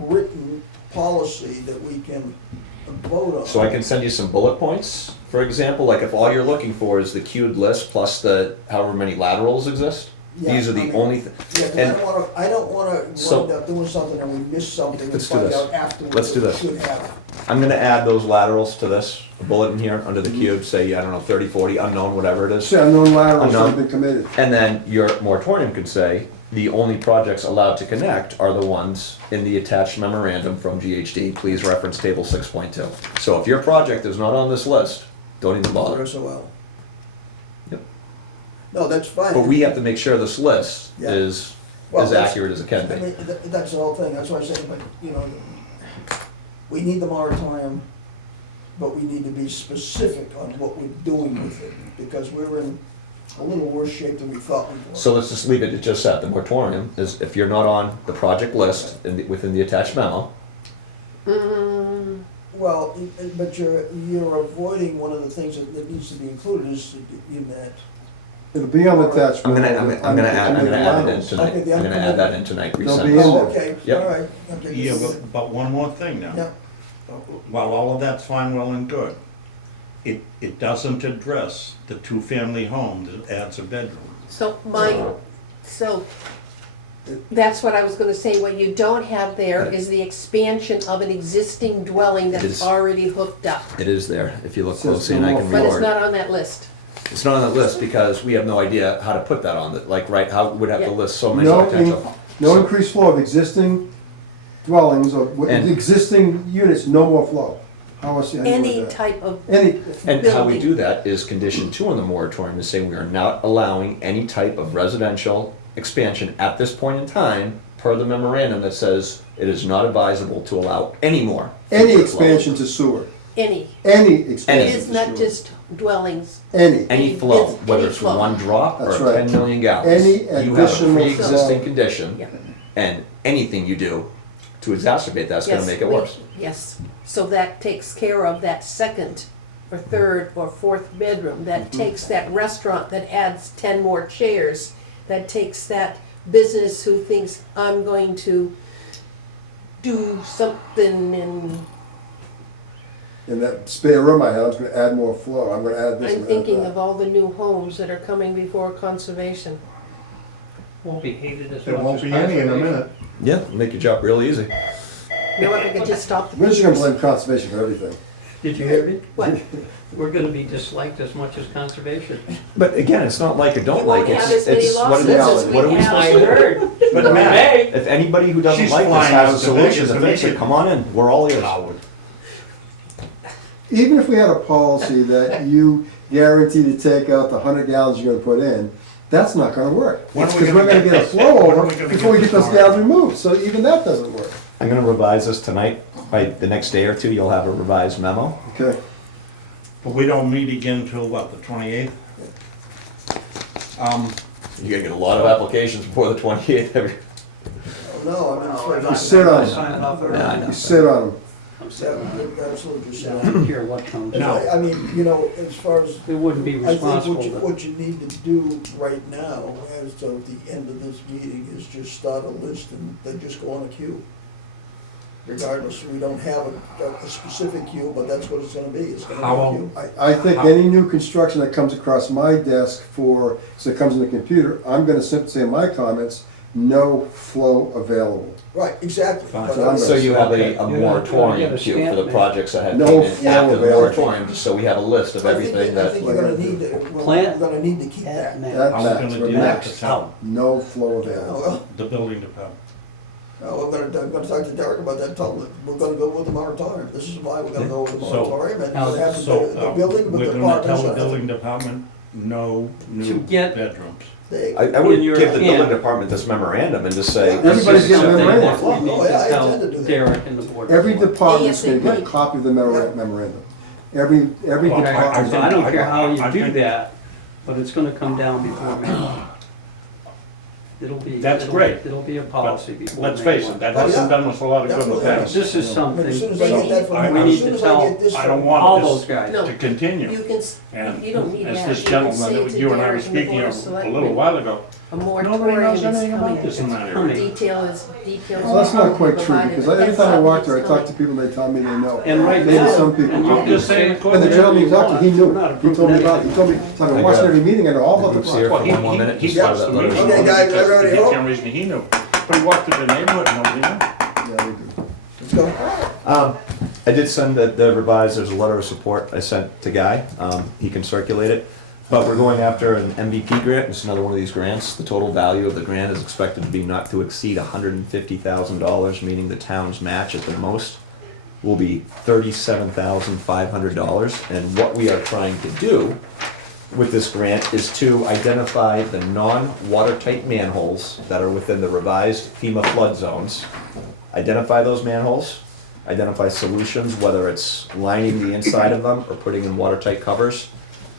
written policy that we can vote on. So I can send you some bullet points, for example, like if all you're looking for is the queued list plus the however many laterals exist, Yeah, these are I the mean, only, Yeah, 'cause and- I don't wanna So- wind up doing something and we miss something and Let's do find this. out afterwards. Let's do that we this. should have. I'm gonna add those laterals to this bullet in here, under the cube, say, I don't know, 30, 40, unknown, whatever it is. Say unknown laterals Unknown. have been committed. And then your moratorium could say, the only projects allowed to connect are the ones in the attached memorandum from GHD. Please reference table 6.2. So if your project is not on this list, don't even bother. SOL. Yep. No, that's fine. But we have to make sure this list Yeah. is Well, as that's- accurate as it can I be. mean, that's the whole thing, that's what I'm saying, but, we need the moratorium, but we need to be specific on what we're doing with it, because we're in a little worse shape than we thought we were. So let's just leave it at just that. The moratorium is if you're not on the project list within the attached memo, Well, but you're avoiding one of the things that needs to be included is in that. It'll be on the attached. I'm gonna memo, add under it in laterals. tonight. Okay, the I'm gonna add that in tonight, They'll be resend in it. Oh, there. okay, Yep. all right. Okay. Yeah, but one more thing now. Yeah, While all of that's fine, well and good, it doesn't address the two-family home that adds a bedroom. So that's what I was gonna say, what you don't have there is the expansion of an existing dwelling It that's is. already hooked up. It is there, if you look Says closely, and I no can more. But it's reword. not on that list. It's not on the list because we have no idea how to put that on the, like, right, how, we'd have to Yeah. list so many No, potential. no increased flow of existing dwellings or And- existing units, no more flow. How else, how do you Any word that? type of Any, And how we building. do that is condition 2 on the moratorium is saying we are not allowing any type of residential expansion at this point in time, per the memorandum that says it is not advisable to allow any more. any future flow. expansion to sewer, Any. any It expansion is to not sewer. just dwellings. Any. Any Any flow, bus- whether any it's flow. one drop or That's right. 10 million gallons. Any You have a additional pre-existing flow. condition, Yeah. and anything you do to exacerbate that's gonna Yes, make it we- worse. Yes, so that takes care of that second or third or fourth bedroom. That takes that restaurant that adds 10 more chairs. That takes that business who thinks, I'm going to do something and In that spare room I have, I'm gonna add more flow, I'm gonna add this I'm and add thinking that. of all the new homes that are coming before conservation. Won't be hated as much as There won't be any in a minute. Yeah, make your job real easy. You know what, we could just stop the We're just gonna pictures. blame conservation for everything. Did you hear me? What? We're gonna be disliked as much as conservation. But again, it's not like or don't You won't like, have it's, as many it's what lawsuits it as is. we What are we have. supposed I to do? heard. But Matt, Hey, If anybody who doesn't She's like this flying has out a to solution Vegas to to fix make it, it- come on in, we're all ears. Howard. Even if we had a policy that you guarantee to take out the 100 gallons you're gonna put in, that's not gonna work. When are Because we we're gonna gonna get get a this? flow When are over we gonna before we get get those this gallons started? removed, so even that doesn't work. I'm gonna revise this tonight. By the next day or two, you'll have a revised memo. Okay, But we don't meet again till what, the 28th? You gotta get a lot of applications before the 28th. No, I mean, you sit on them, sign it off Yeah, I early. know. you sit on them. I'm yeah, sorry. you absolutely I should. don't care what comes. No. I mean, you know, as far as, It wouldn't be I think responsible to. what you need to do right now, as of the end of this meeting, is just start a list and then just go on a queue. Regardless, we don't have a specific queue, but that's what it's gonna be, it's gonna be How- a queue. I think How- any new construction that comes across my desk for, so it comes in the computer, I'm gonna simply say in my comments, no flow available. Right, exactly. Fine. But I'm- So you have Okay. a You're moratorium gonna queue stamp for the me. projects that have No came in flow after the available. moratorium, just so we have a list of I think everything I that. think you're gonna need to, we're Plant- gonna need to keep that. Man. That- How we that's gonna what do that to max. tell No flow available. Well, the building department? I'm gonna talk to Derek about that, tell him that we're gonna go with the moratorium, this is why we're gonna go with the So- moratorium, and Now, we'll have So, the building with we're the gonna tell apartments. the building department, no To new get- bedrooms. I would In your give the building hand. department this memorandum and just say. Everybody's this is getting a something memorandum. more flow. We need Oh, yeah, I to tell intend to do that. Derek and the board. Every department's gonna get a ASAP. copy of the memorandum. Every Okay, Okay, department. so I don't care how I you do think- that, but it's gonna come down before May 1. It'll be. That's it'll- great. It'll be a policy before May 1. Let's face it, that Oh, hasn't yeah. done us a lot of good in the Definitely. past. This is I mean, something, as soon as I get that from, We as need soon to as I tell- get this I from. don't all want those this guys. No. to continue. You can, And you don't need as that. this You can gentleman say that to you and I were Derek and the speaking Board of of a Selectmen, little while ago, a nobody moratorium knows is anything about coming. this in that coming. area. Details. Well, that's not quite true, provided, because but every that's time I something walk there, I that's talk coming. to people, they tell me they know. And right Maybe now. some people and you don't. I'm can just saying, say according And the to gentleman whatever talked to, he you knew, want. We're not he told me approving about, he told me, it's like I'm watching every meeting, I know all about the Bruce here project. for Well, one more he- minute, he just part of gets that the letter. meeting Okay, guys, because everybody the home? only reason he knew. But he walked through the neighborhood and nobody knew. Yeah, we do. Let's go. I did send the revised, there's a letter of support I sent to Guy, he can circulate it. But we're going after an MVP grant, it's another one of these grants. The total value of the grant is expected to be not to exceed $150,000, meaning the town's match at the most will be $37,500. And what we are trying to do with this grant is to identify the non-watertight manholes that are within the revised FEMA flood zones. Identify those manholes, identify solutions, whether it's lining the inside of them or putting in watertight covers,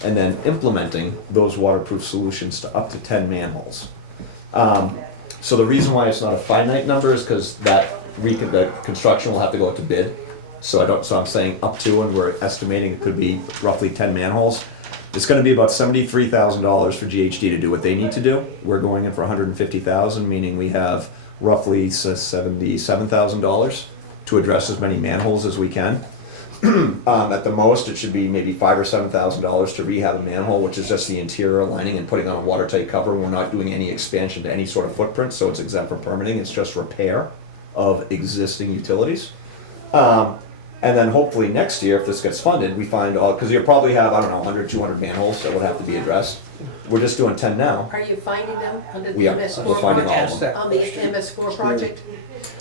and then implementing those waterproof solutions to up to 10 manholes. So the reason why it's not a finite number is because the construction will have to go out to bid. So I'm saying up to, and we're estimating it could be roughly 10 manholes. It's gonna be about $73,000 for GHD to do what they need to do. We're going in for $150,000, meaning we have roughly $77,000 to address as many manholes as we can. At the most, it should be maybe $5,000 or $7,000 to rehab a manhole, which is just the interior lining and putting on a watertight cover. We're not doing any expansion to any sort of footprint, so it's exempt from permitting. It's just repair of existing utilities. And then hopefully next year, if this gets funded, we find all, because you'll probably have, I don't know, 100, 200 manholes that would have to be addressed. We're just doing 10 now. Are you finding them under the We are. MS4 We're finding all project? of them. On the MS4 project?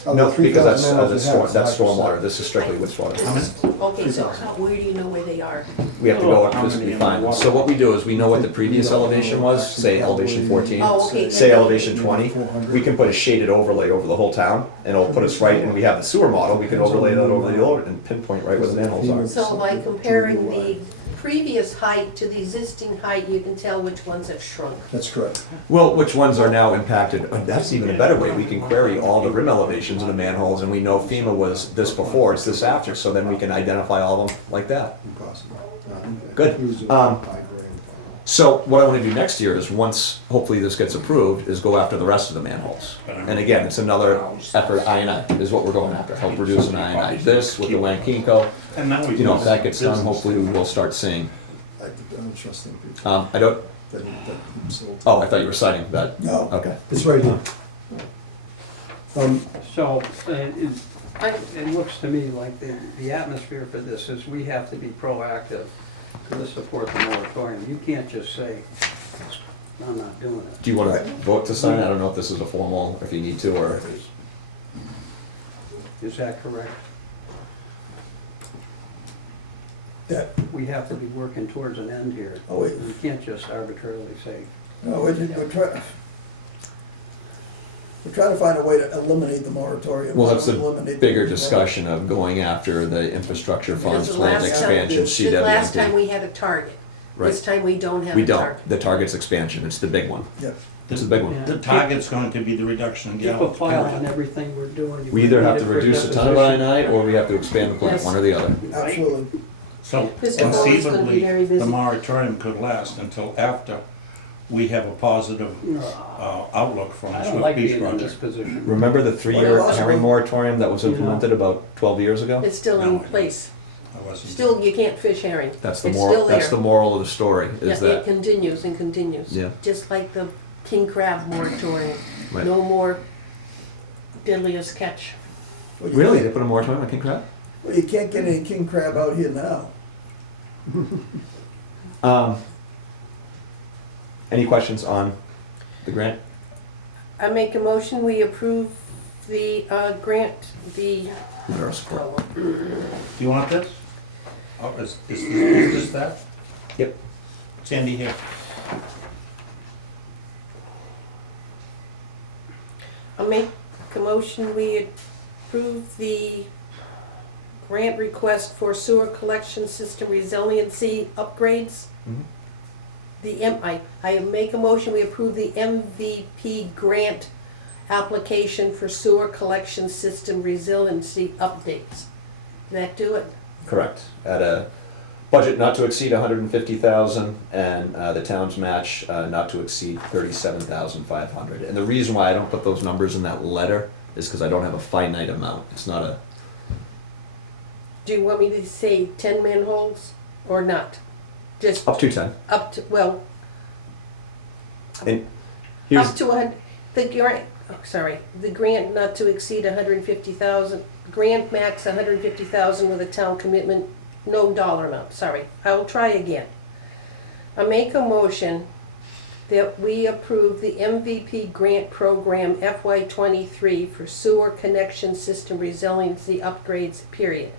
No, because that's, 3,000 manholes we have that's is 5%. stormwater, this is strictly wastewater. Okay, so where do you know where they are? We have to go How up, this many we in the find. water? So what we do is, we know what the previous elevation was, say elevation 14. Oh, okay. Say elevation 20, we can put a shaded overlay over the whole town, and it'll put us right, and we have the sewer model, we can overlay that over the old and pinpoint right where the manholes are. So by comparing the previous height to the existing height, you can tell which ones have shrunk. That's correct. Well, which ones are now impacted, that's even a better way, we can query all the rim elevations of the manholes, and we know FEMA was this before, it's this after, so then we can identify all of them like that. Impossible. Good. So what I want to do next year is, once hopefully this gets approved, is go after the rest of the manholes. And again, it's another effort, I&I is what we're going after, help reduce an I&I. This with the Wankinko, And now we. you know, if that gets done, hopefully we will start seeing. I don't trust them people. I don't, That sold. oh, I thought you were citing that. No. Okay. It's right here. So, it looks to me like the atmosphere for this is we have to be proactive to support the moratorium. You can't just say, I'm not doing it. Do you want to vote to sign? I don't know if this is a formal, if you need to, or. Is that correct? That, We have to be working towards an end here. Oh, wait. You can't just arbitrarily say, no, we're trying to find a way to eliminate the moratorium. Well, that's a Eliminate bigger the- discussion of going after the infrastructure funds, Because the plant last time- expansion, the last time CWMP. we had a target. Right. This time we don't have We a don't, target. the target's expansion, it's the big one. Yeah. It's the big one. The target's going to be the reduction in keep a gallons. file on everything we're doing. We either have to You need it for reduce a ton of deposition. I&I, or we have to expand the plant, Yes. one or the other. Absolutely. So Mr. Hall is gonna be conceivably, very busy. the moratorium could last until after we have a positive outlook from I the don't Swift like Beach being in this project. position. Remember the Well, 3-year also- herring moratorium that was implemented about 12 years ago? It's still No, in I don't. place. I wasn't. Still, you can't fish herring. That's the It's moral, still that's there. the moral of the story, Yeah, is it that, continues and continues. Yeah. Just like the king crab moratorium. Right. No more deadliest catch. Well, you really, can't- they put a moratorium on king crab? Well, you can't get any king crab out here now. Any questions on the grant? I make a motion, we approve the grant, the, Letter of support. Do you want this? Oh, is this that? Yep. Sandy here. I make a motion, we approve the grant request for sewer collection system resiliency upgrades. Mhm. I make a motion, we approve the MVP grant application for sewer collection system resiliency updates. Did that do it? Correct. At a budget not to exceed 150,000 and the town's match not to exceed 37,500. And the reason why I don't put those numbers in that letter is because I don't have a finite amount. It's not a, Do you want me to say 10 manholes or not? Just up to 10. up to, well, And here's, up to the grant, the grant not to exceed 150,000, grant max 150,000 with a town commitment, no dollar amount, sorry. I will try again. I make a motion that we approve the MVP grant program FY23 for sewer connection system resiliency upgrades, period.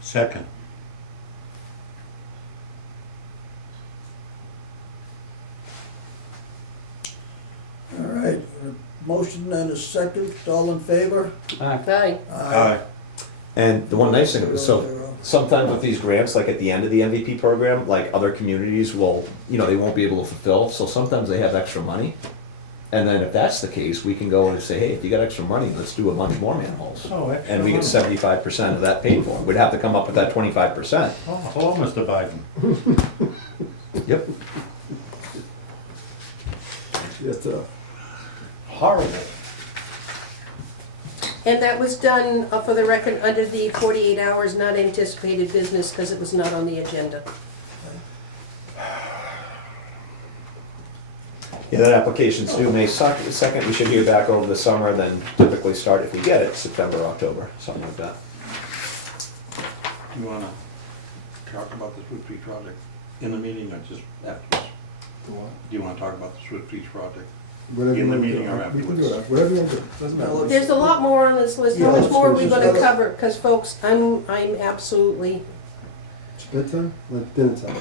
Second. All right, motion and a second, all in favor? Aye. Aye. and the one nice thing is, so 0-0. sometimes with these grants, like at the end of the MVP program, like other communities will, you know, they won't be able to fulfill, so sometimes they have extra money. And then if that's the case, we can go and say, hey, if you got extra money, let's do a bunch more manholes. Oh, extra And we get money. 75% of that paid for. We'd have to come up with that 25%. Oh, hello, Mr. Biden. Yep. Yes, Horrible. And that was done, for the record, under the 48 hours not anticipated business because it was not on the agenda. Yeah, that application's due May 2nd. We should hear back over the summer, then typically start, if we get it, September, October, something like that. You wanna talk about the Swift Beach project? In the meeting or just afterwards? Go on. Do you wanna talk about the Swift Beach project? Whatever In you the wanna do. meeting or We can do afterwards? it, whatever you want to do, doesn't Well, matter. There's a lot more on this list. How Yeah, much let's more are go we just gonna another- cover? Because folks, I'm absolutely, It's bedtime, like dinner time.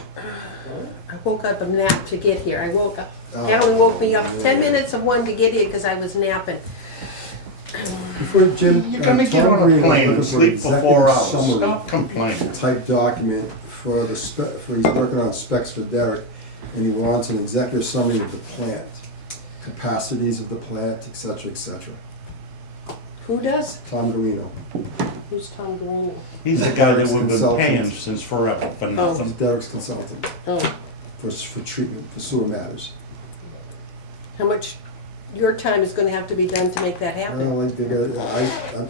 I woke up a nap to get here. I woke up, Oh. Alan woke me up 10 minutes of one to get here because I was napping. Before Jim. You're gonna get Tom on a Green plane looking and for sleep for executive 4 hours. summary Stop complaining. Type document for the for he's working on specs for Derek, and he wants an executive summary of the plant, capacities of the plant, et cetera, et cetera. Who does? Tom Guarino, Who's Tom Green? He's the guy that we've been Consultant. paying since forever for he's nothing. Derek's consultant Oh, for treatment, for sewer matters. how much your time is gonna have to be done to make that happen? Well,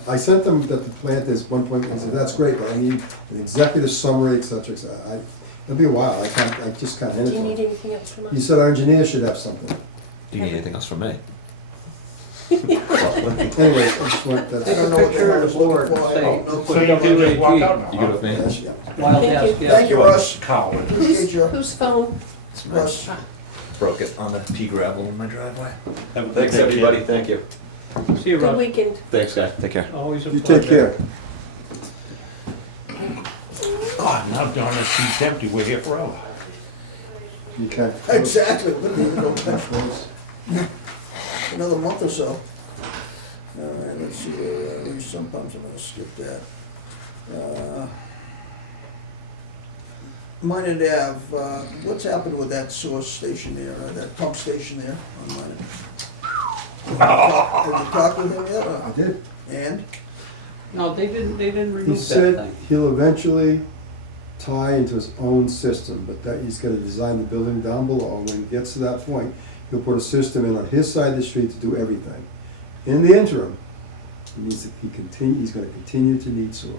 I sent them that the plant is 1 I said, that's great, but I need an executive summary, et cetera, et cetera. It'll be a while, I just can't hand it Do to you need him. anything else from us? He said our engineer should have something. Do you need anything else from me? Anyway, I just want, I that's. don't know what the hell I was looking for, I Say- don't know. So you can just walk out You now, good huh? with me? That's- yeah. Wild Thank ass you. guess. Thank you, Russ. Coward. Appreciate your, Whose phone? It's mine. Russ. Broke it on the pea gravel in my driveway. Have a good Thanks, day, everybody, kid. thank you. See you, Good Russ. weekend. Thanks, guys, take care. Always a You pleasure. take care. God, now darn it, seat's empty, we're here forever. You can. exactly, we're gonna go back another month or so. All right, let's see, sometimes I'm gonna skip that. Minot Ave, what's happened with that source station there, that pump station there on Minot? Have you talked with him yet? I did. And? No, they didn't He remove that said thing. he'll eventually tie into his own system, but that he's gonna design the building down below. When he gets to that point, he'll put a system in on his side of the street to do everything. In the interim, he's gonna continue to need sewer.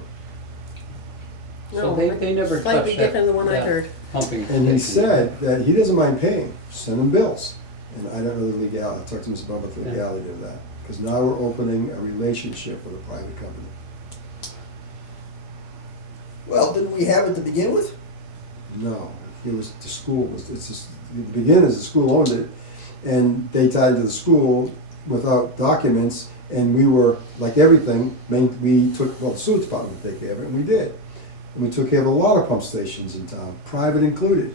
So No, they never touched that. Slightly different than what I that heard. Pumping. And he station. said that he doesn't mind paying, send him bills. And I don't know the legality, I talked to Mr. Bubba, the Yeah. legality of that. Because now we're opening a relationship with a private company. Well, didn't we have it to begin with? No, it was, the school was, it's just, the beginners, the school owned it, and they tied into the school without documents, and we were, like everything, we took, well, the sewer department to take care of it, and we did. And we took care of a lot of pump stations in town, private included.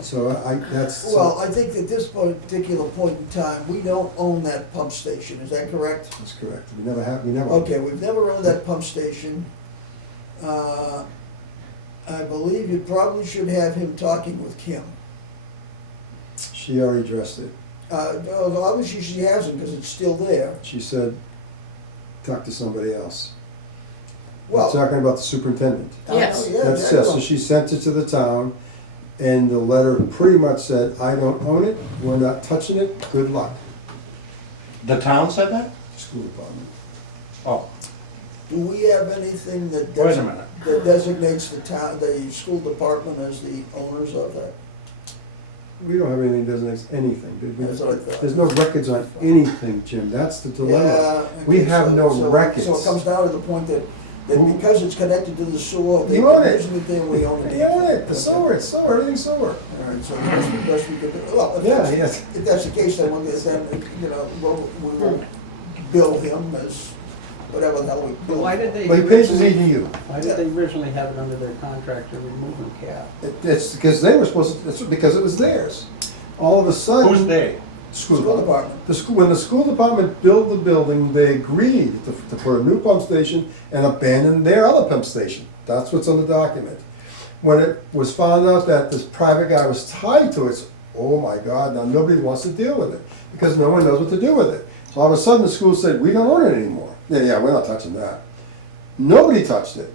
So that's. Well, I think at this particular point in time, we don't own that pump station, is that correct? That's correct, we never have, we never. Okay, we've never owned that pump station. I believe you probably should have him talking with Kim. She already addressed it. Well, obviously she hasn't, because it's still there. She said, talk to somebody else. Well, We're talking about the superintendent. Yes. yeah, That's yeah, it, so she sent it to the town, and the letter pretty much said, I don't own it, we're not touching it, good luck. The town said that? School department. Oh, Do we have anything that wait a minute. that designates the town, the school department as the owners of that? We don't have anything, that doesn't anything. That's what I thought. There's no records on anything, Jim, that's the dilemma. Yeah, We okay, have no so records. So it comes down to the point that Who- because it's connected to the sewer, they You own it. using it there, we own it. We own it, the Okay. sewer, it's sewer, everything's sewer. All right, so best we could do, well, if Yeah, that's, yes. if that's the case, then you know, we will bill him as whatever the hell we But bill. why did they? Well, he pays his originally- EDU. Why did they originally have it under their contract to remove the cap? It's because they were supposed to, it's because it was theirs. All of a sudden. Who's they? School School department. department. The school, when the school department built the building, they agreed to put a new pump station and abandon their other pump station. That's what's on the document. When it was found out that this private guy was tied to it, it's, oh my God, now nobody wants to deal with it, because no one knows what to do with it. So all of a sudden, the school said, we don't own it anymore. Yeah, we're not touching that. Nobody touched it.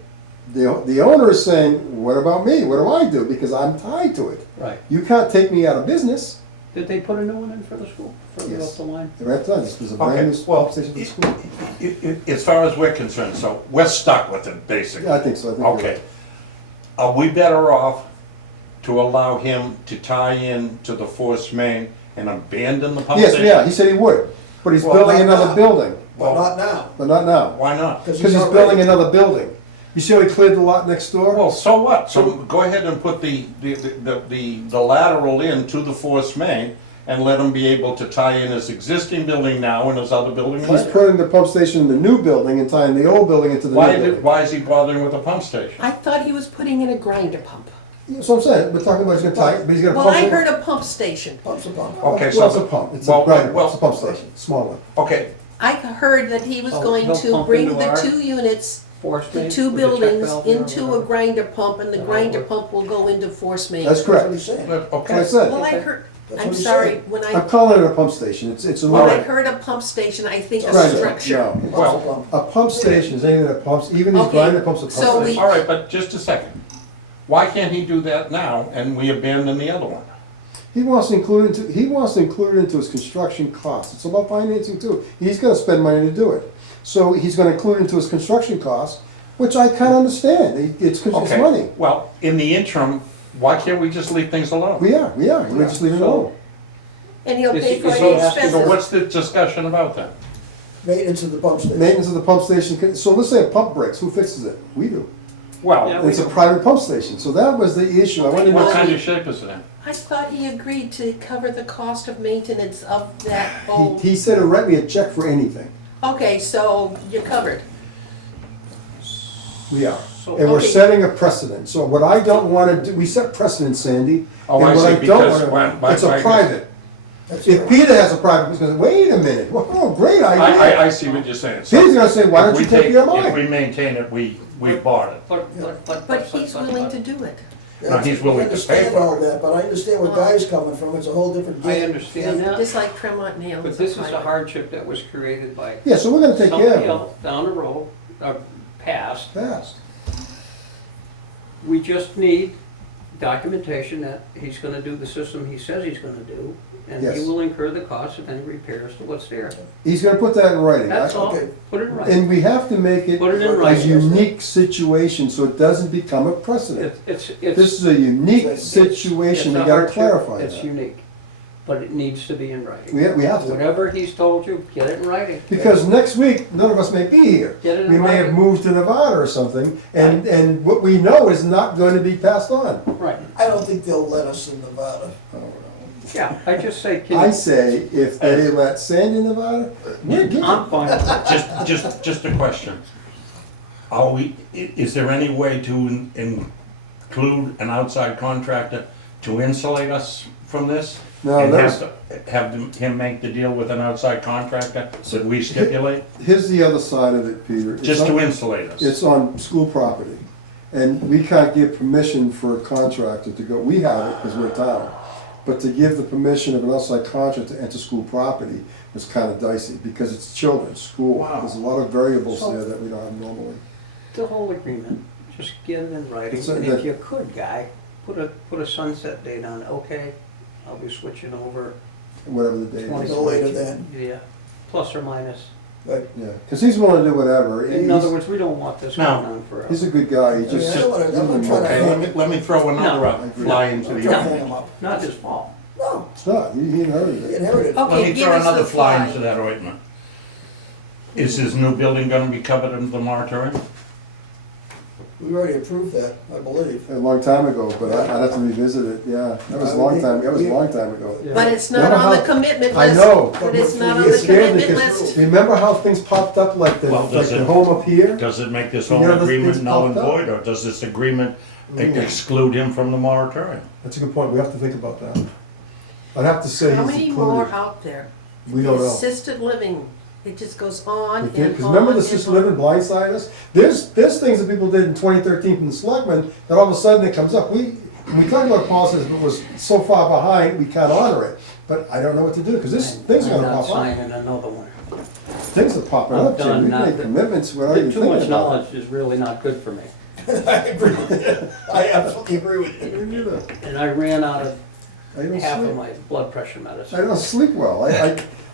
The owner is saying, what about me? What do I do? Because I'm tied to it. Right. You can't take me out of business. Did they put a new one in for the school, further Yes. up the line? Right, there's a Okay, brand new well, pump station for the school. As far as we're concerned, so we're stuck with it, basically. Yeah, I think so. I think you're Okay. right. Are we better off to allow him to tie in to the force main and abandon the pump Yes, station? yeah, he said he would, but he's Well, building not another now. building, But not now. but not now. Why not? Because he's building another building. You see how he cleared the lot next door? Well, so what? So go ahead and put the lateral in to the force main and let him be able to tie in his existing building now and his other building He's later. putting the pump station in the new building and tying the old building into the new building. Why is he bothering with the pump station? I thought he was putting in a grinder pump. That's what I'm saying, we're talking about he's gonna tie, but he's gonna Well, pump. I it- heard a pump station. Pump's a pump. Okay, Well, it's so, a pump, it's well, a grinder, well- it's a pump station, small one. okay, I heard that he was Oh, going he'll to pump bring into the our 2 units, Force the main 2 with the check buildings valve in or into a whatever. grinder pump, and the That'll grinder work. pump will go into force main. That's That's what correct, he's saying. but- that's what I okay. said. Well, I heard, That's I'm what he sorry, said. when I'm calling it a pump station, it's a. when I Alright. heard a pump station, I think a Grinder, structure. no. Pump's a Well, pump. A pump station is anything that pumps, even his Okay, grinder pumps a so pump we- station. All right, but just a second. Why can't he do that now and we abandon the other one? He wants to include it into his construction costs. It's about financing too. He's gonna spend money to do it. So he's gonna include it into his construction costs, which I kinda understand. It's Okay, money. well, in the interim, why can't we just leave things alone? We are, we're just leaving it alone. And he'll Is pay he- for is he any asking So expenses. what's the discussion about then? Maintenance of the pump station. Maintenance of the pump station, so let's say a pump breaks, who fixes it? We do. Well, Yeah, It's a private pump station, so that was the issue. I wanted to what know. kind of shape is it in? I thought he agreed to cover the cost of maintenance of that whole, He said he'll write me a check for anything. okay, so you're covered. We are. So- And we're Okay. setting a precedent. So what I don't wanna do, we set precedent, Sandy. Oh, and I what see, don't because wanna- when- It's a by- private. That's If right. Peter has a private, he's gonna say, wait a minute, oh, great idea. I see what you're saying. So Peter's gonna say, why don't if you we take your If money? we maintain it, we bought it. But he's willing to do it. No, he's willing to pay I understand for it. all that, but I understand where Guy's coming from, it's a whole different I game. understand that, Just like Tremont Nails. but this is a hardship that was created by Yeah, so we're gonna take care somebody of else down the road, past. it. Fast. We just need documentation that he's gonna do the system he says he's gonna do, and he Yes. will incur the cost of any repairs to what's there. He's gonna put that in writing. That's all, okay. put it in writing. And we have to make it Put it in a writing. unique situation so it doesn't become a precedent. It's This is a unique It's- situation, we a gotta hardship, clarify It's that. unique, but it needs to be in writing. We have to. Whatever he's told you, get it in writing. Because next week, none of us may be here. Get it in We may have writing. moved to Nevada or something, and what we know is not going to be passed on. Right, I don't think they'll let us in Nevada. yeah, I just say, I can say, if they let sand in Nevada, we're good. I'm fine with it. Just a question. Is there any way to include an outside contractor to insulate us from this? No, And that's, have him make the deal with an outside contractor that we stipulate, here's the other side of it, Peter. It's just to on- insulate us? It's on school property, and we can't give permission for a contractor to go, we have it because we're a town. But to give the permission of an outside contractor to enter school property is kind of dicey, because it's children's school. Wow. There's a lot of variables So- there that we don't have normally. The whole agreement, just get it in writing, It's a- and if you could, Guy, put a sunset date on it, okay? I'll be switching over Whatever the date is. No later than. Yeah, plus or minus. But Yeah, because he's willing to do whatever. In other words, we don't want this No. going on forever. He's a good guy, he I mean, just. I don't wanna- I'm not trying to Okay, let me throw another No. fly into I'm the trying to oven. hang him up. Not his fault. No, It's not, he inherited he it. inherited it. Let Okay, me give throw us another the fly fly. into that ointment. Is his new building gonna be covered under the moratorium? We already approved that, I believe. A long time ago, but I'd have to revisit it, yeah. That was a long time ago. Yeah. But it's not Remember on the how- commitment I list. know. But it's not on It the scared me commitment because- list. Remember how things popped up like the, Well, like does the it- home up here? Does it make this You whole know, those agreement things null and popped up. void, or does this agreement Mm. exclude him from the moratorium? That's a good point, we have to think about that. I'd have to say How he's many more included. out there? We don't know. Assisted living, it just goes on and on. Because remember the and assisted on. living blindsided us? There's things that people did in 2013 from the selectmen, that all of a sudden it comes up. When we talk about policies, if it was so far behind, we can't honor it. But I don't know what to do, because things are I'm gonna not pop up. signing another one. Things are popping I'm up, Jim, done we now. make commitments without even Too thinking much about it. knowledge is really not good for me. I agree with you. I absolutely agree with you. I don't do that. And I ran out of I don't half of sleep. my blood pressure I medicine. don't sleep well.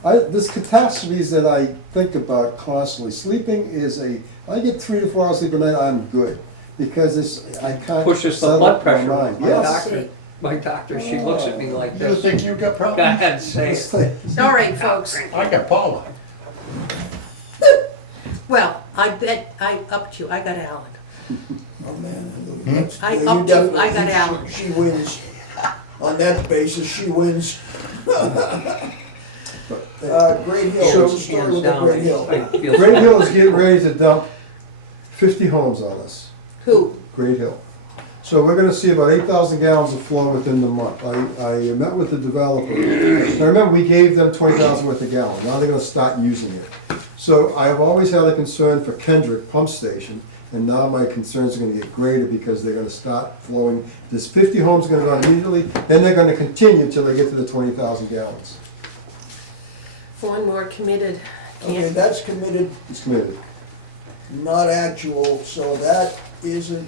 There's catastrophes that I think about constantly. Sleeping is I get 3 to 4 hours sleep a night, I'm good. Because I can't Pushes the settle blood my pressure. mind. My Yes. doctor, she looks at me like You this. think you got God problems? sake. All right, folks. I got Paula. Well, I bet I upped you. I got Alan. Oh, man. that's- I you upped you. I got definitely- out. She wins. On that basis, she wins. Great Hill, what's the story Hands with the down, Great Hill? I feel Great Hill is getting ready to dump 50 homes on us. Who? Great Hill. So we're gonna see about 8,000 gallons of flow within the month. I met with the developer. Now remember, we gave them 20,000 worth of gallons. Now they're gonna start using it. So I've always had a concern for Kendrick Pump Station, and now my concerns are gonna get greater because they're gonna start flowing. There's 50 homes gonna go immediately, then they're gonna continue till they get to the 20,000 gallons. One more committed. Okay, Can't. that's committed, It's committed. not actual, so that isn't.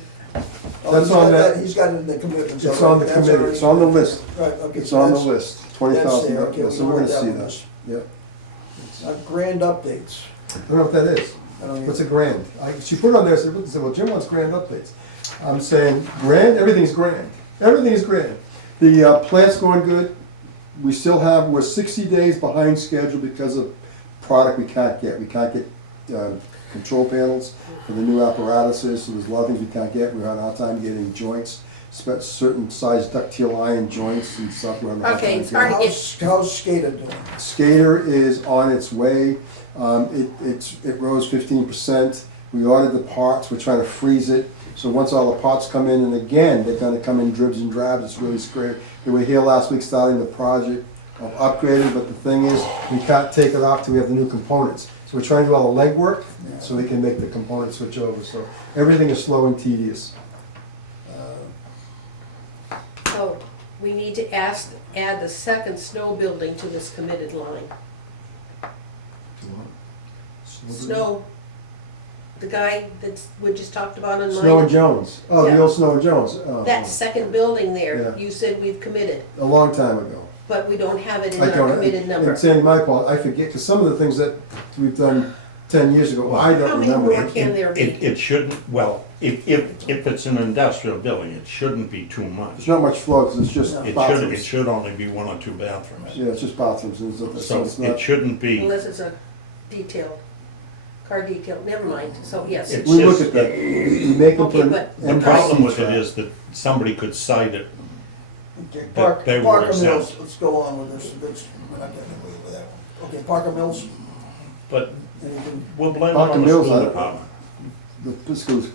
Oh, That's he's on got that- He's got it in the commitments. It's all on right, the that's committee, already- it's on the list. Right, okay. It's so on the that's- list, That's 20,000, there, okay, yeah, we so know we're what gonna see one that. is. Yep. Grand updates. I don't know what that is. I don't What's a either. grand? She put it on there, I said, well, Jim wants grand updates. I'm saying, grand, everything's grand. Everything is grand. The plant's going good. We're 60 days behind schedule because of product we can't get. We can't get control panels for the new apparatuses, so there's a lot of things we can't get. We're on our time getting joints, certain size ductile iron joints and stuff. We're on our Okay, time it's hard to getting. How's Skater doing? Skater is on its way. It rose 15%. We ordered the parts. We're trying to freeze it. So once all the parts come in, and again, they're gonna come in dribs and drabs. It's really scary. They were here last week starting the project of upgrading, but the thing is, we can't take it off till we have the new components. So we're trying to do all the legwork so we can make the component switch over. So everything is slow and tedious. So we need to add the second snow building to this committed line. Snow, the guy that's, we just talked about on Snow and line, Jones. Oh, the Yeah. old Snow and Jones. Oh, that second building there, Yeah. you said we've committed, a long time ago. but we don't have it in I our don't, committed number. and Sandy, my fault, I forget, because some of the things that we've done 10 years ago, I How don't many remember. more can there It be? shouldn't, well, if it's an industrial building, it shouldn't be too There's much. not much flow, because it's just It bathrooms. should only be one or two bathrooms. Yeah, it's just bathrooms, and so So it's it not. shouldn't be, Unless it's a detailed, car detail, never mind, so yes. It's We look just- at that, we make them Okay, put an but the empty problem with seat it track. is that somebody could cite it. Okay, That they were Parker exempt. Mills, let's go on with this, we're not getting away with that one. Okay, Parker Mills, But anything? we'll blame it Parker on the Mills, school I- department. The schools,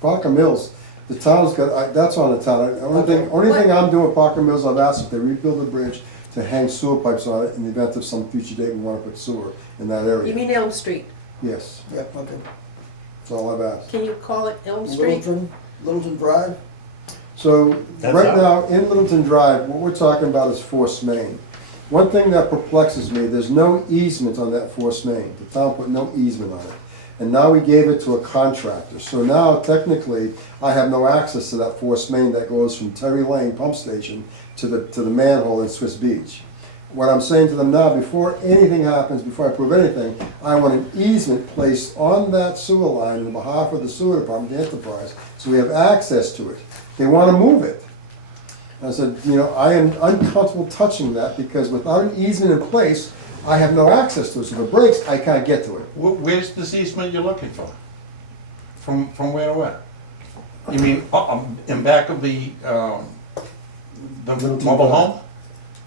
Parker Mills, the town's got, that's on the town. The only thing I'm doing with Parker Mills, I've asked if they rebuild the bridge to hang sewer pipes on it in the event of some future date we wanna put sewer in that You area. mean Elm Street, Yes, Yeah, okay. that's all I've asked. can you call it Elm Street? Littleton Drive? So, That's right out. now, in Littleton Drive, what we're talking about is force main. One thing that perplexes me, there's no easement on that force main. The town put no easement on it. And now we gave it to a contractor. So now, technically, I have no access to that force main that goes from Terry Lane Pump Station to the manhole in Swiss Beach. What I'm saying to them now, before anything happens, before I prove anything, I want an easement placed on that sewer line on behalf of the sewer department, the enterprise, so we have access to it. They want to move it. I said, I am uncomfortable touching that because without an easement in place, I have no access to it. So if it breaks, I can't get to it. Where's this easement you're looking for? From where to where? You mean, in back of the Littleton mobile Drive. home?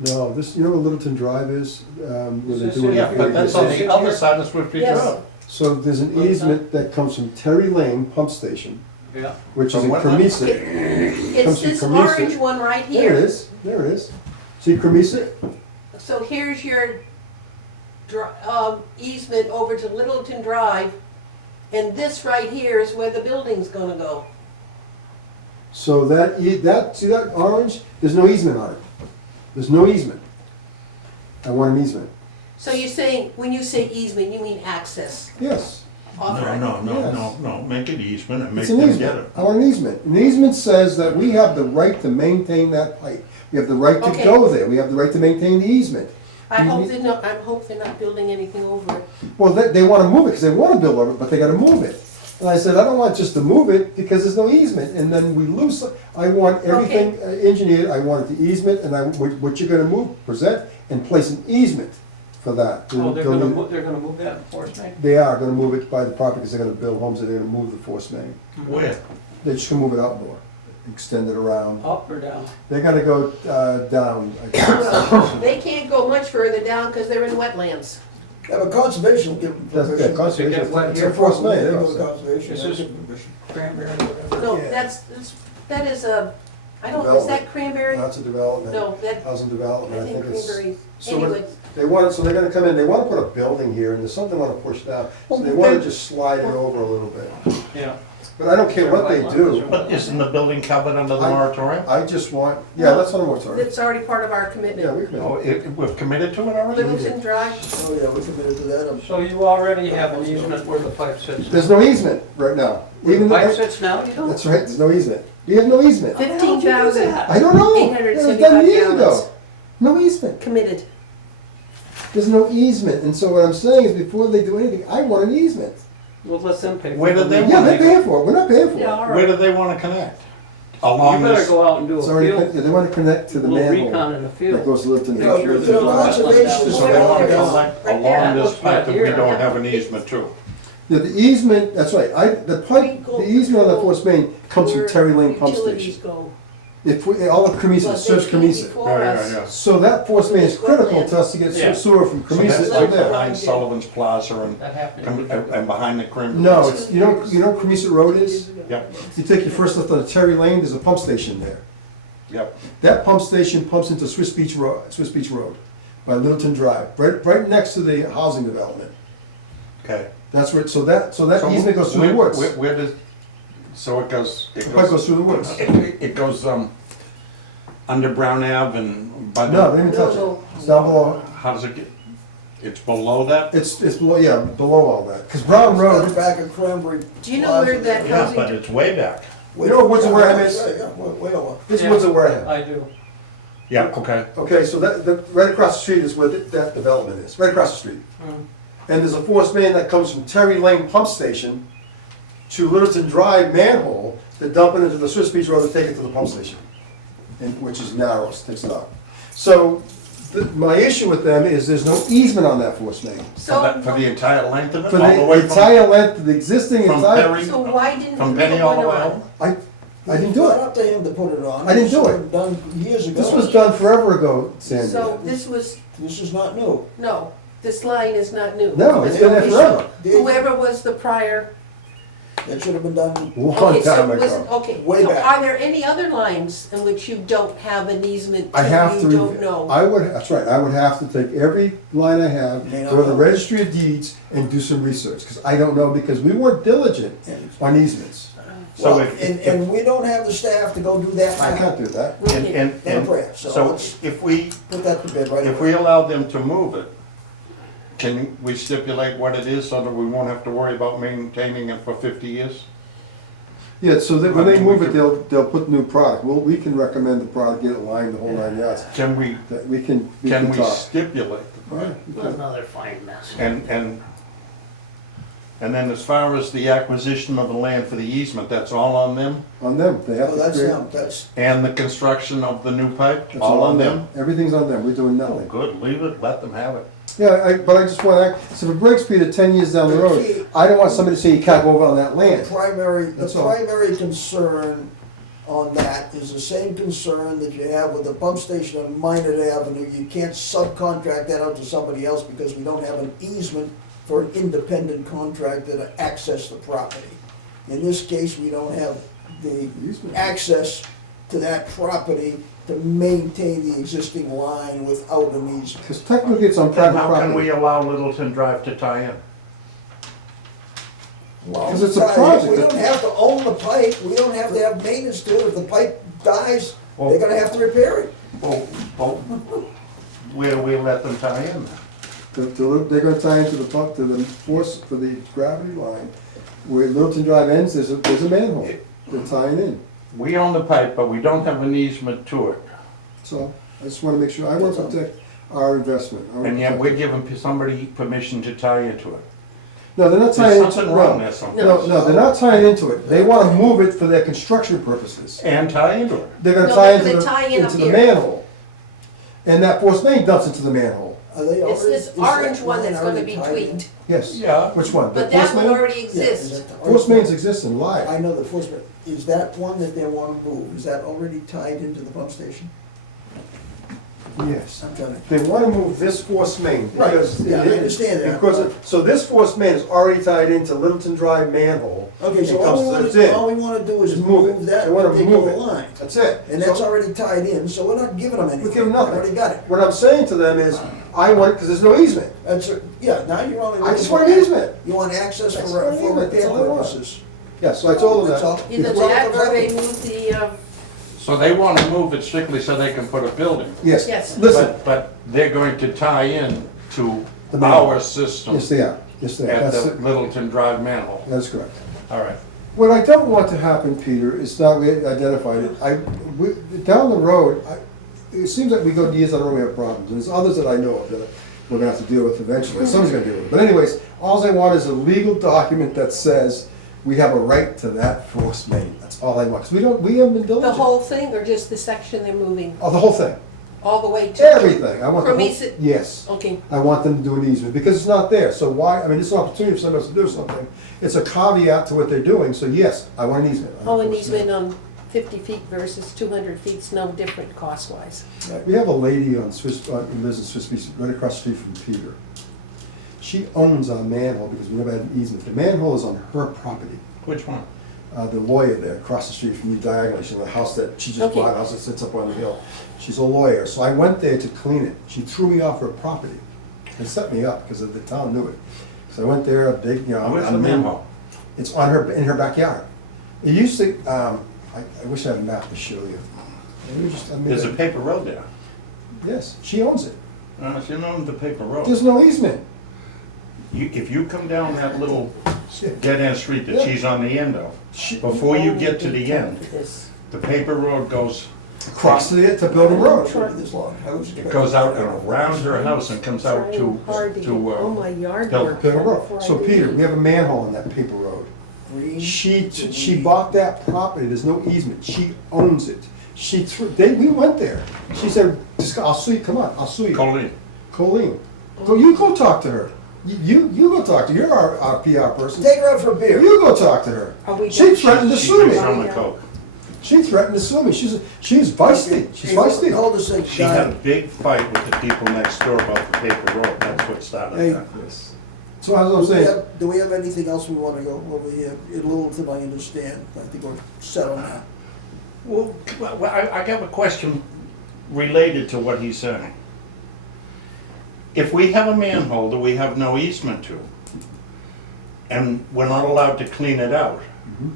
No, this, where Littleton Drive is? Where they're Is this doing Yeah, but that's on the Is it other here? side of Swift Beach Yes. Road. So there's an easement that comes from Terry Lane Pump Station, Yeah. which is From in what line? Cremisa. It's Comes from this Cremisa. orange one right There here. it is, there it is. See Cremisa? So here's your easement over to Littleton Drive, and this right here is where the building's gonna go. So see that orange? There's no easement on it. There's no easement. I want an easement. So you're saying, when you say easement, you mean access? Yes, Authorized. No, make it easement and make it's an them get easement. it. I want an easement. An easement says that we have the right to maintain that pipe. We have the right to Okay. go there. We have the right to maintain the easement. I You hope need- I hope they're not building anything over it. Well, they want to move it because they want to build over it, but they got to move it. And I said, I don't want just to move it because there's no easement, and then we lose. I want everything engineered. I want the easement, and what you're going to move, present, and place an easement. for that. Oh, They'll need- they're gonna move that force main? They are gonna move it by the property, because they're gonna build homes, and they're gonna move the force main. Where? They're just gonna move it out more, extend it around. Up or down? They're gonna go, down, I guess. Well, they can't go much further down because they're in wetlands. Yeah, but conservation will give them That's, yeah, permission. conservation, Get what it's here a force Yeah, main, they they go don't to say. conservation, This they'll is- give them permission. Cranberry, whatever. No, Yeah. that is a, I don't, is Development. that cranberry? That's a development. No, that, Housing I development, I think think it's. cranberry, So what- anyway. They want, so they're gonna come in, they wanna put a building here, and there's something they wanna push down, so they wanna just slide it over a little bit. Yeah. But I don't care what they do, But isn't the building covered under the I- moratorium? I just want, yeah, that's on the moratorium. It's already part of our Yeah, commitment. we can. Oh, we've committed to it already? Littleton Drive, Oh, yeah, we committed to that. So you already have an easement where the pipe sits? There's no easement right now. Where Even the though, pipe sits now, you don't? that's right, there's no easement. We have no easement. 15,000 I don't know. It was done 875 years gallons ago. No easement. committed. There's no easement, and so what I'm saying is, before they do anything, I want an easement. Well, let them pay for it. Where did they Yeah, they're paying for it, we're not paying for Yeah, it. all Where right. do they wanna connect? You Along better this, go out and do a It's already, field, they wanna connect a to the little recon manhole in the that field. goes to Lipton. You know, Sure, you there's know, no conservation is so they wanna around. collect Right there. along this Looks pipe right that we here. don't have an easement to. Yeah, the easement, that's right, the pipe, the easement on the force main comes from Where Terry Lane Pump utilities Station. go. If, all of Cremisa, But serves they came Cremisa. before us. So that force main is critical to us to get Yeah. sewer from So Cremisa that's to like there. behind Sullivan's Plaza and, That happened. and behind the cream. No, it's, you know Cremisa Road is? Yep, You take your first left on Terry Lane, there's a pump station there. yep. That pump station pumps into Swiss Beach Road, by Littleton Drive, right next to the housing development. Okay. That's where, so that easement goes through the where- woods. Where does, so it goes, The pipe goes through the woods. it goes, under Brown Ave and by No, the, they didn't touch it. It's down below, how does it get, it's below that? it's below, yeah, below all that. Because Brown At Road, the back of Cranberry. Do you know where that Yeah, housing? but it's way back. You know Woods of Wareham is? Yeah, way over. this Woods of Wareham. I do. Yeah, okay. Okay, so right across the street is where that development is, right across the street. And there's a force main that comes from Terry Lane Pump Station to Littleton Drive manhole to dump it into the Swiss Beach Road to take it to the pump station, which is narrow, sticks it up. So, my issue with them is there's no easement on that force main. For the entire length of it, For all the way the from, entire length of the existing from entire, Perry, So why didn't from we put Penny all the one way on? over? I didn't do It's it. up to him to put it on. I didn't do This it. was done years ago. This was done forever ago, Sandy. So this was, This is not new. no, this line is not new. No, it's been there forever. Whoever was the prior. That should have been done. Long Okay, so time was, ago. okay, Way so back. are there any other lines in which you don't have an easement I have to, to, you don't know? that's right, I would have to take every line I have, May not go to the know. registry of deeds and do some research, because I don't know, because we weren't diligent on easements. So Well, if, and we don't have the staff to go do that I now. can't do that. And prayer, so so let's if we, put that to bed right if away. we allow them to move it, can we stipulate what it is so that we won't have to worry about maintaining it for 50 years? Yeah, so that when they move it, they'll put new product, we can recommend the product, get it lined, the whole 9 yards. Can we, That we can can we talk. stipulate the Yeah, price? we can. Another fine mess. And then as far as the acquisition of the land for the easement, that's all on them? On them, they have Oh, to that's create. them, that's, And the construction of the new pipe, That's all on them? Everything's on them, we're doing Oh, nothing. good, leave it, let them have it. Yeah, but I just want to, so if it breaks speed at 10 years down the road, I don't want somebody to say you can't go over on that the land. primary That's all. concern on that is the same concern that you have with the pump station on Minot Avenue. You can't subcontract that out to somebody else because we don't have an easement for an independent contractor to access the property. In this case, we don't have the Easement. access to that property to maintain the existing line without an easement. Because technically it's on Then private how can we property. allow Littleton Drive to tie in? Because it's a project. We don't have to own the pipe, we don't have to have maintenance to it. If the pipe dies, Well- they're gonna have to repair it. Well, where do we let them tie in? They're gonna tie into the pump, to the force, for the gravity line. Where Littleton Drive ends, there's a manhole. They're tying in. We own the pipe, but we don't have an easement to it. So I just want to make sure, I want to protect our investment. I wanna And yet protect we're it. giving somebody permission to tie into it. No, they're not tying There's into it. something wrong there someplace. No, they're not tying into it. They want to move it for their construction purposes. And tie into it. They're gonna No, tie they're into gonna tie in up the here. manhole. And that force main dumps into the manhole. Are they It's already? this is that orange one line that's gonna already be tied in? tweaked, Yes. Yeah. Which one? The but that force one main? already Yeah, is exists. that the Force orange- mains exist in live. I know the force main, is that one that they wanna move, is that already tied into the pump station? Yes. I'm trying to. They want to move this force main Right, because. yeah, I understand that. So this force main is already tied into Littleton Drive manhole. Okay, so It comes- it's in. all we wanna do is Just move it. move that They wanna particular move it. line. That's it. And that's So- already tied in, so we're not giving them anything. We give them They nothing. already got it. What I'm saying to them is, I want, because there's no easement. That's, yeah, now you're only. I just looking want for- an easement. You want access I just for, want an for easement, that's repair all I want. purposes. Yeah, so I told them That's all. that. Either Well, that or they well, move the, So they wanna move it strictly so they can put a building. Yes. Yes. Listen, But they're going to tie in to The main. our system yes, they are. Yes, they are. at That's the it. Littleton Drive manhole. That's correct. All right. What I don't want to happen, Peter, is not, we identified it, down the road, it seems like we go years on the road, we have problems. And there's others that I know of that we're gonna have to deal with eventually, someone's gonna deal with it. But anyways, all I want is a legal document that says we have a right to that force main. That's all I want, because we haven't been the diligent. whole thing, or just the section they're moving, Oh, the whole thing, all the way to? everything, I want the From whole, East- yes. Okay, I want them to do an easement, because it's not there, so why, I mean, it's an opportunity for somebody else to do something. It's a caveat to what they're doing, so yes, I want an easement. oh, an easement on 50 feet versus 200 feet's no different cost-wise. We have a lady on Swiss, who lives in Swiss Beach, right across the street from Peter. She owns our manhole because we never had an easement. The manhole is on her property. Which one? The lawyer there, across the street from you diagonally, she has a house that, she just Okay. bought a house that sits up on the hill. She's a lawyer, so I went there to clean it. She threw me off her property and set me up because the town knew it. So I went there, a big, you know. Where's I'm the in- manhole? It's on her, in her backyard. It used to, I wish I had a map to show you. Maybe just- I mean, There's a paper road there. Yes, she owns it. She owns the paper road. There's no easement. If you come down that little Yeah. dead-end street that Yeah. she's on the end of, She- before you get to the end, This. the paper road goes, Across to Building Road. This long. I was it goes out and around her house and comes out Trying hard to get all my yard Hill- work Paper done Road. before I So Peter, leave. we have a manhole on that paper road. Green. She bought that property, there's no easement, she owns it. She threw, we went there. She said, I'll sue you, come on, I'll sue you. Colleen. Colleen, go, you go talk to her. You go talk to her, you're our PR person. Take her out for a beer. You go talk to her. Are we She done? threatened to She sue drinks me. rum and coke. She threatened to sue me. She's feisty, she's Hey, feisty. Hold this thing, She had a Guy. big fight with the people next door about the paper road. That's what started Hey. that. Yes. So as I'm saying, Do we have anything else we wanna go over here? In Littleton, I understand. I think we're set on that. Well, I got a question related to what he's saying. If we have a manhole that we have no easement to, and we're not allowed to clean it out, Mhm.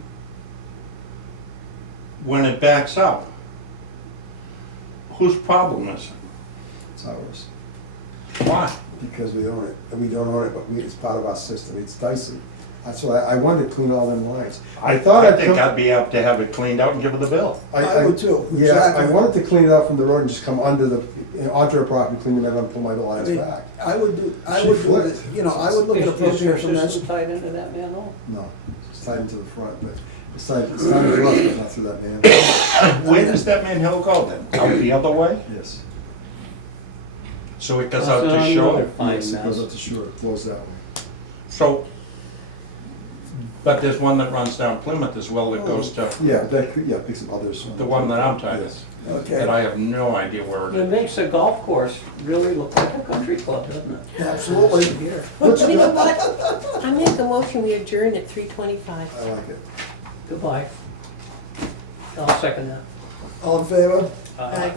when it backs up, whose problem is it's ours, it? Why? because we own it, and we don't own it, but it's part of our system, it's dicey. That's why I wanted to clean all them lines. I thought I'd think come. I'd be up to have it cleaned out and give her the bill. I would too, Yeah, exactly. I wanted to clean it out from the road and just come under the, onto her property, clean them out and pull my I lines mean, back. I would do, She flipped. it, you know, I would look at approaching it from that. Is your system tied into that manhole? No, it's tied into the front, but it's tied for us, but not through that man. Where does that manhole go then? Out the other way? Yes. So it goes That's out to another shore? fine Yes, it goes mess. up to shore, it flows that way. So, but there's one that runs down Plymouth as well that goes to Yeah, that could, yeah, pick some others. the one that I'm talking, Yes. that I Okay, have no idea where it It is. makes the golf course really look like a country club, doesn't it? absolutely. Here. Well, you know what? I make a motion, we adjourn at 3:25. I like it. Goodbye. I'll second that. All in favor? Aye. Aye.